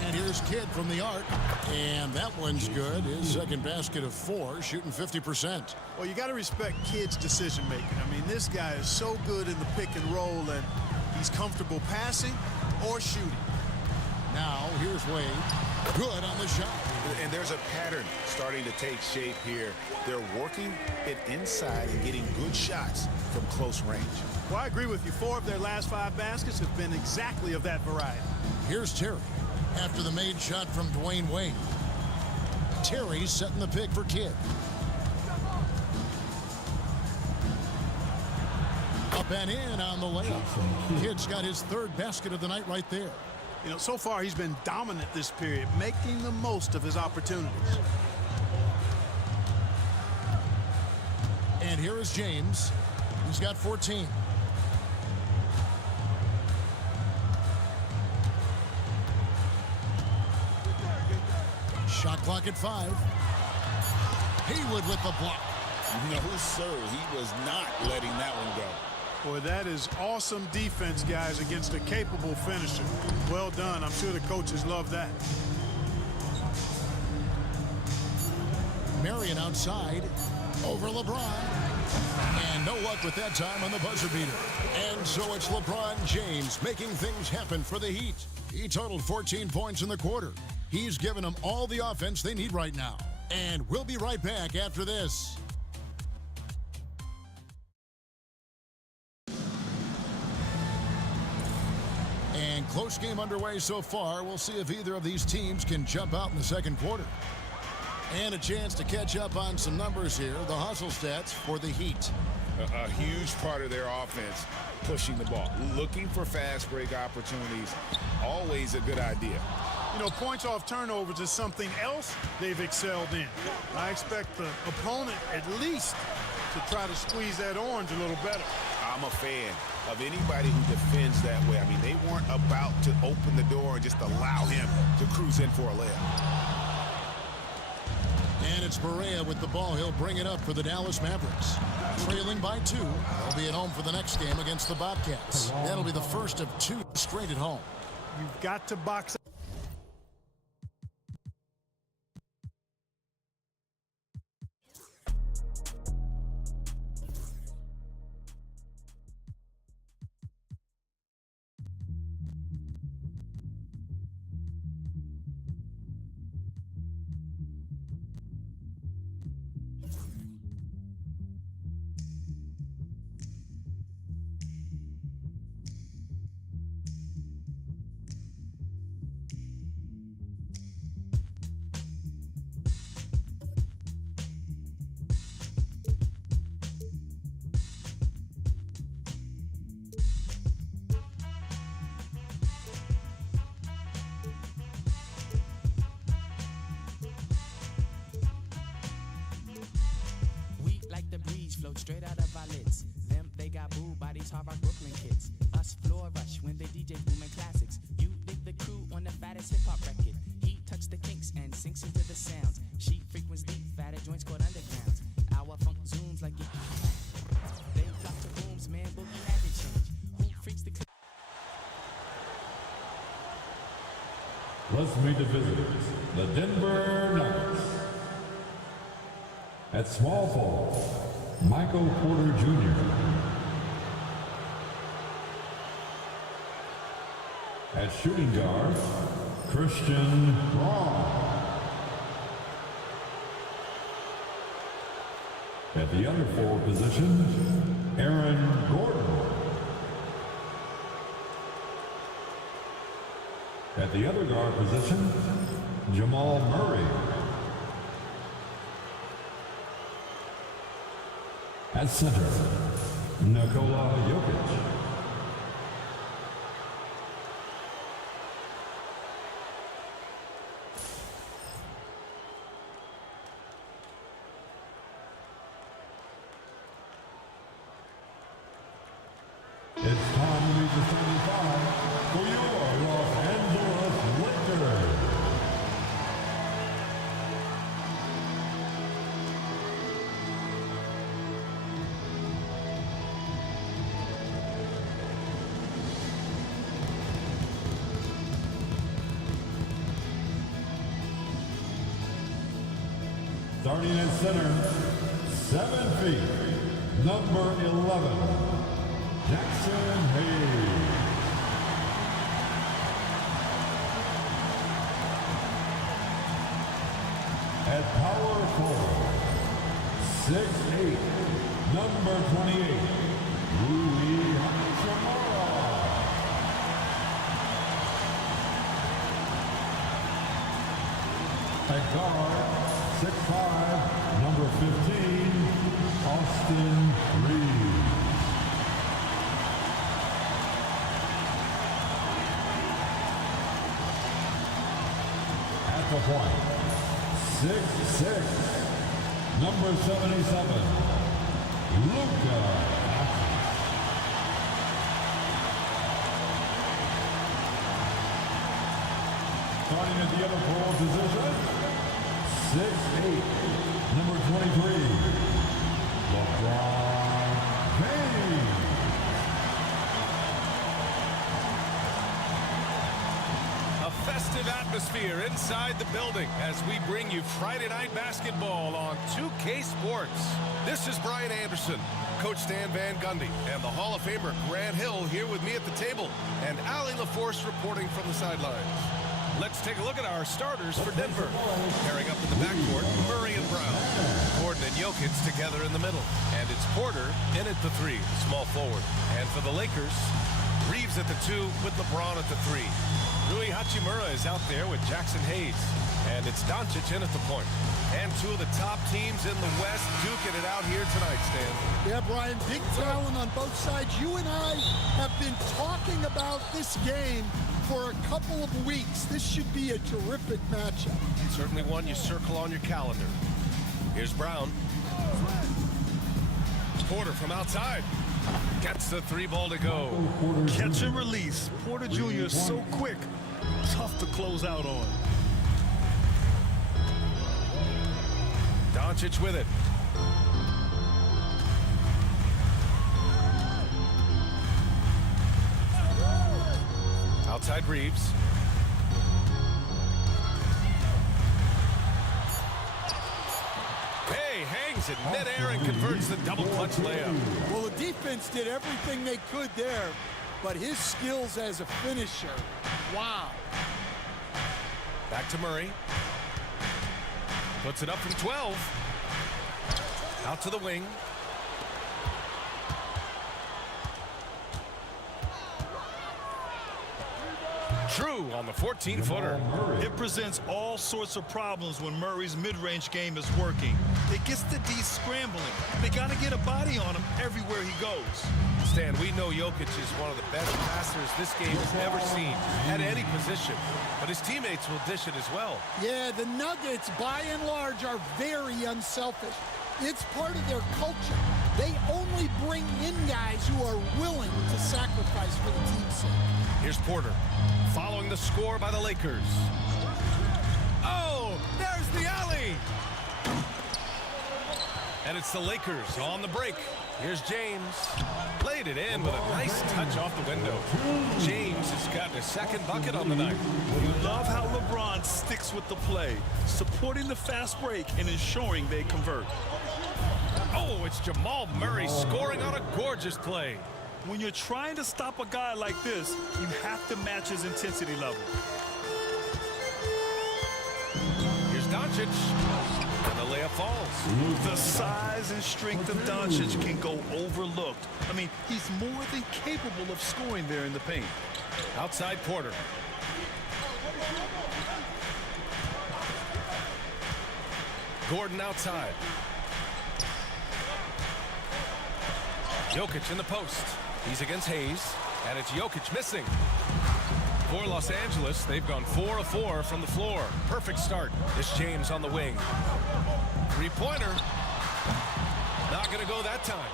And here's Kidd from the arc. And that one's good. His second basket of 4, shooting 50%. Well, you got to respect Kidd's decision making. I mean, this guy is so good in the pick and roll, and he's comfortable passing or shooting. Now, here's Wade. Good on the shot. And there's a pattern starting to take shape here. They're working it inside and getting good shots from close range. Well, I agree with you. 4 of their last 5 baskets have been exactly of that variety. Here's Terry after the made shot from Dwayne Wade. Terry's setting the pick for Kidd. Up and in on the layup. Kidd's got his 3rd basket of the night right there. You know, so far he's been dominant this period, making the most of his opportunities. And here is James. He's got 14. Shot clock at 5. Haywood with the block. No, sir. He was not letting that one go. Boy, that is awesome defense, guys, against a capable finisher. Well done. I'm sure the coaches love that. Marion outside. Over LeBron. And no luck with that time on the buzzer beater. And so it's LeBron James making things happen for the Heat. He totaled 14 points in the quarter. He's given them all the offense they need right now. And we'll be right back after this. And close game underway so far. We'll see if either of these teams can jump out in the second quarter. And a chance to catch up on some numbers here. The hustle stats for the Heat. A huge part of their offense, pushing the ball. Looking for fast break opportunities. Always a good idea. You know, points off turnovers is something else they've excelled in. I expect the opponent at least to try to squeeze that orange a little better. I'm a fan of anybody who defends that way. I mean, they weren't about to open the door and just allow him to cruise in for a layup. And it's Barea with the ball. He'll bring it up for the Dallas Mavericks. Trailing by 2. They'll be at home for the next game against the Bobcats. That'll be the first of 2 straight at home. You've got to box Float straight out of our lids. Them, they got booed by these Harvard Brooklyn kids. Us floor rush when they DJ booming classics. You dig the crew on the fattest hip hop record. He touched the kinks and sinks into the sounds. She frequents deep, fatter joints called undergrounds. Our funk zooms like it. They flop the rooms, man, boogie had to change. Who freaks the Let's meet the visitors, the Denver Nuggets. At small forward, Michael Porter Jr. At shooting guard, Christian Braun. At the other forward position, Aaron Gordon. At the other guard position, Jamal Murray. At center, Nikola Jokic. It's time to meet the starting five for your Los Angeles Lakers. Starting at center, 7 feet, number 11, Jackson Hayes. At power forward, 6'8", number 28, Rui Hachimura. At guard, 6'5", number 15, Austin Reeves. At the point, 6'6", number 77, Luka. Starting at the other forward position, 6'8", number 23, LeBron James. A festive atmosphere inside the building as we bring you Friday Night Basketball on 2K Sports. This is Brian Anderson, Coach Stan Van Gundy, and the Hall of Famer Grant Hill here with me at the table, and Allie LaForce reporting from the sidelines. Let's take a look at our starters for Denver. Pairing up in the backcourt, Murray and Brown. Gordon and Jokic together in the middle. And it's Porter in at the 3, small forward. And for the Lakers, Reeves at the 2 with LeBron at the 3. Rui Hachimura is out there with Jackson Hayes. And it's Doncic in at the point. And two of the top teams in the West duking it out here tonight, Stan. Yeah, Brian, big talent on both sides. You and I have been talking about this game for a couple of weeks. This should be a terrific matchup. Certainly one you circle on your calendar. Here's Brown. Porter from outside. Gets the 3 ball to go. Catch and release. Porter Jr. is so quick. Tough to close out on. Doncic with it. Outside Reeves. Hey, hangs in midair and converts the double clutch layup. Well, the defense did everything they could there, but his skills as a finisher, wow. Back to Murray. Puts it up from 12. Out to the wing. True on the 14-footer. It presents all sorts of problems when Murray's mid-range game is working. It gets the D scrambling. They got to get a body on him everywhere he goes. Stan, we know Jokic is one of the best passers this game has ever seen at any position, but his teammates will dish it as well. Yeah, the Nuggets, by and large, are very unselfish. It's part of their culture. They only bring in guys who are willing to sacrifice for the team's sake. Here's Porter, following the score by the Lakers. Oh, there's the alley! And it's the Lakers on the break. Here's James. Laid it in with a nice touch off the window. James has gotten his second bucket on the night. You love how LeBron sticks with the play, supporting the fast break and ensuring they convert. Oh, it's Jamal Murray scoring on a gorgeous play. When you're trying to stop a guy like this, you have to match his intensity level. Here's Doncic. And the layup falls. The size and strength of Doncic can go overlooked. I mean, he's more than capable of scoring there in the paint. Outside Porter. Gordon outside. Jokic in the post. He's against Hayes, and it's Jokic missing. For Los Angeles, they've gone 4 of 4 from the floor. Perfect start. It's James on the wing. Three-pointer. Not going to go that time.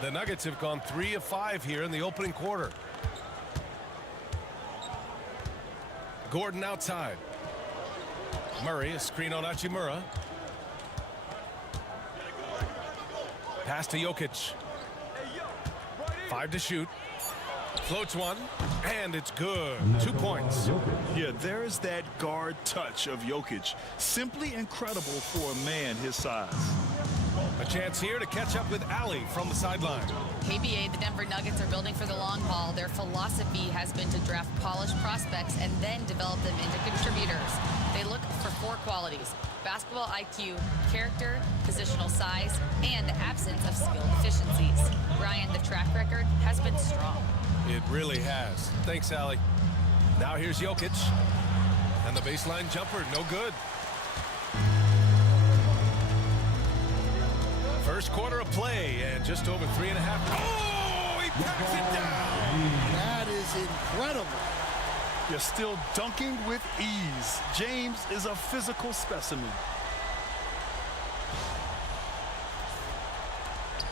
The Nuggets have gone 3 of 5 here in the opening quarter. Gordon outside. Murray, a screen on Hachimura. Pass to Jokic. 5 to shoot. Floats one, and it's good. 2 points. Yeah, there's that guard touch of Jokic. Simply incredible for a man his size. A chance here to catch up with Ali from the sideline. KBA, the Denver Nuggets are building for the long haul. Their philosophy has been to draft polished prospects and then develop them into contributors. They look for 4 qualities: basketball IQ, character, positional size, and the absence of skill deficiencies. Ryan, the track record has been strong. It really has. Thanks, Ali. Now here's Jokic. And the baseline jumper, no good. First quarter of play, and just over 3.5. Oh, he packs it down! That is incredible. You're still dunking with ease. James is a physical specimen.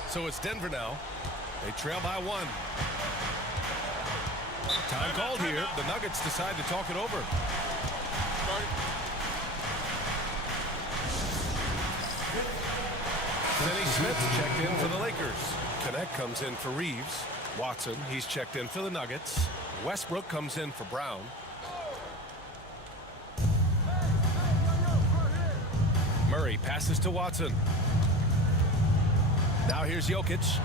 So it's Denver now. They trail by 1. Time called here. The Nuggets decide to talk it over. Finney Smith checked in for the Lakers. Connect comes in for Reeves. Watson, he's checked in for the Nuggets. Westbrook comes in for Brown. Murray passes to Watson. Now here's Jokic.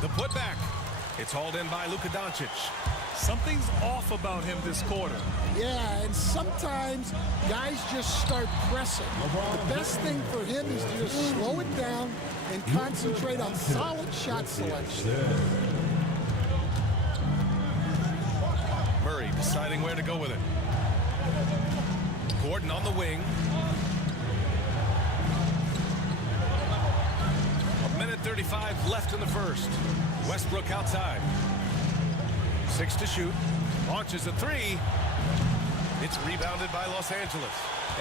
The putback. It's hauled in by Luka Doncic. Something's off about him this quarter. Yeah, and sometimes guys just start pressing. The best thing for him is to just slow it down and concentrate on solid shot selection. Murray deciding where to go with it. Gordon on the wing. 1:35 left in the first. Westbrook outside. 6 to shoot. Launches a 3. It's rebounded by Los Angeles.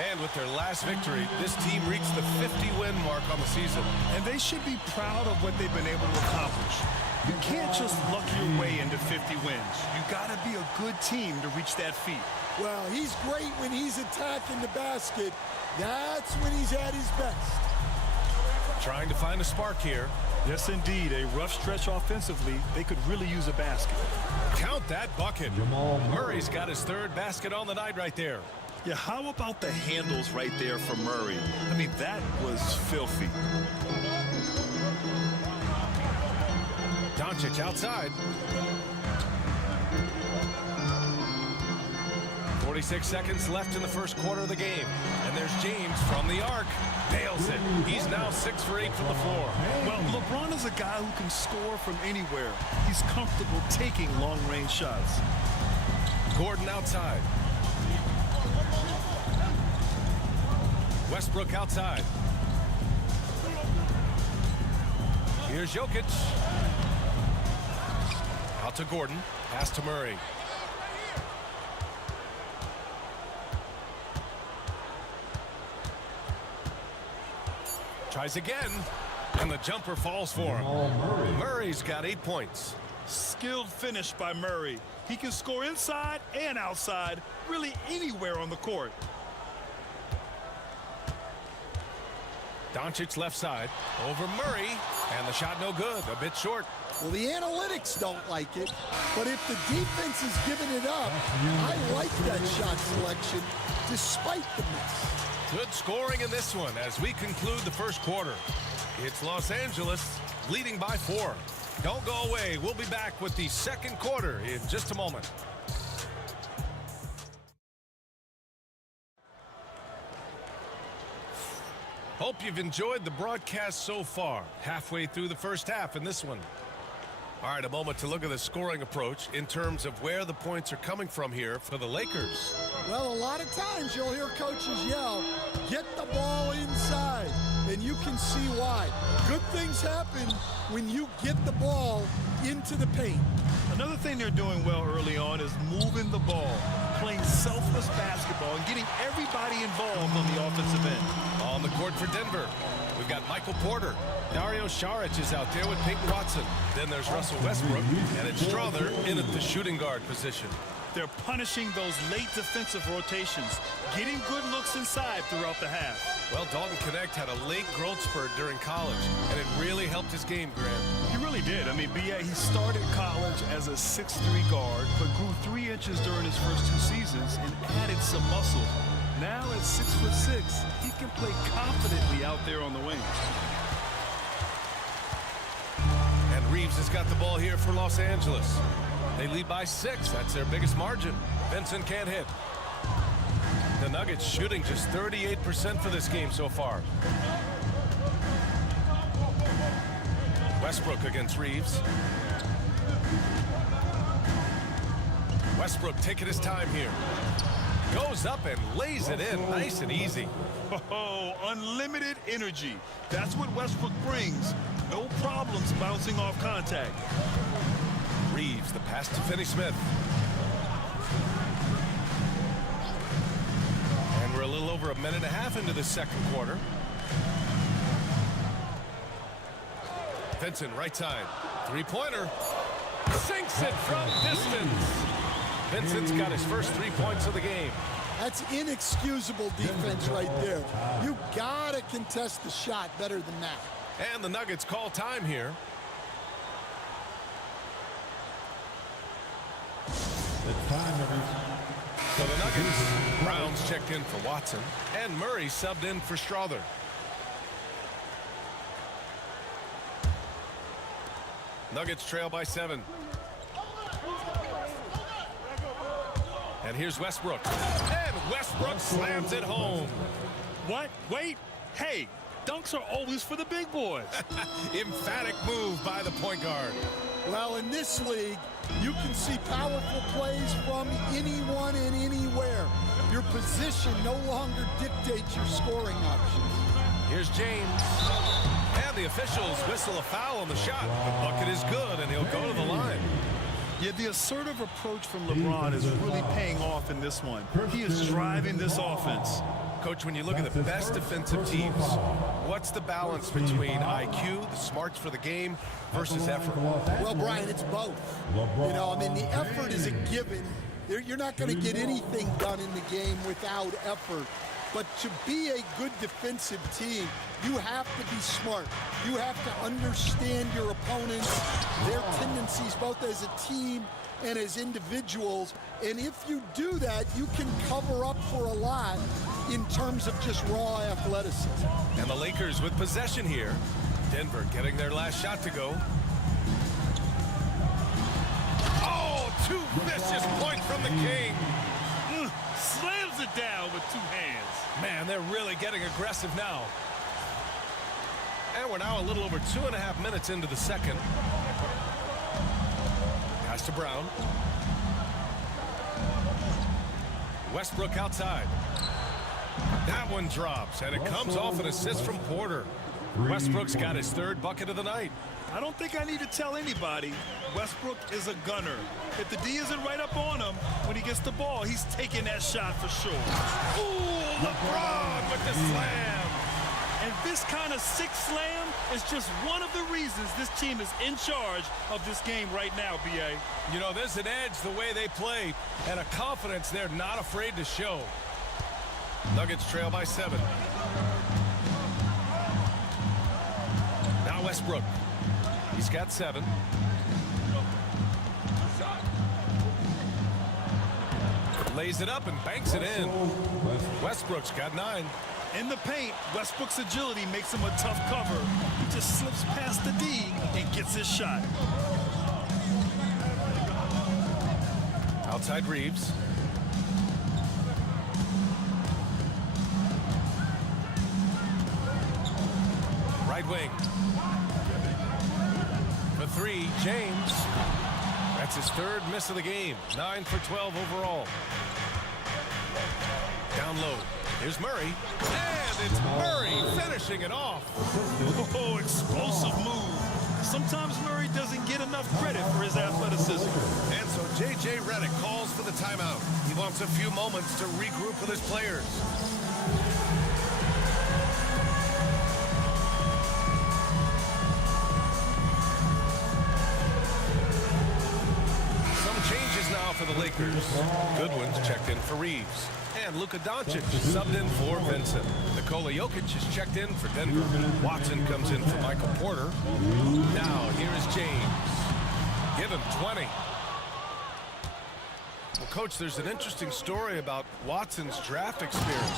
And with their last victory, this team reached the 50-win mark on the season. And they should be proud of what they've been able to accomplish. You can't just luck your way into 50 wins. You got to be a good team to reach that feat. Well, he's great when he's attacking the basket. That's when he's at his best. Trying to find a spark here. Yes, indeed. A rough stretch offensively. They could really use a basket. Count that bucket. Murray's got his 3rd basket on the night right there. Yeah, how about the handles right there for Murray? I mean, that was filthy. Doncic outside. 46 seconds left in the first quarter of the game. And there's James from the arc. Nails it. He's now 6 for 8 from the floor. Well, LeBron is a guy who can score from anywhere. He's comfortable taking long-range shots. Gordon outside. Westbrook outside. Here's Jokic. Out to Gordon. Pass to Murray. Tries again, and the jumper falls for him. Murray's got 8 points. Skilled finish by Murray. He can score inside and outside, really anywhere on the court. Doncic left side, over Murray, and the shot no good, a bit short. Well, the analytics don't like it, but if the defense is giving it up, I like that shot selection despite the miss. Good scoring in this one as we conclude the first quarter. It's Los Angeles leading by 4. Don't go away. We'll be back with the second quarter in just a moment. Hope you've enjoyed the broadcast so far. Halfway through the first half in this one. All right, a moment to look at the scoring approach in terms of where the points are coming from here for the Lakers. Well, a lot of times you'll hear coaches yell, get the ball inside, and you can see why. Good things happen when you get the ball into the paint. Another thing they're doing well early on is moving the ball, playing selfless basketball, and getting everybody involved on the offensive end. On the court for Denver, we've got Michael Porter. Dario Saric is out there with Peyton Watson. Then there's Russell Westbrook, and it's Strother in at the shooting guard position. They're punishing those late defensive rotations, getting good looks inside throughout the half. Well, Dalton Connect had a late growth spurt during college, and it really helped his game, Grant. He really did. I mean, B.A., he started college as a 6'3" guard, but grew 3 inches during his first 2 seasons and added some muscle. Now at 6'6", he can play confidently out there on the wing. And Reeves has got the ball here for Los Angeles. They lead by 6. That's their biggest margin. Vincent can't hit. The Nuggets shooting just 38% for this game so far. Westbrook against Reeves. Westbrook taking his time here. Goes up and lays it in nice and easy. Oh, unlimited energy. That's what Westbrook brings. No problems bouncing off contact. Reeves, the pass to Finney-Smith. And we're a little over a minute and a half into the second quarter. Vincent, right side. 3-pointer. Sinks it from distance. Vincent's got his first 3 points of the game. That's inexcusable defense right there. You gotta contest the shot better than that. And the Nuggets call time here. So the Nuggets, Brown's checked in for Watson, and Murray subbed in for Strother. Nuggets trail by 7. And here's Westbrook. And Westbrook slams it home. What? Wait. Hey, dunks are always for the big boys. Emphatic move by the point guard. Well, in this league, you can see powerful plays from anyone and anywhere. Your position no longer dictates your scoring options. Here's James. And the officials whistle a foul on the shot. The bucket is good, and he'll go to the line. Yeah, the assertive approach from LeBron is really paying off in this one. He is driving this offense. Coach, when you look at the best defensive teams, what's the balance between IQ, the smarts for the game, versus effort? Well, Brian, it's both. You know, I mean, the effort is a given. You're not going to get anything done in the game without effort. But to be a good defensive team, you have to be smart. You have to understand your opponents, their tendencies, both as a team and as individuals. And if you do that, you can cover up for a lot in terms of just raw athleticism. And the Lakers with possession here. Denver getting their last shot to go. Oh, too vicious point from the King. Slams it down with 2 hands. Man, they're really getting aggressive now. And we're now a little over 2.5 minutes into the second. Pass to Brown. Westbrook outside. That one drops, and it comes off an assist from Porter. Westbrook's got his 3rd bucket of the night. I don't think I need to tell anybody, Westbrook is a gunner. If the D isn't right up on him, when he gets the ball, he's taking that shot for sure. Ooh, LeBron with the slam. And this kind of six slam is just one of the reasons this team is in charge of this game right now, B.A. You know, there's an edge the way they play and a confidence they're not afraid to show. Nuggets trail by 7. Now Westbrook. He's got 7. Lays it up and banks it in. Westbrook's got 9. In the paint, Westbrook's agility makes him a tough cover. He just slips past the D and gets his shot. Outside Reeves. Right wing. For 3, James. That's his 3rd miss of the game. 9 for 12 overall. Down low. Here's Murray. And it's Murray finishing it off. Oh, explosive move. Sometimes Murray doesn't get enough credit for his athleticism. And so J.J. Redick calls for the timeout. He wants a few moments to regroup with his players. Some changes now for the Lakers. Goodwin's checked in for Reeves. And Luka Doncic subbed in for Vincent. Nikola Jokic is checked in for Denver. Watson comes in for Michael Porter. Now here is James. Give him 20. Well, Coach, there's an interesting story about Watson's draft experience.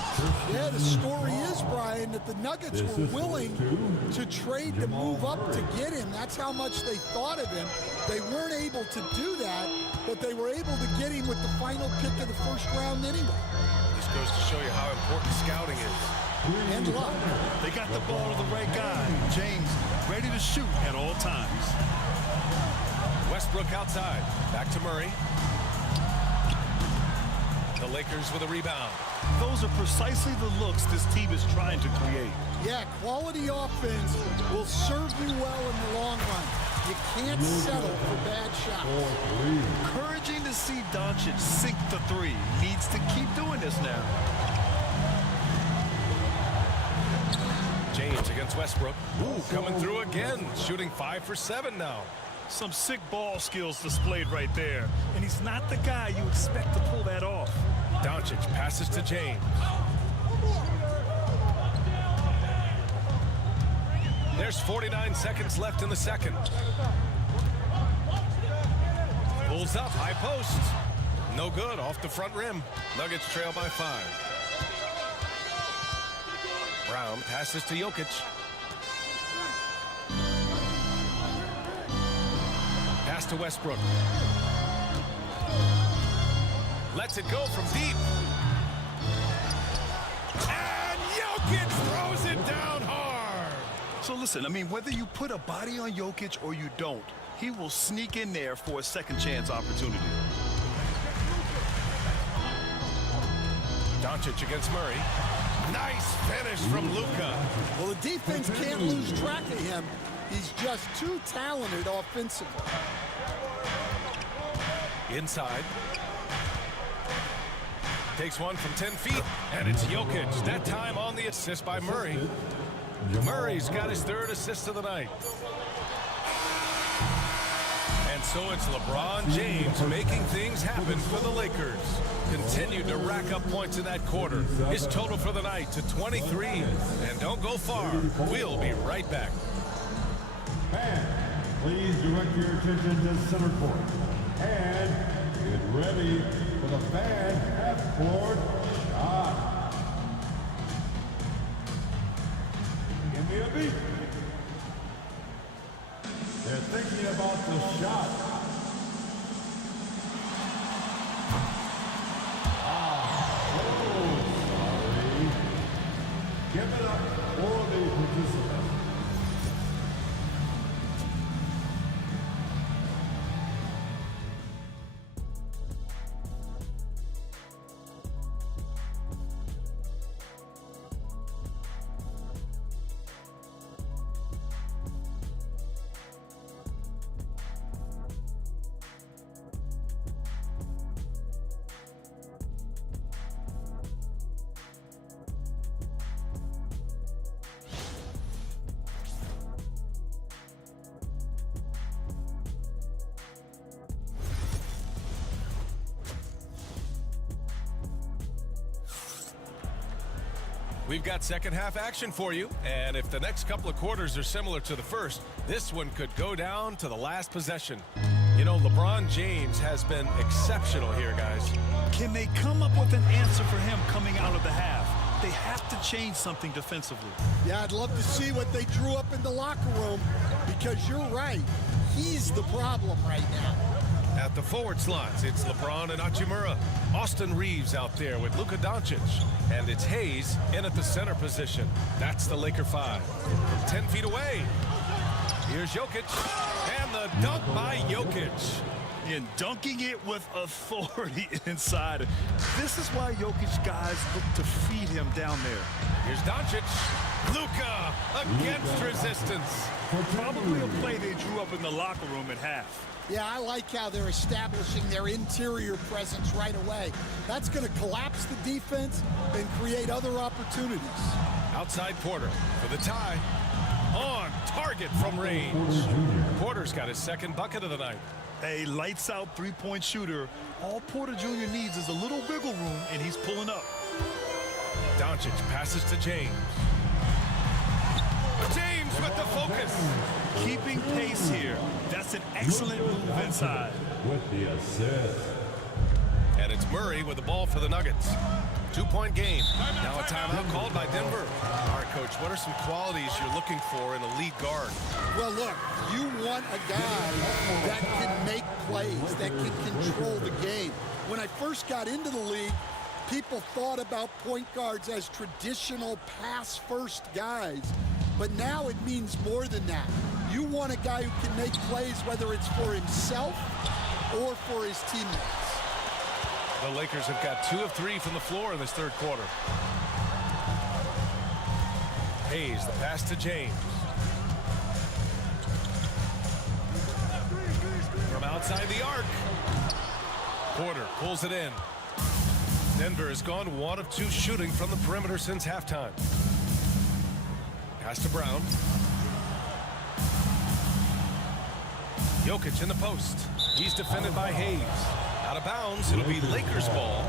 Yeah, the story is, Brian, that the Nuggets were willing to trade to move up to get him. That's how much they thought of him. They weren't able to do that, but they were able to get him with the final pick of the first round anyway. This goes to show you how important scouting is. And luck. They got the ball to the right guy. James ready to shoot at all times. Westbrook outside. Back to Murray. The Lakers with a rebound. Those are precisely the looks this team is trying to create. Yeah, quality offense will serve you well in the long run. You can't settle for bad shots. Encouraging to see Doncic sink the 3. Needs to keep doing this now. James against Westbrook. Ooh, coming through again. Shooting 5 for 7 now. Some sick ball skills displayed right there. And he's not the guy you expect to pull that off. Doncic passes to James. There's 49 seconds left in the second. Pulls up, high post. No good, off the front rim. Nuggets trail by 5. Brown passes to Jokic. Pass to Westbrook. Lets it go from deep. And Jokic throws it down hard. So listen, I mean, whether you put a body on Jokic or you don't, he will sneak in there for a second chance opportunity. Doncic against Murray. Nice finish from Luka. Well, the defense can't lose track of him. He's just too talented offensively. Inside. Takes one from 10 feet, and it's Jokic. That time on the assist by Murray. Murray's got his 3rd assist of the night. And so it's LeBron James making things happen for the Lakers. Continued to rack up points in that quarter. His total for the night to 23. And don't go far. We'll be right back. Fans, please direct your attention to center court. And get ready for the fan half-court shot. Give me a beat. They're thinking about the shot. Sorry. Give it up for the participants. We've got second half action for you, and if the next couple of quarters are similar to the first, this one could go down to the last possession. You know, LeBron James has been exceptional here, guys. Can they come up with an answer for him coming out of the half? They have to change something defensively. Yeah, I'd love to see what they drew up in the locker room, because you're right. He's the problem right now. At the forward slots, it's LeBron and Hachimura. Austin Reeves out there with Luka Doncic. And it's Hayes in at the center position. That's the Laker 5. From 10 feet away, here's Jokic. And the dunk by Jokic. And dunking it with authority inside. This is why Jokic guys look to feed him down there. Here's Doncic. Luka against resistance. Probably a play they drew up in the locker room at half. Yeah, I like how they're establishing their interior presence right away. That's going to collapse the defense and create other opportunities. Outside Porter for the tie. On target from range. Porter's got his second bucket of the night. A lights-out three-point shooter. All Porter Jr. needs is a little wiggle room, and he's pulling up. Doncic passes to James. James with the focus. Keeping pace here. That's an excellent move inside. With the assist. And it's Murray with the ball for the Nuggets. 2-point game. Now a timeout called by Denver. All right, Coach, what are some qualities you're looking for in a lead guard? Well, look, you want a guy that can make plays, that can control the game. When I first got into the league, people thought about point guards as traditional pass-first guys. But now it means more than that. You want a guy who can make plays, whether it's for himself or for his teammates. The Lakers have got 2 of 3 from the floor in this third quarter. Hayes, the pass to James. From outside the arc. Porter pulls it in. Denver has gone 1 of 2 shooting from the perimeter since halftime. Pass to Brown. Jokic in the post. He's defended by Hayes. Out of bounds. It'll be Lakers ball.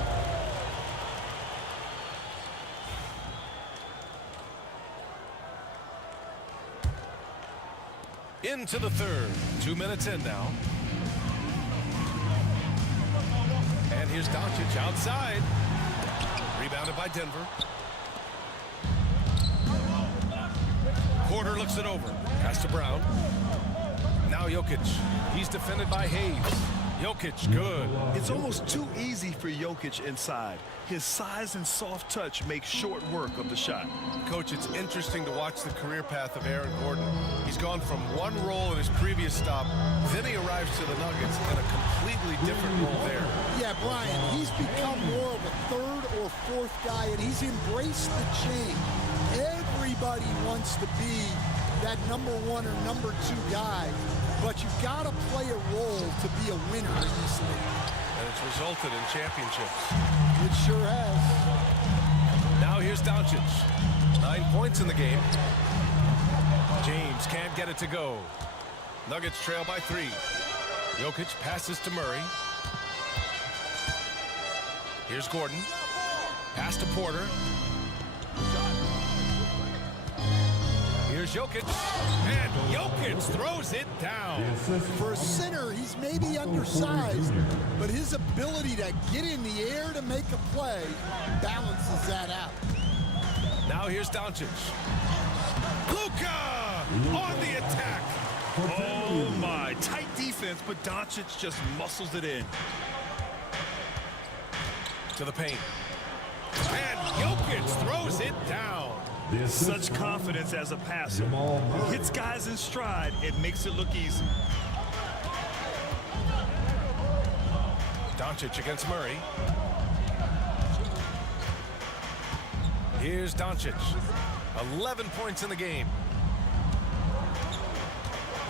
Into the third. 2 minutes in now. And here's Doncic outside. Rebounded by Denver. Porter looks it over. Pass to Brown. Now Jokic. He's defended by Hayes. Jokic, good. It's almost too easy for Jokic inside. His size and soft touch make short work of the shot. Coach, it's interesting to watch the career path of Aaron Gordon. He's gone from one role in his previous stop, then he arrives to the Nuggets in a completely different role there. Yeah, Brian, he's become more of a third or fourth guy, and he's embraced the change. Everybody wants to be that number 1 or number 2 guy, but you've got to play a role to be a winner in this league. And it's resulted in championships. It sure has. Now here's Doncic. 9 points in the game. James can't get it to go. Nuggets trail by 3. Jokic passes to Murray. Here's Gordon. Pass to Porter. Here's Jokic, and Jokic throws it down. For a center, he's maybe undersized, but his ability to get in the air to make a play balances that out. Now here's Doncic. Luka on the attack. Oh my, tight defense, but Doncic just muscles it in. To the paint. And Jokic throws it down. Such confidence as a passer. He hits guys in stride. It makes it look easy. Doncic against Murray. Here's Doncic. 11 points in the game.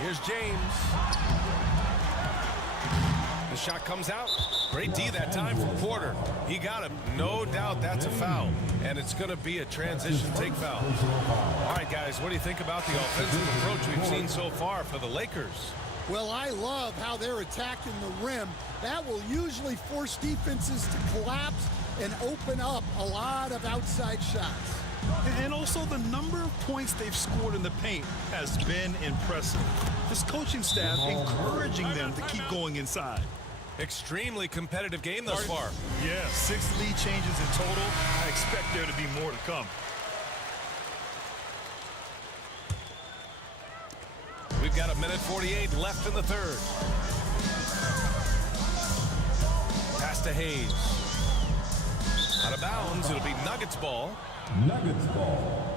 Here's James. The shot comes out. Great D that time from Porter. He got him. No doubt that's a foul. And it's going to be a transition take foul. All right, guys, what do you think about the offensive approach we've seen so far for the Lakers? Well, I love how they're attacking the rim. That will usually force defenses to collapse and open up a lot of outside shots. And also the number of points they've scored in the paint has been impressive. His coaching staff encouraging them to keep going inside. Extremely competitive game thus far. Yeah, 6 lead changes in total. I expect there to be more to come. We've got 1:48 left in the third. Pass to Hayes. Out of bounds, it'll be Nuggets ball. Nuggets ball.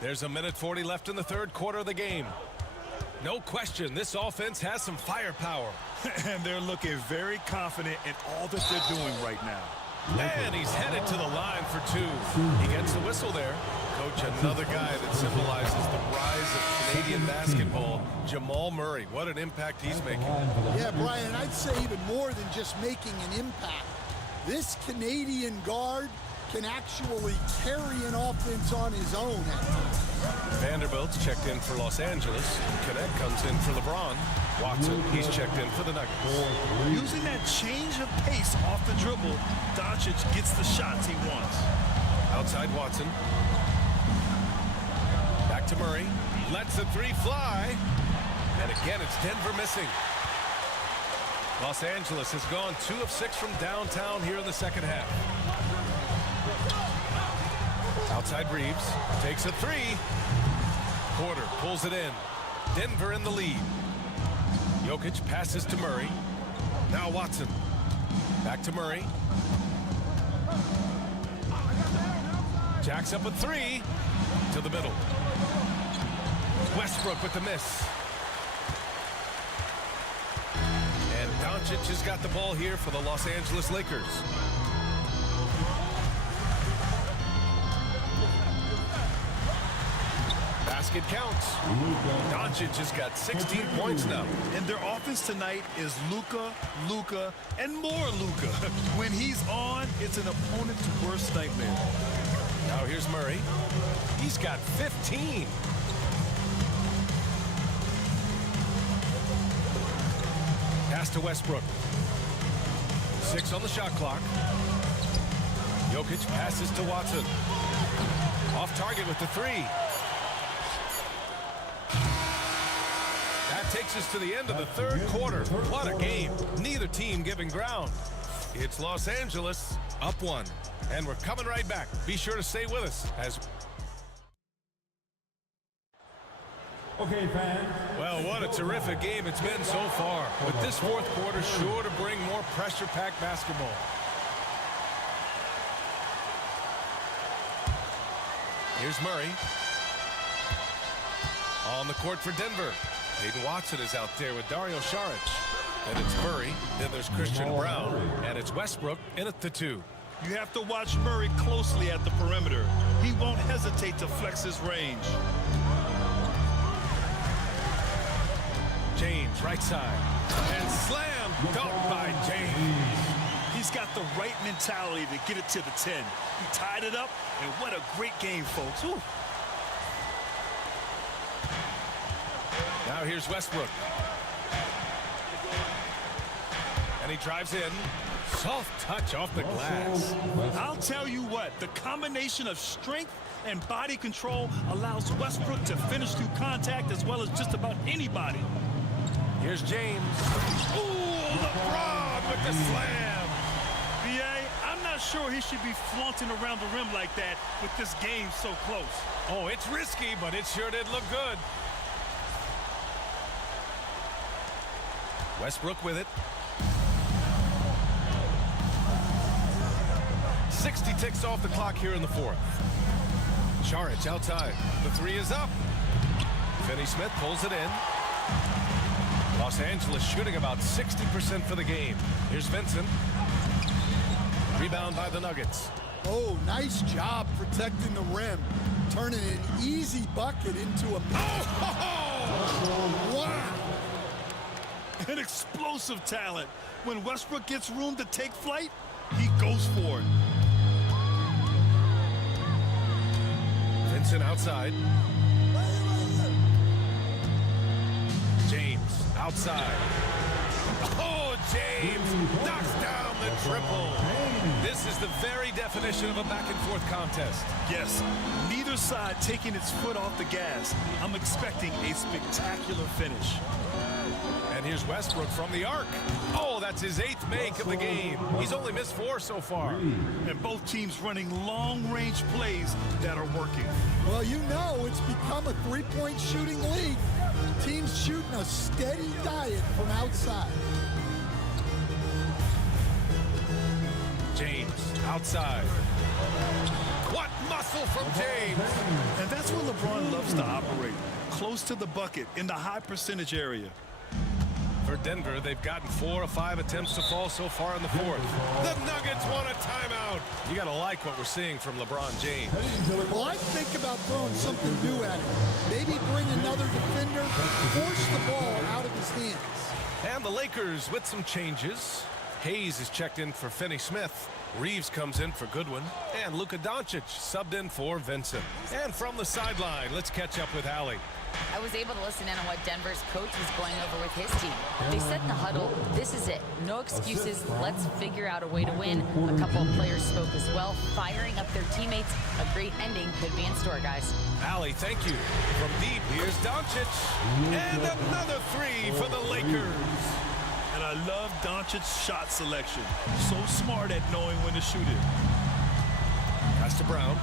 There's 1:40 left in the third quarter of the game. No question, this offense has some firepower. And they're looking very confident in all that they're doing right now. And he's headed to the line for 2. He gets the whistle there. Coach, another guy that symbolizes the rise of Canadian basketball, Jamal Murray. What an impact he's making. Yeah, Brian, I'd say even more than just making an impact. This Canadian guard can actually carry an offense on his own. Vanderbilt's checked in for Los Angeles. Cadet comes in for LeBron. Watson, he's checked in for the Nuggets. Using that change of pace off the dribble, Doncic gets the shots he wants. Outside Watson. Back to Murray. Lets the 3 fly. And again, it's Denver missing. Los Angeles has gone 2 of 6 from downtown here in the second half. Outside Reeves. Takes a 3. Porter pulls it in. Denver in the lead. Jokic passes to Murray. Now Watson. Back to Murray. Jacks up a 3. To the middle. Westbrook with the miss. And Doncic has got the ball here for the Los Angeles Lakers. Basket counts. Doncic has got 16 points now. And their offense tonight is Luka, and more Luka. When he's on, it's an opponent's worst nightmare. Now here's Murray. He's got 15. Pass to Westbrook. 6 on the shot clock. Jokic passes to Watson. Off target with the 3. That takes us to the end of the third quarter. What a game. Neither team giving ground. It's Los Angeles up 1. And we're coming right back. Be sure to stay with us as... Okay, fans. Well, what a terrific game it's been so far. With this fourth quarter sure to bring more pressure-packed basketball. Here's Murray. On the court for Denver. Hayden Watson is out there with Dario Saric. Then it's Murray. Then there's Christian Brown. And it's Westbrook in at the 2. You have to watch Murray closely at the perimeter. He won't hesitate to flex his range. James, right side. And slam dunk by James. He's got the right mentality to get it to the 10. He tied it up, and what a great game, folks. Ooh. Now here's Westbrook. And he drives in. Soft touch off the glass. I'll tell you what, the combination of strength and body control allows Westbrook to finish through contact as well as just about anybody. Here's James. Ooh, LeBron with the slam. B.A., I'm not sure he should be flaunting around the rim like that with this game so close. Oh, it's risky, but it sure did look good. Westbrook with it. 60 ticks off the clock here in the fourth. Saric outside. The 3 is up. Finney-Smith pulls it in. Los Angeles shooting about 60% for the game. Here's Vincent. Rebound by the Nuggets. Oh, nice job protecting the rim. Turning an easy bucket into a... Oh! Wow! An explosive talent. When Westbrook gets room to take flight, he goes for it. Vincent outside. James outside. James knocks down the triple. This is the very definition of a back-and-forth contest. Yes, neither side taking its foot off the gas. I'm expecting a spectacular finish. And here's Westbrook from the arc. Oh, that's his 8th make of the game. He's only missed 4 so far. And both teams running long-range plays that are working. Well, you know it's become a three-point shooting league. Teams shooting a steady diet from outside. James outside. What muscle from James! And that's where LeBron loves to operate. Close to the bucket in the high percentage area. For Denver, they've gotten 4 of 5 attempts to fall so far in the 4th. The Nuggets want a timeout. You got to like what we're seeing from LeBron James. Well, I think about throwing something new at him. Maybe bring another defender, force the ball out of his hands. And the Lakers with some changes. Hayes is checked in for Finney Smith. Reeves comes in for Goodwin. And Luka Doncic subbed in for Vincent. And from the sideline, let's catch up with Allie. I was able to listen in on what Denver's coach was going over with his team. They said in the huddle, this is it. No excuses. Let's figure out a way to win. A couple of players spoke as well, firing up their teammates. A great ending could be in store, guys. Allie, thank you. From deep, here's Doncic. And another 3 for the Lakers. And I love Doncic's shot selection. So smart at knowing when to shoot it. Pass to Brown.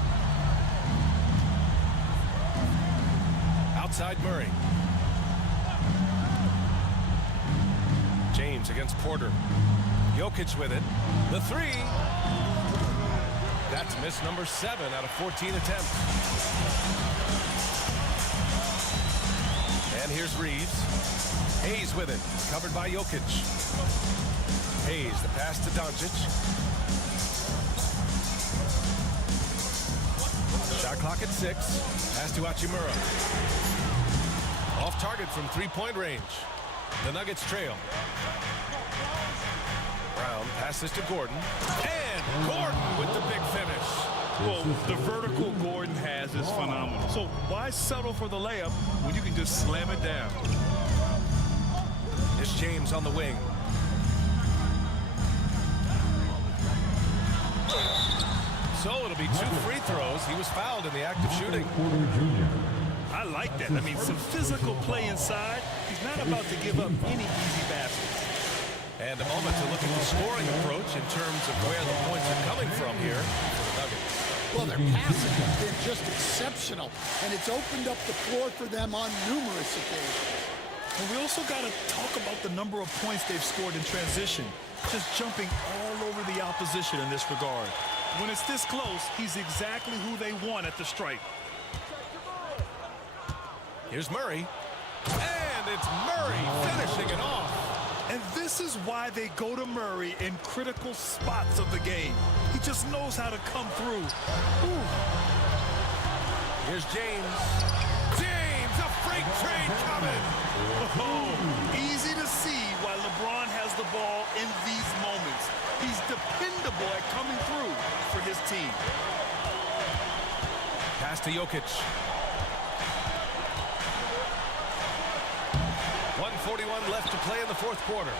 Outside Murray. James against Porter. Jokic with it. The 3. That's miss number 7 out of 14 attempts. And here's Reeves. Hayes with it. Covered by Jokic. Hayes, the pass to Doncic. Shot clock at 6. Pass to Hachimura. Off target from 3-point range. The Nuggets trail. Brown passes to Gordon. And Gordon with the big finish. Well, the vertical Gordon has is phenomenal. So why settle for the layup when you can just slam it down? It's James on the wing. So it'll be 2 free throws. He was fouled in the act of shooting. I like that. I mean, some physical play inside. He's not about to give up any easy baskets. And a moment to look at the scoring approach in terms of where the points are coming from here for the Nuggets. Well, their passing has been just exceptional, and it's opened up the floor for them on numerous occasions. And we also got to talk about the number of points they've scored in transition, just jumping all over the opposition in this regard. When it's this close, he's exactly who they want at the stripe. Here's Murray. And it's Murray finishing it off. And this is why they go to Murray in critical spots of the game. He just knows how to come through. Ooh. Here's James. James, a freight train coming. Oh, easy to see why LeBron has the ball in these moments. He's dependable at coming through for his team. Pass to Jokic. 1:41 left to play in the 4th quarter.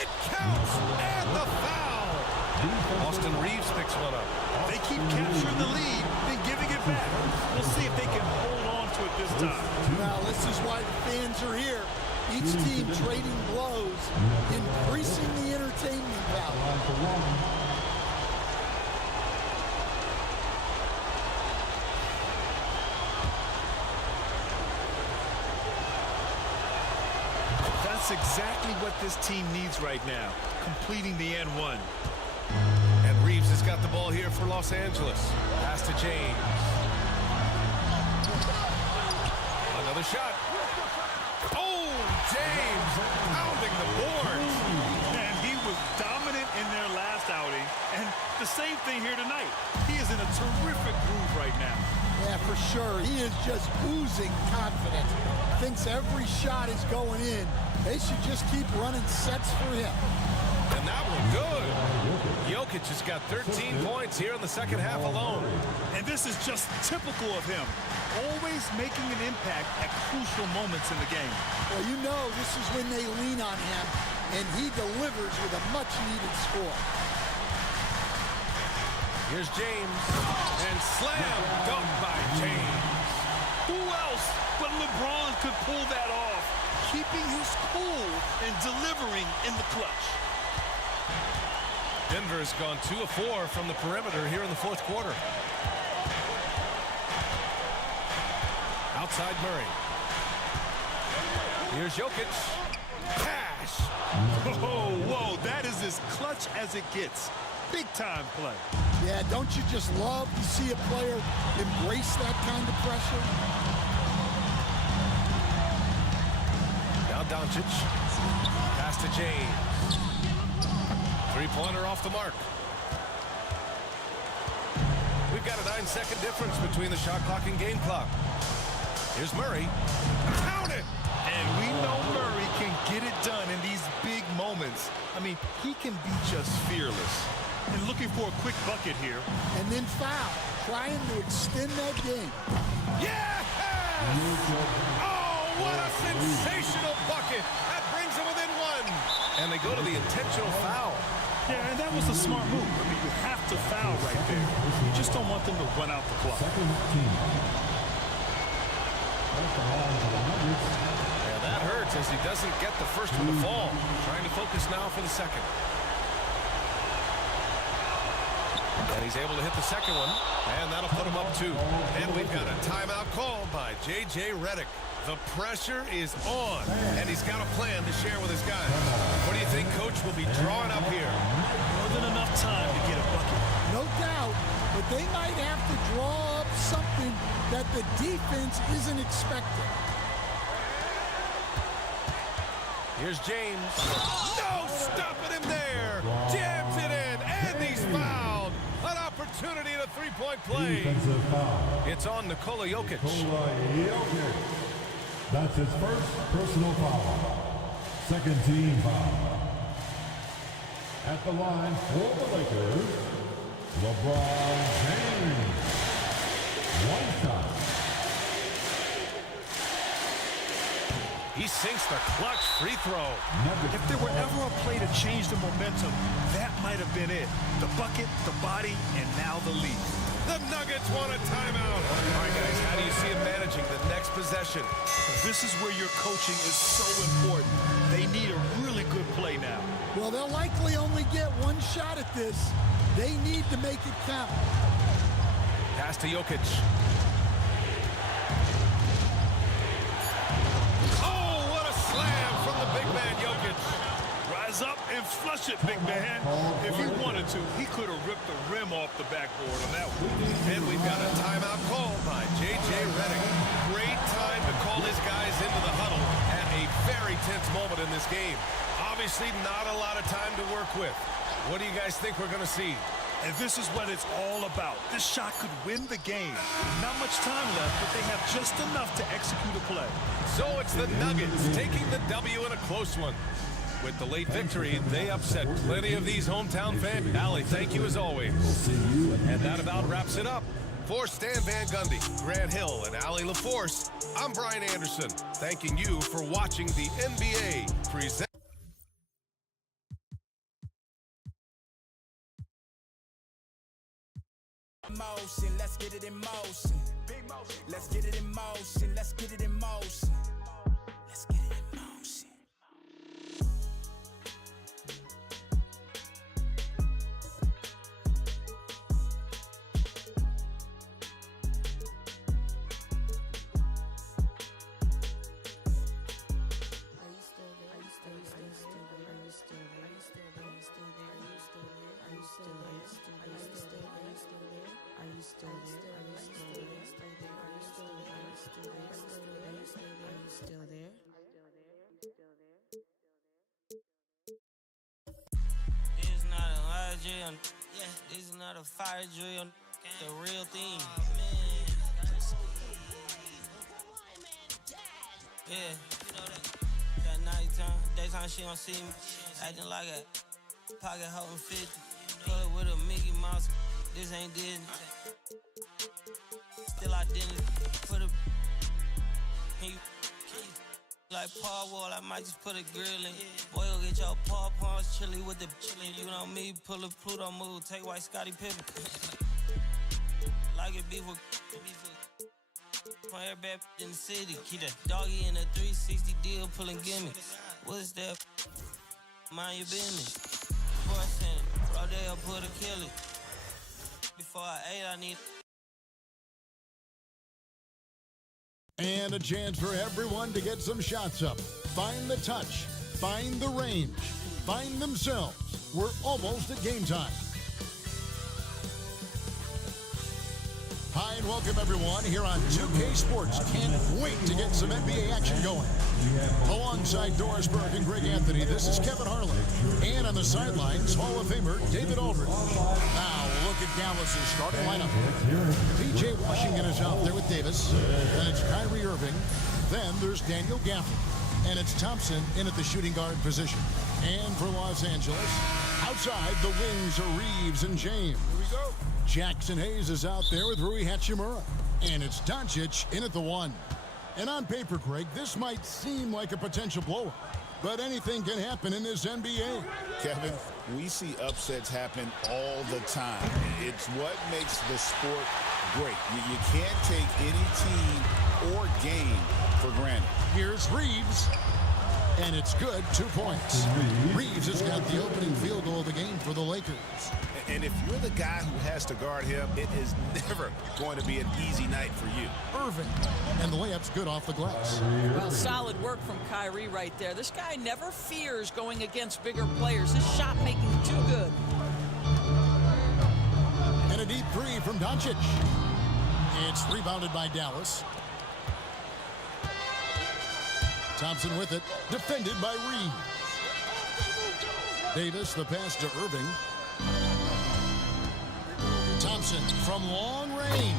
It counts, and the foul. Austin Reeves picks one up. They keep capturing the lead, then giving it back. We'll see if they can hold on to it this time. Well, this is why the fans are here. Each team trading blows, increasing the entertainment value. That's exactly what this team needs right now, completing the N1. And Reeves has got the ball here for Los Angeles. Pass to James. Another shot. Oh, James pounding the boards. And he was dominant in their last outing. And the same thing here tonight. He is in a terrific groove right now. Yeah, for sure. He is just oozing confidence. Thinks every shot is going in. They should just keep running sets for him. And that one good. Jokic has got 13 points here in the second half alone. And this is just typical of him. Always making an impact at crucial moments in the game. Well, you know this is when they lean on him. and he delivers with a much-needed score. Here's James, and slam dunk by James. Who else but LeBron could pull that off? Keeping his cool and delivering in the clutch. Denver has gone 2 of 4 from the perimeter here in the fourth quarter. Outside Murray. Here's Jokic. Cash. Whoa, that is as clutch as it gets. Big time play. Yeah, don't you just love to see a player embrace that kind of pressure? Now Doncic. Pass to James. Three-pointer off the mark. We've got a 9-second difference between the shot clock and game clock. Here's Murray. Count it! And we know Murray can get it done in these big moments. I mean, he can be just fearless. And looking for a quick bucket here. And then foul, trying to extend that game. Yes! Oh, what a sensational bucket! That brings them within 1. And they go to the intentional foul. Yeah, and that was a smart move. I mean, you have to foul right there. You just don't want them to run out the clock. Yeah, that hurts as he doesn't get the first one to fall. Trying to focus now for the second. And he's able to hit the second one, and that'll put him up 2. And we've got a timeout called by J.J. Redick. The pressure is on, and he's got a plan to share with his guys. What do you think Coach will be drawing up here? More than enough time to get a bucket. No doubt, but they might have to draw up something that the defense isn't expecting. Here's James. No stopping him there. Jams it in, and he's fouled. An opportunity at a three-point play. It's on Nikola Jokic. That's his first personal foul. Second team foul. At the line for the Lakers, LeBron James. One shot. He sinks the clutch free throw. If there were ever a play to change the momentum, that might have been it. The bucket, the body, and now the lead. The Nuggets want a timeout. All right, guys, how do you see him managing the next possession? This is where your coaching is so important. They need a really good play now. Well, they'll likely only get one shot at this. They need to make it count. Pass to Jokic. Oh, what a slam from the big man Jokic. Rise up and flush it, big man. If he wanted to, he could have ripped the rim off the backboard on that one. And we've got a timeout called by J.J. Redick. Great time to call his guys into the huddle at a very tense moment in this game. Obviously, not a lot of time to work with. What do you guys think we're going to see? And this is what it's all about. This shot could win the game. Not much time left, but they have just enough to execute a play. So it's the Nuggets taking the W in a close one. With the late victory, they upset plenty of these hometown fans. Allie, thank you as always. And that about wraps it up. For Stan Van Gundy, Grant Hill, and Allie LaForce, I'm Brian Anderson, thanking you for watching the NBA present. Motion, let's get it in motion. Let's get it in motion. Let's get it in motion. Let's get it in motion. Yeah, this is not a fire drill, the real thing. Yeah, you know that nighttime, daytime she don't see me, acting like a pocket holding 50. Pull it with a Mickey Mouse, this ain't Disney. Still identity for the. Can you Like Paul Wall, I might just put a grill in. Boy, go get your paw pawns chili with the chili. You know me, pull a Pluto move, take white Scotty Pippen. Like it beef with from every bad in the city. Keep that doggy in a 360 deal, pulling gimme. What's that? Mind your business. Before I send it, Rodeo put a kill it. Before I ate, I need. And a chance for everyone to get some shots up. Find the touch. Find the range. Find themselves. We're almost at game time. Hi and welcome everyone here on 2K Sports. Can't wait to get some NBA action going. Alongside Doris Burke and Greg Anthony, this is Kevin Harlan. And on the sidelines, Hall of Famer David Aldridge. Now look at Dallas' starting lineup. PJ Washington is out there with Davis. Then it's Kyrie Irving. Then there's Daniel Gafford. And it's Thompson in at the shooting guard position. And for Los Angeles, outside the wings are Reeves and James. Here we go. Jackson Hayes is out there with Rui Hachimura. And it's Doncic in at the 1. And on paper, Greg, this might seem like a potential blowout, but anything can happen in this NBA. Kevin, we see upsets happen all the time. It's what makes the sport great. You can't take any team or game for granted. Here's Reeves. And it's good, 2 points. Reeves has got the opening field goal of the game for the Lakers. And if you're the guy who has to guard him, it is never going to be an easy night for you. Irving. And the layup's good off the glass. Well, solid work from Kyrie right there. This guy never fears going against bigger players. His shot making too good. And a deep three from Doncic. It's rebounded by Dallas. Thompson with it, defended by Reeves. Davis, the pass to Irving. Thompson from long range.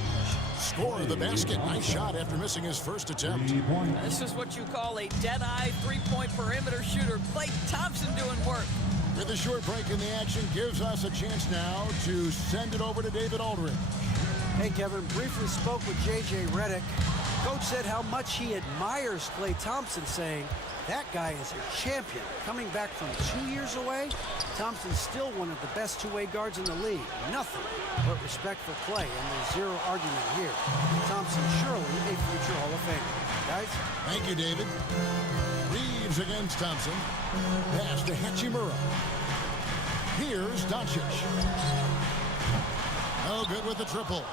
Score of the basket. Nice shot after missing his first attempt. This is what you call a dead-eye three-point perimeter shooter. Klay Thompson doing work. With a short break in the action, gives us a chance now to send it over to David Aldridge. Hey, Kevin, briefly spoke with J.J. Redick. Coach said how much he admires Klay Thompson, saying, that guy is a champion. Coming back from 2 years away, Thompson's still one of the best two-way guards in the league. Nothing but respect for Klay, and there's zero argument here. Thompson surely a future Hall of Famer. Guys? Thank you, David. Reeves against Thompson. Pass to Hachimura. Here's Doncic. Oh, good with the triple.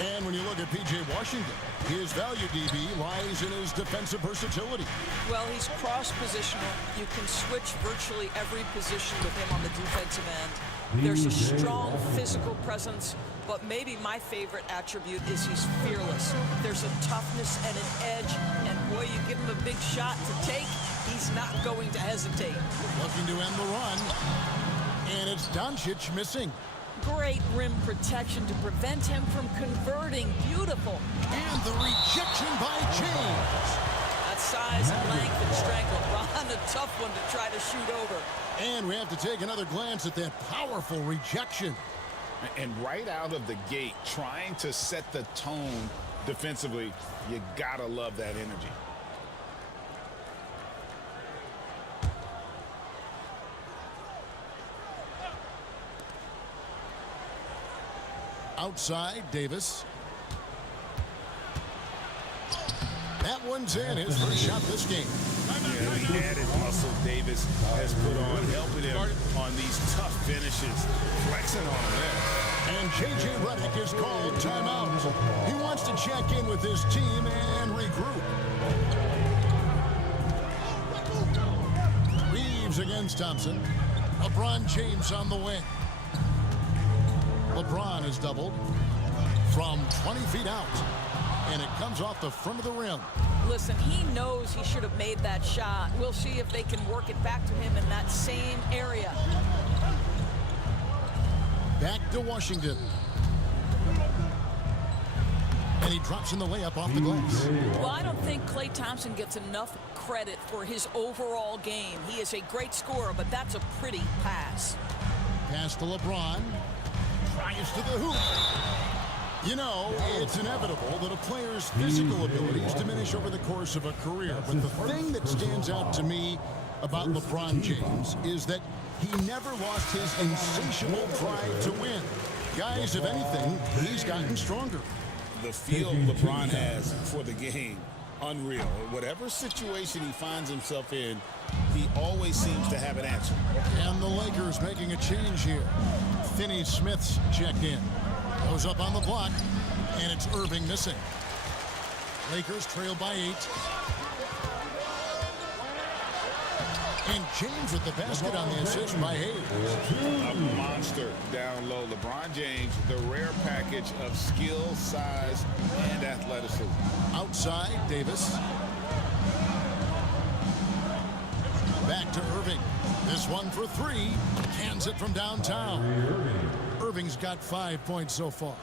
And when you look at P.J. Washington, his value, DB, lies in his defensive versatility. Well, he's cross-positional. You can switch virtually every position with him on the defensive end. There's a strong physical presence, but maybe my favorite attribute is he's fearless. There's a toughness and an edge, and boy, you give him a big shot to take, he's not going to hesitate. Looking to end the run, and it's Doncic missing. Great rim protection to prevent him from converting. Beautiful. And the rejection by James. That size and length and strength. LeBron, a tough one to try to shoot over. And we have to take another glance at that powerful rejection. And right out of the gate, trying to set the tone defensively, you gotta love that energy. Outside, Davis. That one's in, his first shot this game. Yeah, the added muscle Davis has put on, helping him on these tough finishes, flexing on him there. And J.J. Redick is called timeout. He wants to check in with his team and regroup. Reeves against Thompson. LeBron James on the wing. LeBron is doubled from 20 feet out, and it comes off the front of the rim. Listen, he knows he should have made that shot. We'll see if they can work it back to him in that same area. Back to Washington. And he drops in the layup off the glass. Well, I don't think Klay Thompson gets enough credit for his overall game. He is a great scorer, but that's a pretty pass. Pass to LeBron. Tries to the hoop. You know, it's inevitable that a player's physical abilities diminish over the course of a career. But the thing that stands out to me about LeBron James is that he never lost his insatiable drive to win. Guys, if anything, he's gotten stronger. The feel LeBron has for the game, unreal. Whatever situation he finds himself in, he always seems to have an answer. And the Lakers making a change here. Finney Smith's checked in. Goes up on the block, and it's Irving missing. Lakers trail by 8. And James with the basket on the assist by Hayes. A monster down low. LeBron James, the rare package of skill, size, and athleticism. Outside, Davis. Back to Irving. This one for 3. Cans it from downtown. Irving's got 5 points so far.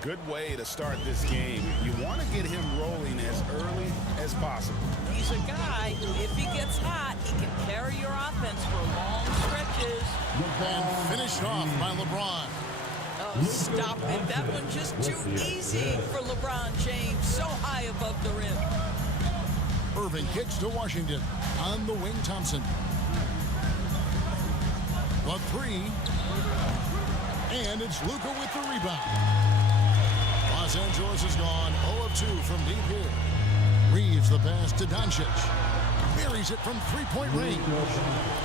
Good way to start this game. You want to get him rolling as early as possible. He's a guy, if he gets hot, he can carry your offense for long stretches. And finished off by LeBron. Oh, stop it. That one just too easy for LeBron James. So high above the rim. Irving kicks to Washington. On the wing, Thompson. The 3. And it's Luka with the rebound. Los Angeles is gone 0 of 2 from deep here. Reeves the pass to Doncic. Buries it from three-point range.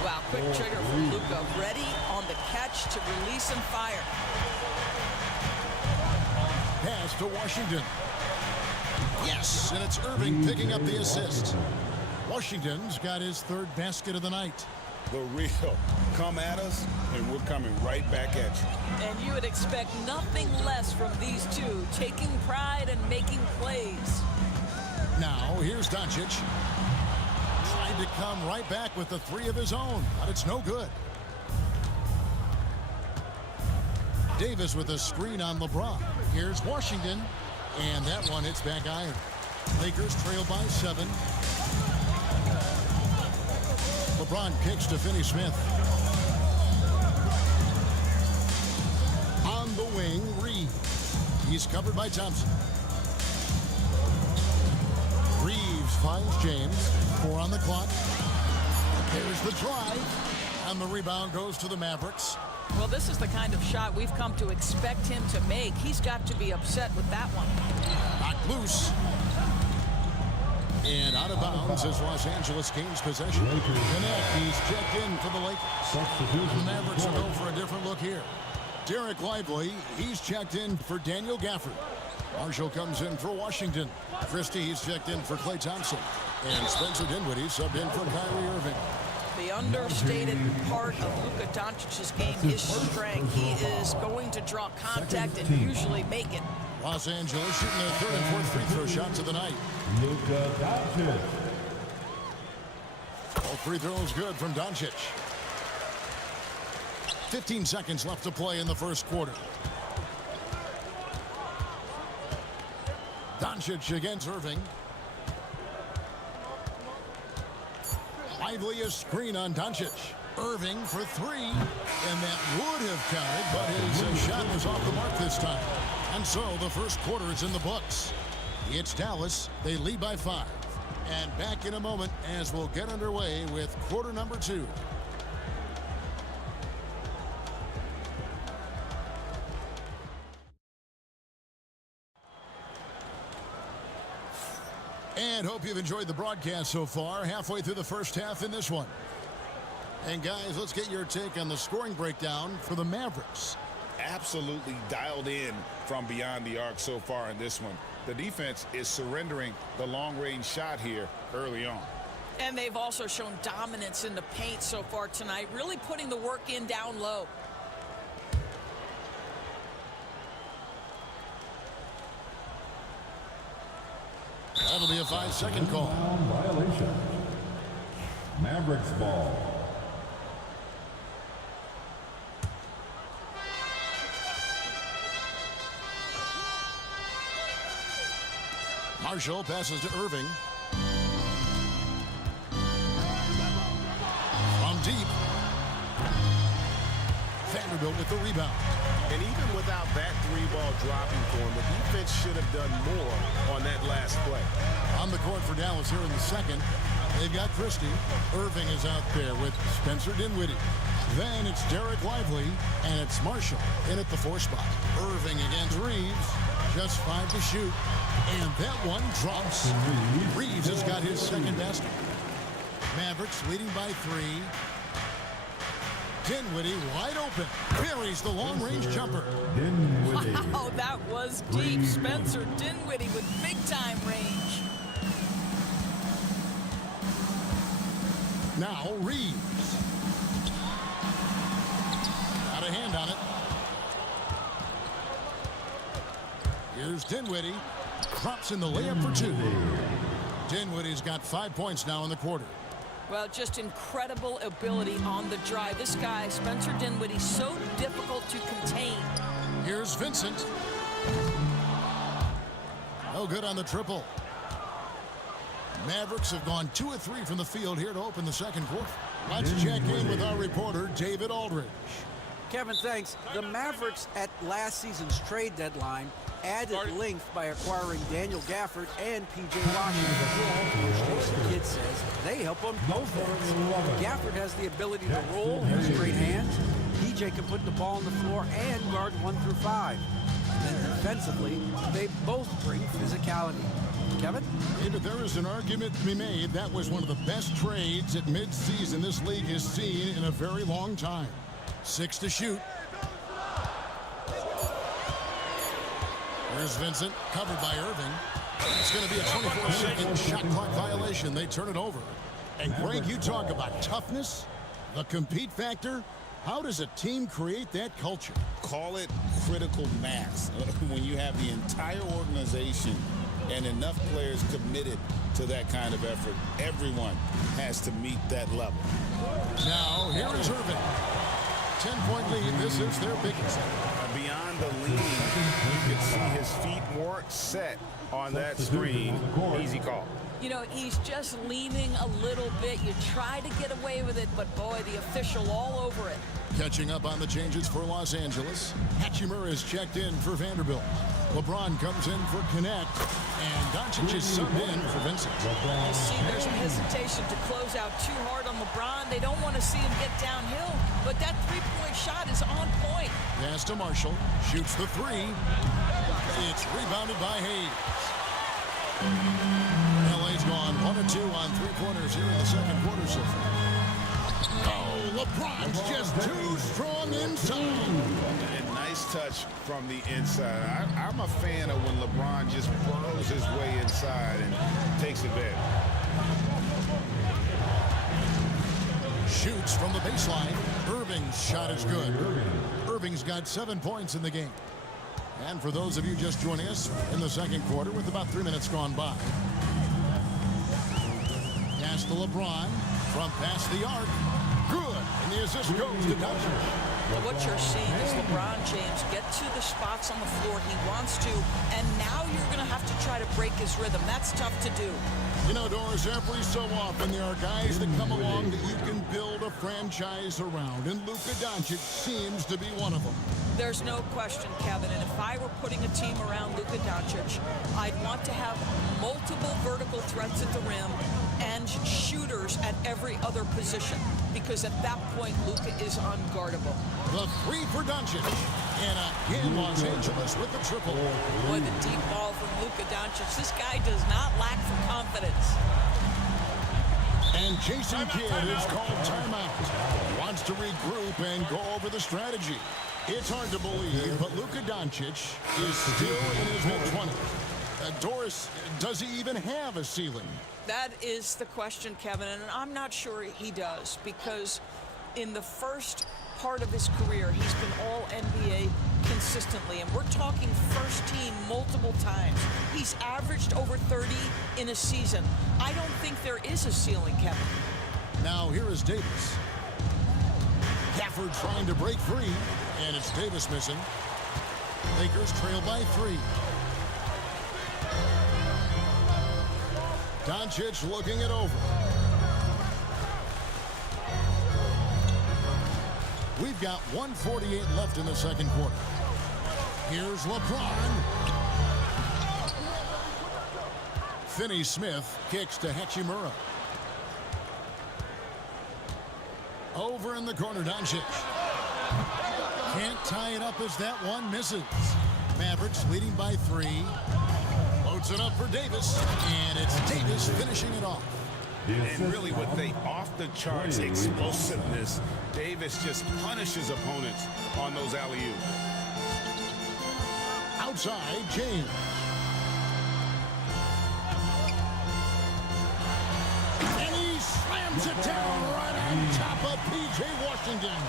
Wow, quick trigger from Luka. Ready on the catch to release and fire. Pass to Washington. Yes, and it's Irving picking up the assist. Washington's got his 3rd basket of the night. The real come at us, and we're coming right back at you. And you would expect nothing less from these two, taking pride and making plays. Now, here's Doncic. Trying to come right back with the 3 of his own, but it's no good. Davis with a screen on LeBron. Here's Washington, and that one hits back iron. Lakers trail by 7. LeBron kicks to Finney Smith. On the wing, Reeves. He's covered by Thompson. Reeves finds James. 4 on the clock. There's the drive. And the rebound goes to the Mavericks. Well, this is the kind of shot we've come to expect him to make. He's got to be upset with that one. Knocked loose. And out of bounds as Los Angeles gains possession. Connect, he's checked in for the Lakers. The Mavericks will go for a different look here. Derek Lively, he's checked in for Daniel Gafford. Marshall comes in for Washington. Christie, he's checked in for Klay Thompson. And Spencer Dinwiddie subbed in for Kyrie Irving. The understated part of Luka Doncic's game is strength. He is going to draw contact and usually make it. Los Angeles shooting their 3rd and 4th free throw shots of the night. Luka Doncic. All free throws good from Doncic. 15 seconds left to play in the first quarter. Doncic against Irving. Lively a screen on Doncic. Irving for 3. And that would have counted, but his shot was off the mark this time. And so the first quarter is in the books. It's Dallas. They lead by 5. And back in a moment as we'll get underway with quarter number 2. And hope you've enjoyed the broadcast so far. Halfway through the first half in this one. And guys, let's get your take on the scoring breakdown for the Mavericks. Absolutely dialed in from beyond the arc so far in this one. The defense is surrendering the long-range shot here early on. And they've also shown dominance in the paint so far tonight, really putting the work in down low. That'll be a 5-second call. Violation. Mavericks ball. Marshall passes to Irving. From deep. Vanderbilt with the rebound. And even without that three-ball dropping for him, the defense should have done more on that last play. On the court for Dallas here in the second, they've got Christie. Irving is out there with Spencer Dinwiddie. Then it's Derek Lively, and it's Marshall in at the 4 spot. Irving against Reeves, just 5 to shoot. And that one drops. Reeves has got his second basket. Mavericks leading by 3. Dinwiddie wide open. Buries the long-range jumper. Wow, that was deep. Spencer Dinwiddie with big-time range. Now Reeves. Got a hand on it. Here's Dinwiddie. Drops in the layup for 2. Dinwiddie's got 5 points now in the quarter. Well, just incredible ability on the drive. This guy, Spencer Dinwiddie, so difficult to contain. Here's Vincent. No good on the triple. Mavericks have gone 2 of 3 from the field here to open the second quarter. Let's check in with our reporter, David Aldridge. Kevin, thanks. The Mavericks at last season's trade deadline added length by acquiring Daniel Gafford and P.J. Washington. Jason Kidd says they help on both ends. Gafford has the ability to roll, has great hands. P.J. can put the ball on the floor and guard 1 through 5. And then defensively, they both bring physicality. Kevin? David, there is an argument to be made. That was one of the best trades at midseason this league has seen in a very long time. 6 to shoot. Here's Vincent, covered by Irving. It's going to be a 24-second shot clock violation. They turn it over. And Greg, you talk about toughness, the compete factor. How does a team create that culture? Call it critical mass. When you have the entire organization and enough players committed to that kind of effort, everyone has to meet that level. Now, here is Irving. 10-point lead. This is their biggest. Beyond the lead, you could see his feet weren't set on that screen. Easy call. You know, he's just leaning a little bit. You try to get away with it, but boy, the official all over it. Catching up on the changes for Los Angeles. Hatchimer is checked in for Vanderbilt. LeBron comes in for Connect, and Doncic is subbed in for Vincent. You see, there's a hesitation to close out too hard on LeBron. They don't want to see him get downhill, but that three-point shot is on point. Pass to Marshall, shoots the 3. It's rebounded by Hayes. LA's gone 1 of 2 on 3-pointers here in the second quarter so far. Oh, LeBron's just too strong inside. And nice touch from the inside. I'm a fan of when LeBron just burrows his way inside and takes advantage. Shoots from the baseline. Irving's shot is good. Irving's got 7 points in the game. And for those of you just joining us in the second quarter with about 3 minutes gone by. Pass to LeBron from past the arc. Good. And the assist goes to Doncic. What you're seeing is LeBron James get to the spots on the floor he wants to, and now you're going to have to try to break his rhythm. That's tough to do. You know, Doris, every so often there are guys that come along that you can build a franchise around, and Luka Doncic seems to be one of them. There's no question, Kevin, and if I were putting a team around Luka Doncic, I'd want to have multiple vertical threats at the rim and shooters at every other position, because at that point, Luka is unguardable. The 3 for Doncic, and again Los Angeles with the triple. Boy, the deep ball from Luka Doncic. This guy does not lack for confidence. And Jason Kidd is called timeout. Wants to regroup and go over the strategy. It's hard to believe, but Luka Doncic is still in his mid-20s. Doris, does he even have a ceiling? That is the question, Kevin, and I'm not sure he does, because in the first part of his career, he's been all NBA consistently, and we're talking first team multiple times. He's averaged over 30 in a season. I don't think there is a ceiling, Kevin. Now here is Davis. Gafford trying to break free, and it's Davis missing. Lakers trail by 3. Doncic looking it over. We've got 1:48 left in the second quarter. Here's LeBron. Finney-Smith kicks to Hachimura. Over in the corner, Doncic. Can't tie it up as that one misses. Mavericks leading by 3. Loads it up for Davis, and it's Davis finishing it off. And really with the off-the-charts explosiveness, Davis just punishes opponents on those alley-oops. Outside, James. And he slams it down right on top of P.J. Washington.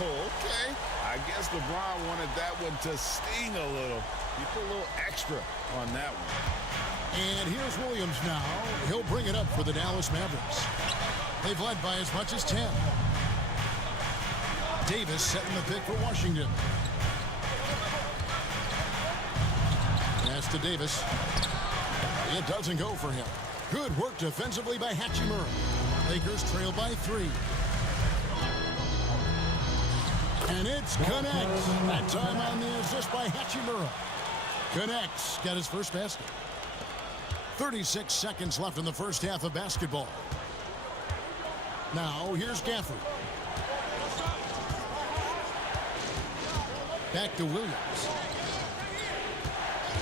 Oh, okay. I guess LeBron wanted that one to sting a little. He put a little extra on that one. And here's Williams now. He'll bring it up for the Dallas Mavericks. They've led by as much as 10. Davis setting the pick for Washington. Pass to Davis. It doesn't go for him. Good work defensively by Hachimura. Lakers trail by 3. And it's connects. That time on the assist by Hachimura. Connects. Got his first basket. 36 seconds left in the first half of basketball. Now, here's Gafford. Back to Williams.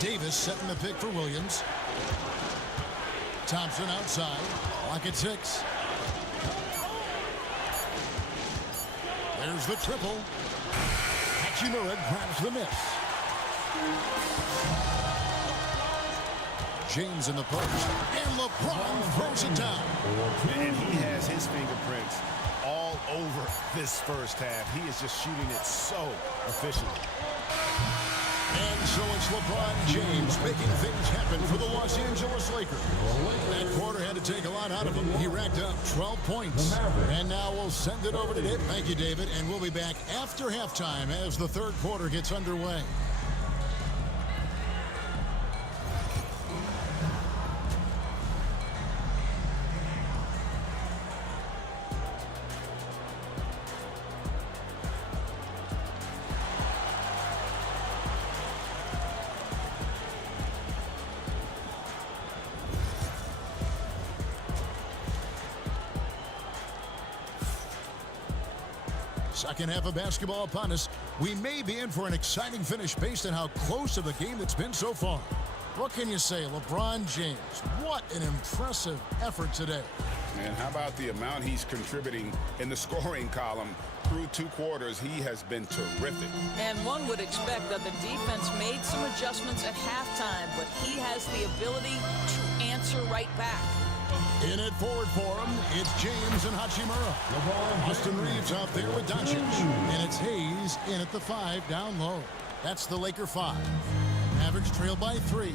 Davis setting the pick for Williams. Thompson outside. Clock at 6. There's the triple. Hachimura grabs the miss. James in the post. And LeBron throws it down. And he has his fingerprints all over this first half. He is just shooting it so efficiently. And so it's LeBron James making things happen for the Los Angeles Lakers. That quarter had to take a lot out of him. He racked up 12 points. And now we'll send it over to David. Thank you, David. And we'll be back after halftime as the third quarter gets underway. Second half of basketball upon us. We may be in for an exciting finish based on how close of a game it's been so far. What can you say, LeBron James? What an impressive effort today. And how about the amount he's contributing in the scoring column? Through 2 quarters, he has been terrific. And one would expect that the defense made some adjustments at halftime, but he has the ability to answer right back. In it forward for him, it's James and Hachimura. Austin Reeves out there with Doncic. And it's Hayes in at the 5 down low. That's the Laker 5. Mavericks trail by 3.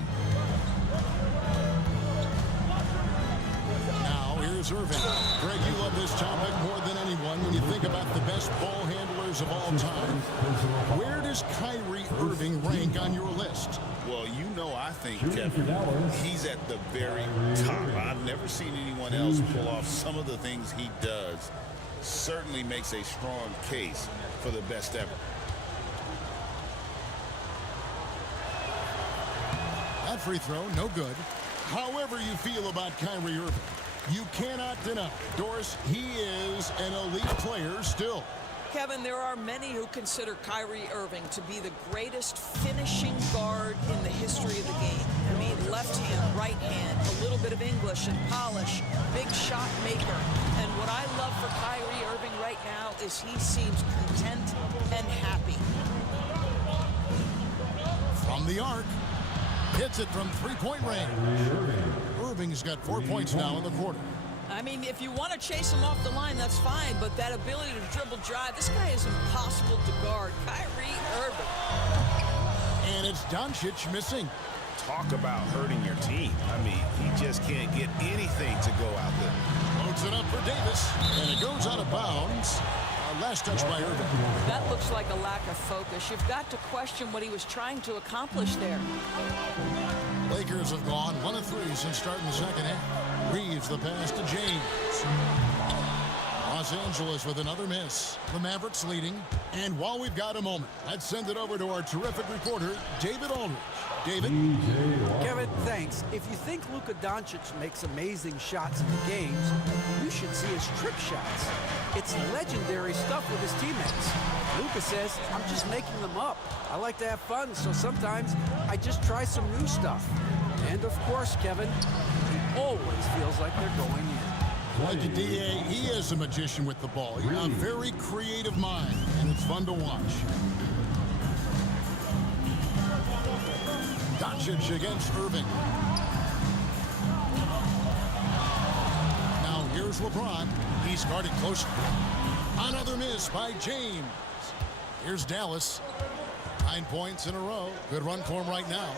Now here's Irving. Greg, you love this topic more than anyone when you think about the best ball handlers of all time. Where does Kyrie Irving rank on your list? Well, you know, I think, Kevin, he's at the very top. I've never seen anyone else pull off some of the things he does. Certainly makes a strong case for the best ever. That free throw, no good. However you feel about Kyrie Irving, you cannot deny, Doris, he is an elite player still. Kevin, there are many who consider Kyrie Irving to be the greatest finishing guard in the history of the game. I mean, left hand, right hand, a little bit of English and polish, big shot maker. And what I love for Kyrie Irving right now is he seems content and happy. From the arc, hits it from three-point range. Irving's got 4 points now in the quarter. I mean, if you want to chase him off the line, that's fine, but that ability to dribble drive, this guy is impossible to guard. Kyrie Irving. And it's Doncic missing. Talk about hurting your team. I mean, he just can't get anything to go out there. Loads it up for Davis, and it goes out of bounds. Last touch by Irving. That looks like a lack of focus. You've got to question what he was trying to accomplish there. Lakers have gone 1 of 3 since starting the second half. Reeves the pass to James. Los Angeles with another miss. The Mavericks leading. And while we've got a moment, let's send it over to our terrific reporter, David Aldridge. David? Kevin, thanks. If you think Luka Doncic makes amazing shots in the games, you should see his trick shots. It's legendary stuff with his teammates. Luka says, I'm just making them up. I like to have fun, so sometimes I just try some new stuff. And of course, Kevin, he always feels like they're going in. Like a DA, he is a magician with the ball. A very creative mind, and it's fun to watch. Doncic against Irving. Now here's LeBron. He's guarded closer. Another miss by James. Here's Dallas. 9 points in a row. Good run for him right now.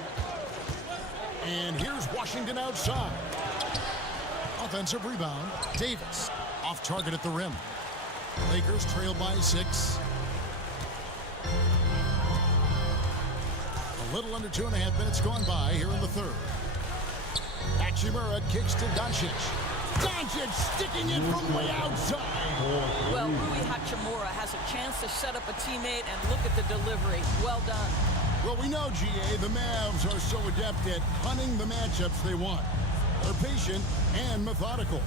And here's Washington outside. Offensive rebound. Davis off target at the rim. Lakers trail by 6. A little under 2.5 minutes gone by here in the third. Hachimura kicks to Doncic. Doncic sticking it from way outside. Well, Rui Hachimura has a chance to set up a teammate and look at the delivery. Well done. Well, we know, GA, the Mavs are so adept at hunting the matchups they want. They're patient and methodical.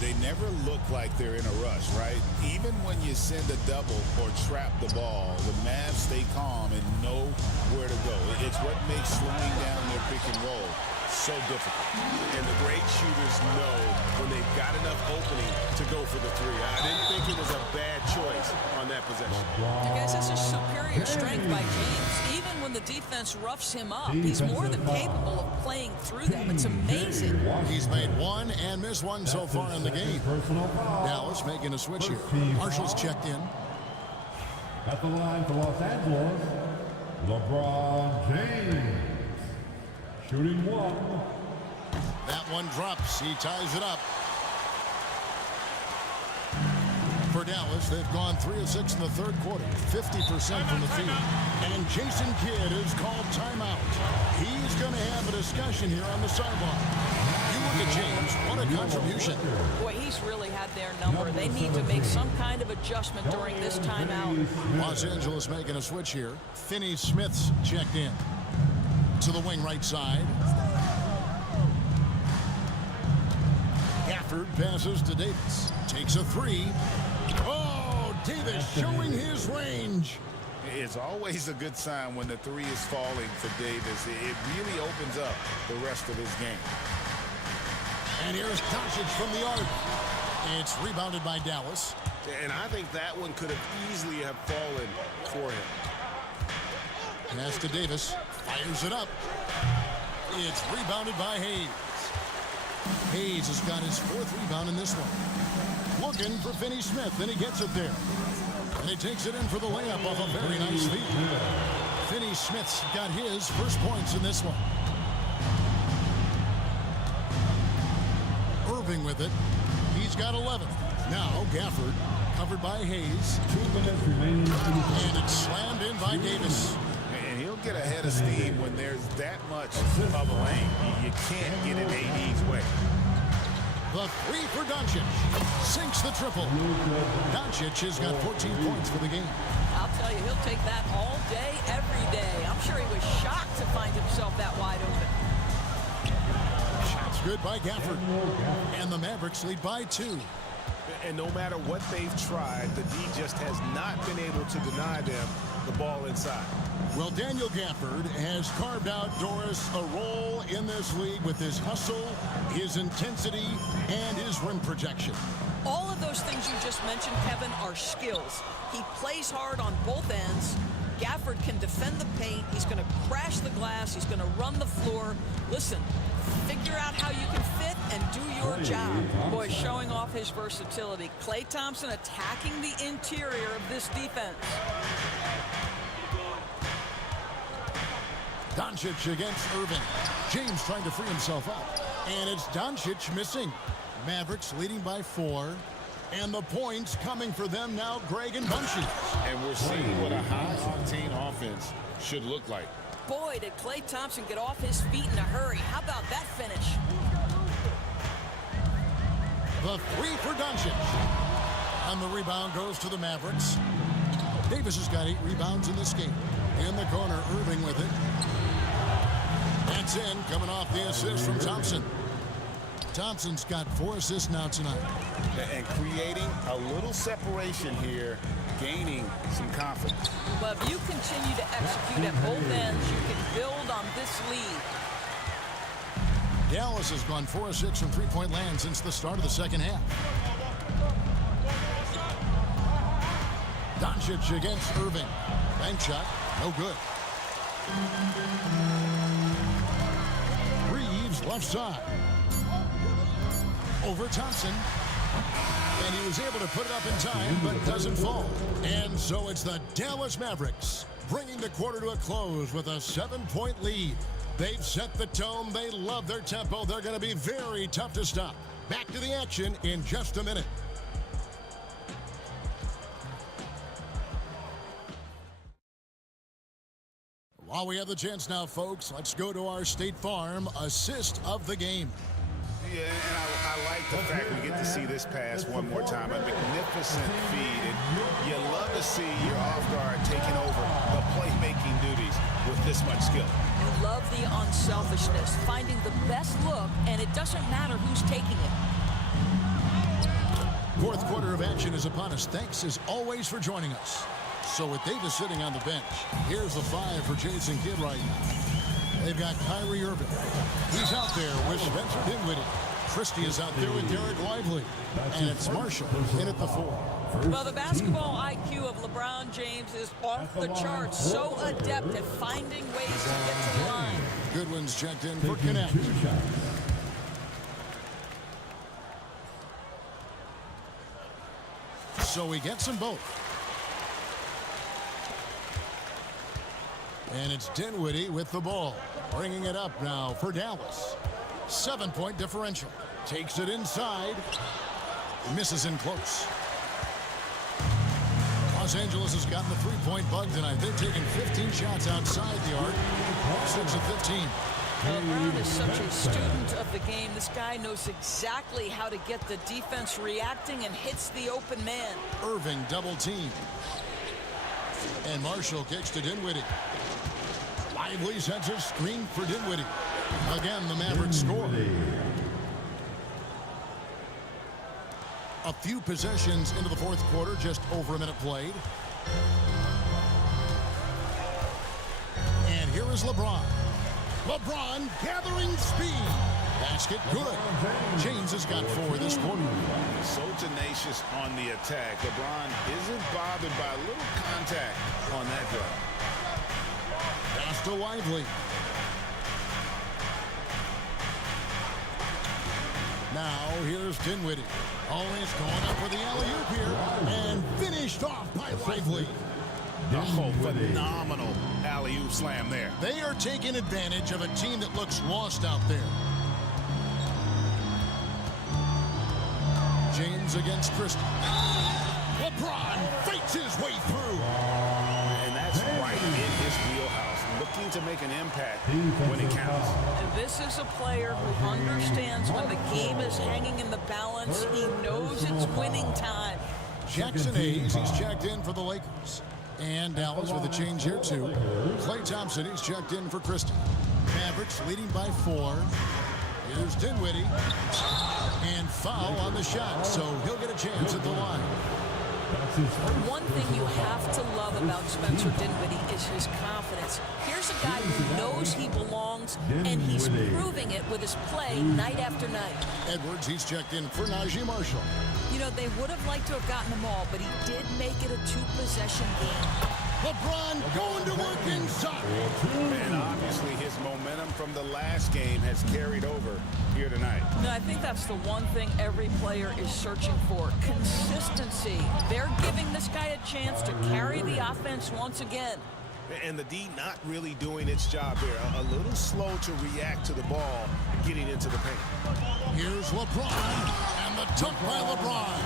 They never look like they're in a rush, right? Even when you send a double or trap the ball, the Mavs stay calm and know where to go. It's what makes slowing down their pick and roll so difficult. And the great shooters know when they've got enough opening to go for the three. I didn't think it was a bad choice on that possession. You guys, that's a superior strength by James. Even when the defense roughs him up, he's more than capable of playing through them. It's amazing. He's made one and missed one so far in the game. Dallas making a switch here. Marshall's checked in. At the line for Los Angeles, LeBron James. Shooting one. That one drops. He ties it up. For Dallas, they've gone 3 of 6 in the third quarter, 50% from the field. And Jason Kidd is called timeout. He's going to have a discussion here on the sideline. You look at James, what a contribution. Boy, he's really had their number. They need to make some kind of adjustment during this timeout. Los Angeles making a switch here. Finney-Smith's checked in. To the wing right side. Gafford passes to Davis. Takes a 3. Oh, Davis showing his range. It's always a good sign when the 3 is falling for Davis. It really opens up the rest of his game. And here's Doncic from the arc. It's rebounded by Dallas. And I think that one could have easily have fallen for him. Pass to Davis. Fires it up. It's rebounded by Hayes. Hayes has got his 4th rebound in this one. Looking for Finney-Smith, and he gets it there. And he takes it in for the layup off a very nice feed. Finney-Smith's got his first points in this one. Irving with it. He's got 11. Now Gafford, covered by Hayes. 2 minutes remaining. And it's slammed in by Davis. And he'll get ahead of steam when there's that much of a lane. You can't get in AD's way. The 3 for Doncic. Sinks the triple. Doncic has got 14 points for the game. I'll tell you, he'll take that all day, every day. I'm sure he was shocked to find himself that wide open. Shots good by Gafford. And the Mavericks lead by 2. And no matter what they've tried, the D just has not been able to deny them the ball inside. Well, Daniel Gafford has carved out, Doris, a role in this league with his hustle, his intensity, and his rim protection. All of those things you just mentioned, Kevin, are skills. He plays hard on both ends. Gafford can defend the paint. He's going to crash the glass. He's going to run the floor. Listen, figure out how you can fit and do your job. Boy, showing off his versatility. Klay Thompson attacking the interior of this defense. Doncic against Irving. James trying to free himself up. And it's Doncic missing. Mavericks leading by 4. And the points coming for them now, Greg and Bunchy. And we're seeing what a high-octane offense should look like. Boy, did Klay Thompson get off his feet in a hurry. How about that finish? The 3 for Doncic. And the rebound goes to the Mavericks. Davis has got 8 rebounds in this game. In the corner, Irving with it. That's in, coming off the assist from Thompson. Thompson's got 4 assists now tonight. And creating a little separation here, gaining some confidence. Well, if you continue to execute at both ends, you can build on this lead. Dallas has gone 4 of 6 from three-point land since the start of the second half. Doncic against Irving. Bank shot, no good. Reeves left side. Over Thompson. And he was able to put it up in time, but doesn't fall. And so it's the Dallas Mavericks bringing the quarter to a close with a 7-point lead. They've set the tone. They love their tempo. They're going to be very tough to stop. Back to the action in just a minute. While we have the chance now, folks, let's go to our State Farm assist of the game. Yeah, and I like the fact we get to see this pass one more time. A magnificent feed, and you love to see your off guard taking over the playmaking duties with this much skill. You love the unselfishness, finding the best look, and it doesn't matter who's taking it. Fourth quarter of action is upon us. Thanks, as always, for joining us. So with Davis sitting on the bench, here's the 5 for Jason Kidd right now. They've got Kyrie Irving. He's out there with Spencer Dinwiddie. Christie is out there with Derek Lively. And it's Marshall in at the 4. Well, the basketball IQ of LeBron James is off the charts. So adept at finding ways to get to the line. Goodwin's checked in for Connect. So he gets them both. And it's Dinwiddie with the ball. Bringing it up now for Dallas. 7-point differential. Takes it inside. Misses in close. Los Angeles has gotten the three-point bug tonight. They're taking 15 shots outside the arc. 6 of 15. LeBron is such a student of the game. This guy knows exactly how to get the defense reacting and hits the open man. Irving double team. And Marshall kicks to Dinwiddie. Lively sends a screen for Dinwiddie. Again, the Mavericks score. A few possessions into the fourth quarter, just over a minute played. And here is LeBron. LeBron gathering speed. Basket good. James has got 4 this quarter. So tenacious on the attack. LeBron isn't bothered by a little contact on that drive. Pass to Lively. Now here's Dinwiddie. Always going up for the alley-oop here. And finished off by Lively. Oh, phenomenal alley-oop slam there. They are taking advantage of a team that looks lost out there. James against Christie. LeBron fights his way through. And that's right in his wheelhouse. Looking to make an impact when it counts. And this is a player who understands when the game is hanging in the balance. He knows it's winning time. Jackson Hayes, he's checked in for the Lakers. And Dallas with a change here too. Klay Thompson, he's checked in for Christie. Mavericks leading by 4. Here's Dinwiddie. And foul on the shot, so he'll get a chance at the line. One thing you have to love about Spencer Dinwiddie is his confidence. Here's a guy who knows he belongs, and he's proving it with his play night after night. Edwards, he's checked in for Najee Marshall. You know, they would have liked to have gotten them all, but he did make it a 2-possession game. LeBron going to work inside. And obviously his momentum from the last game has carried over here tonight. No, I think that's the one thing every player is searching for. Consistency. They're giving this guy a chance to carry the offense once again. And the D not really doing its job there. A little slow to react to the ball getting into the paint. Here's LeBron. And the dunk by LeBron.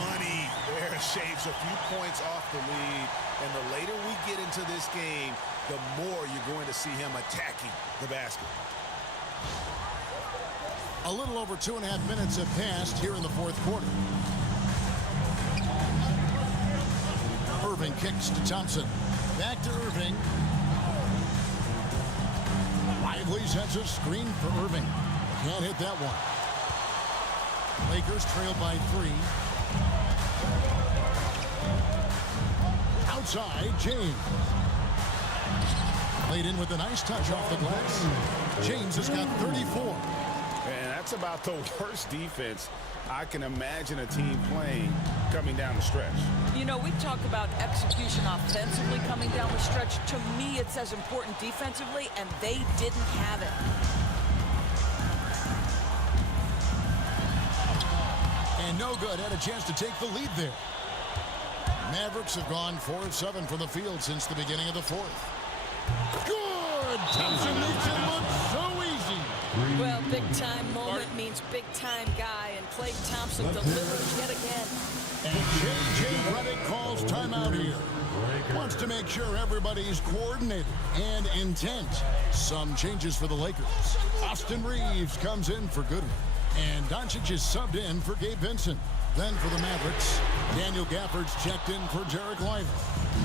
Money there shaves a few points off the lead. And the later we get into this game, the more you're going to see him attacking the basket. A little over 2.5 minutes have passed here in the fourth quarter. kicks to Thompson. Back to Irving. Lively sets a screen for Irving. Can't hit that one. Lakers trail by 3. Outside, James. Laid in with a nice touch off the glass. James has got 34. And that's about the worst defense I can imagine a team playing coming down the stretch. You know, we talk about execution offensively coming down the stretch. To me, it's as important defensively, and they didn't have it. And no good. Had a chance to take the lead there. Mavericks have gone 4 of 7 from the field since the beginning of the fourth. Good! Thompson makes it look so easy. Well, big-time moment means big-time guy, and Klay Thompson delivers yet again. And J.J. Redick calls timeout here. Wants to make sure everybody's coordinated and intent. Some changes for the Lakers. Austin Reeves comes in for Goodwin. And Doncic is subbed in for Gabe Vincent. Then for the Mavericks, Daniel Gafford's checked in for Derek Lively.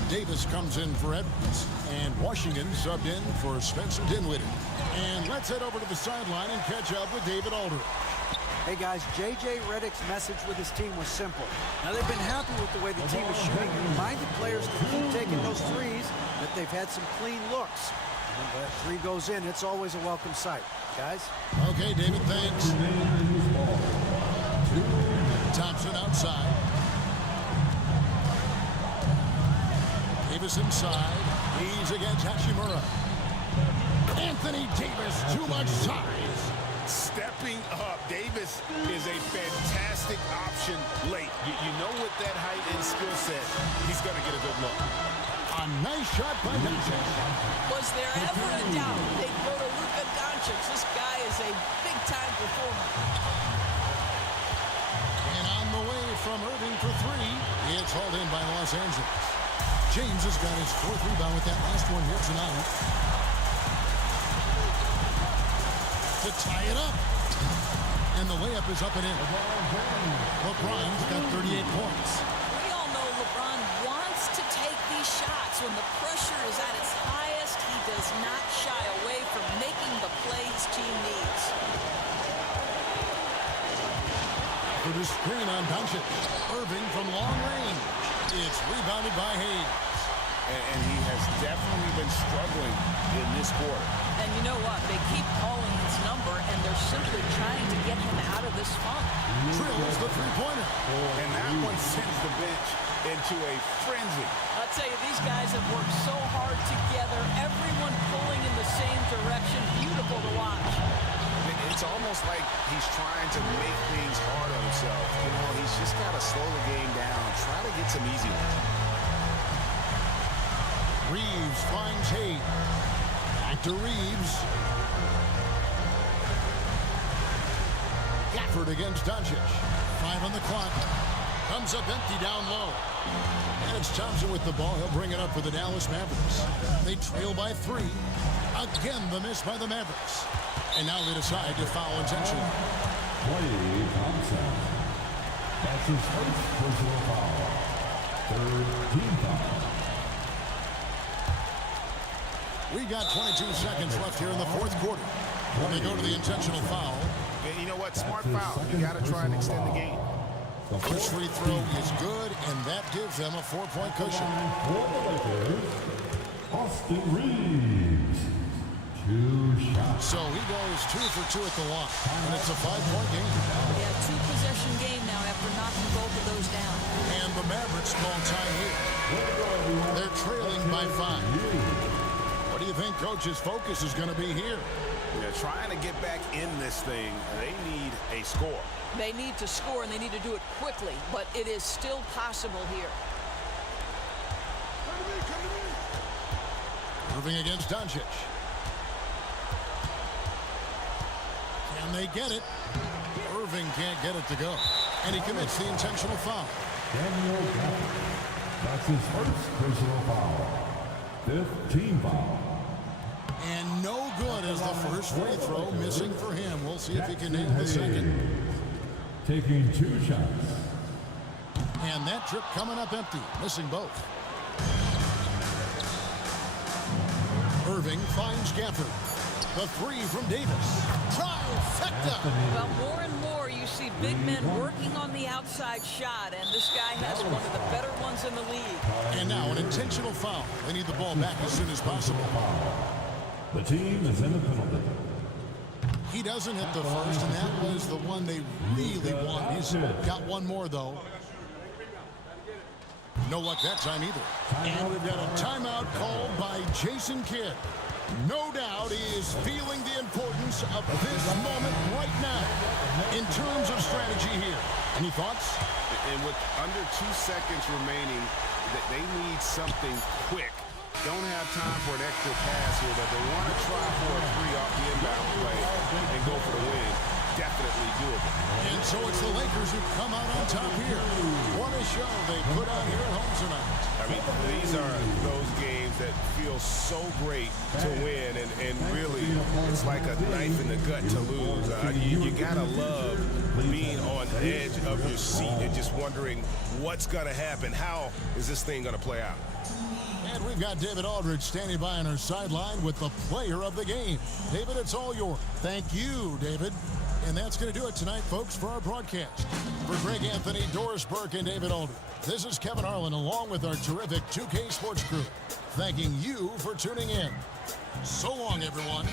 Davis comes in for Edwards. And Washington subbed in for Spencer Dinwiddie. And let's head over to the sideline and catch up with David Aldridge. Hey guys, J.J. Redick's message with his team was simple. Now they've been happy with the way the team is shooting. He reminded players to keep taking those threes, that they've had some clean looks. And when that three goes in, it's always a welcome sight. Guys? Okay, David, thanks. Thompson outside. Davis inside. He's against Hachimura. Anthony Davis, too much size. Stepping up. Davis is a fantastic option late. You know with that height and skill set, he's going to get a good look. A nice shot by Doncic. Was there ever a doubt they'd go to Luka Doncic? This guy is a big-time performer. And on the way from Irving for 3, it's hauled in by Los Angeles. James has got his 4th rebound with that last one here tonight. To tie it up. And the layup is up and in. LeBron's got 38 points. We all know LeBron wants to take these shots. When the pressure is at its highest, he does not shy away from making the play his team needs. For the screen on Doncic. Irving from long range. It's rebounded by Hayes. And he has definitely been struggling in this quarter. And you know what? They keep calling his number, and they're simply trying to get him out of this funk. Drills the three-pointer. And that one sends the bench into a frenzy. I'll tell you, these guys have worked so hard together. Everyone pulling in the same direction. Beautiful to watch. It's almost like he's trying to make things hard on himself. You know, he's just got to slow the game down. Try to get some easy ones. Reeves finds Hayes. Back to Reeves. Gafford against Doncic. 5 on the clock. Comes up empty down low. And it's Thompson with the ball. He'll bring it up for the Dallas Mavericks. They trail by 3. Again, the miss by the Mavericks. And now they decide to foul intentionally. Klay Thompson. That's his first personal foul. 3rd team foul. We got 22 seconds left here in the 4th quarter. When they go to the intentional foul. And you know what? Smart foul. You got to try and extend the game. The first free throw is good, and that gives them a 4-point cushion. Austin Reeves. 2 shots. So he goes 2 for 2 at the line, and it's a 5-point game. Yeah, 2-possession game now after knocking both of those down. And the Mavericks call time here. They're trailing by 5. What do you think Coach's focus is going to be here? They're trying to get back in this thing. They need a score. They need to score, and they need to do it quickly, but it is still possible here. Irving against Doncic. Can they get it? Irving can't get it to go. And he commits the intentional foul. Daniel Gafford. That's his first personal foul. 5th team foul. And no good as the first free throw missing for him. We'll see if he can hit the second. Taking 2 shots. And that trip coming up empty, missing both. Irving finds Gafford. The three from Davis. Trifecta. Well, more and more you see big men working on the outside shot, and this guy has one of the better ones in the league. And now an intentional foul. They need the ball back as soon as possible. The team is in the penalty. He doesn't hit the first, and that was the one they really want. He's got one more, though. No luck that time either. And we've got a timeout called by Jason Kidd. No doubt he is feeling the importance of this moment right now in terms of strategy here. Any thoughts? And with under 2 seconds remaining, they need something quick. Don't have time for an extra pass here, but they want to try for a three off the inbound play and go for the win. Definitely doable. And so it's the Lakers who come out on top here. What a show they put on here at home tonight. I mean, these are those games that feel so great to win, and really, it's like a knife in the gut to lose. You gotta love being on the edge of your seat and just wondering what's gonna happen. How is this thing gonna play out? And we've got David Aldridge standing by on our sideline with the player of the game. David, it's all yours. Thank you, David. And that's going to do it tonight, folks, for our broadcast. For Greg Anthony, Doris Burke, and David Aldridge, this is Kevin Harlan along with our terrific 2K Sports crew, thanking you for tuning in. So long, everyone.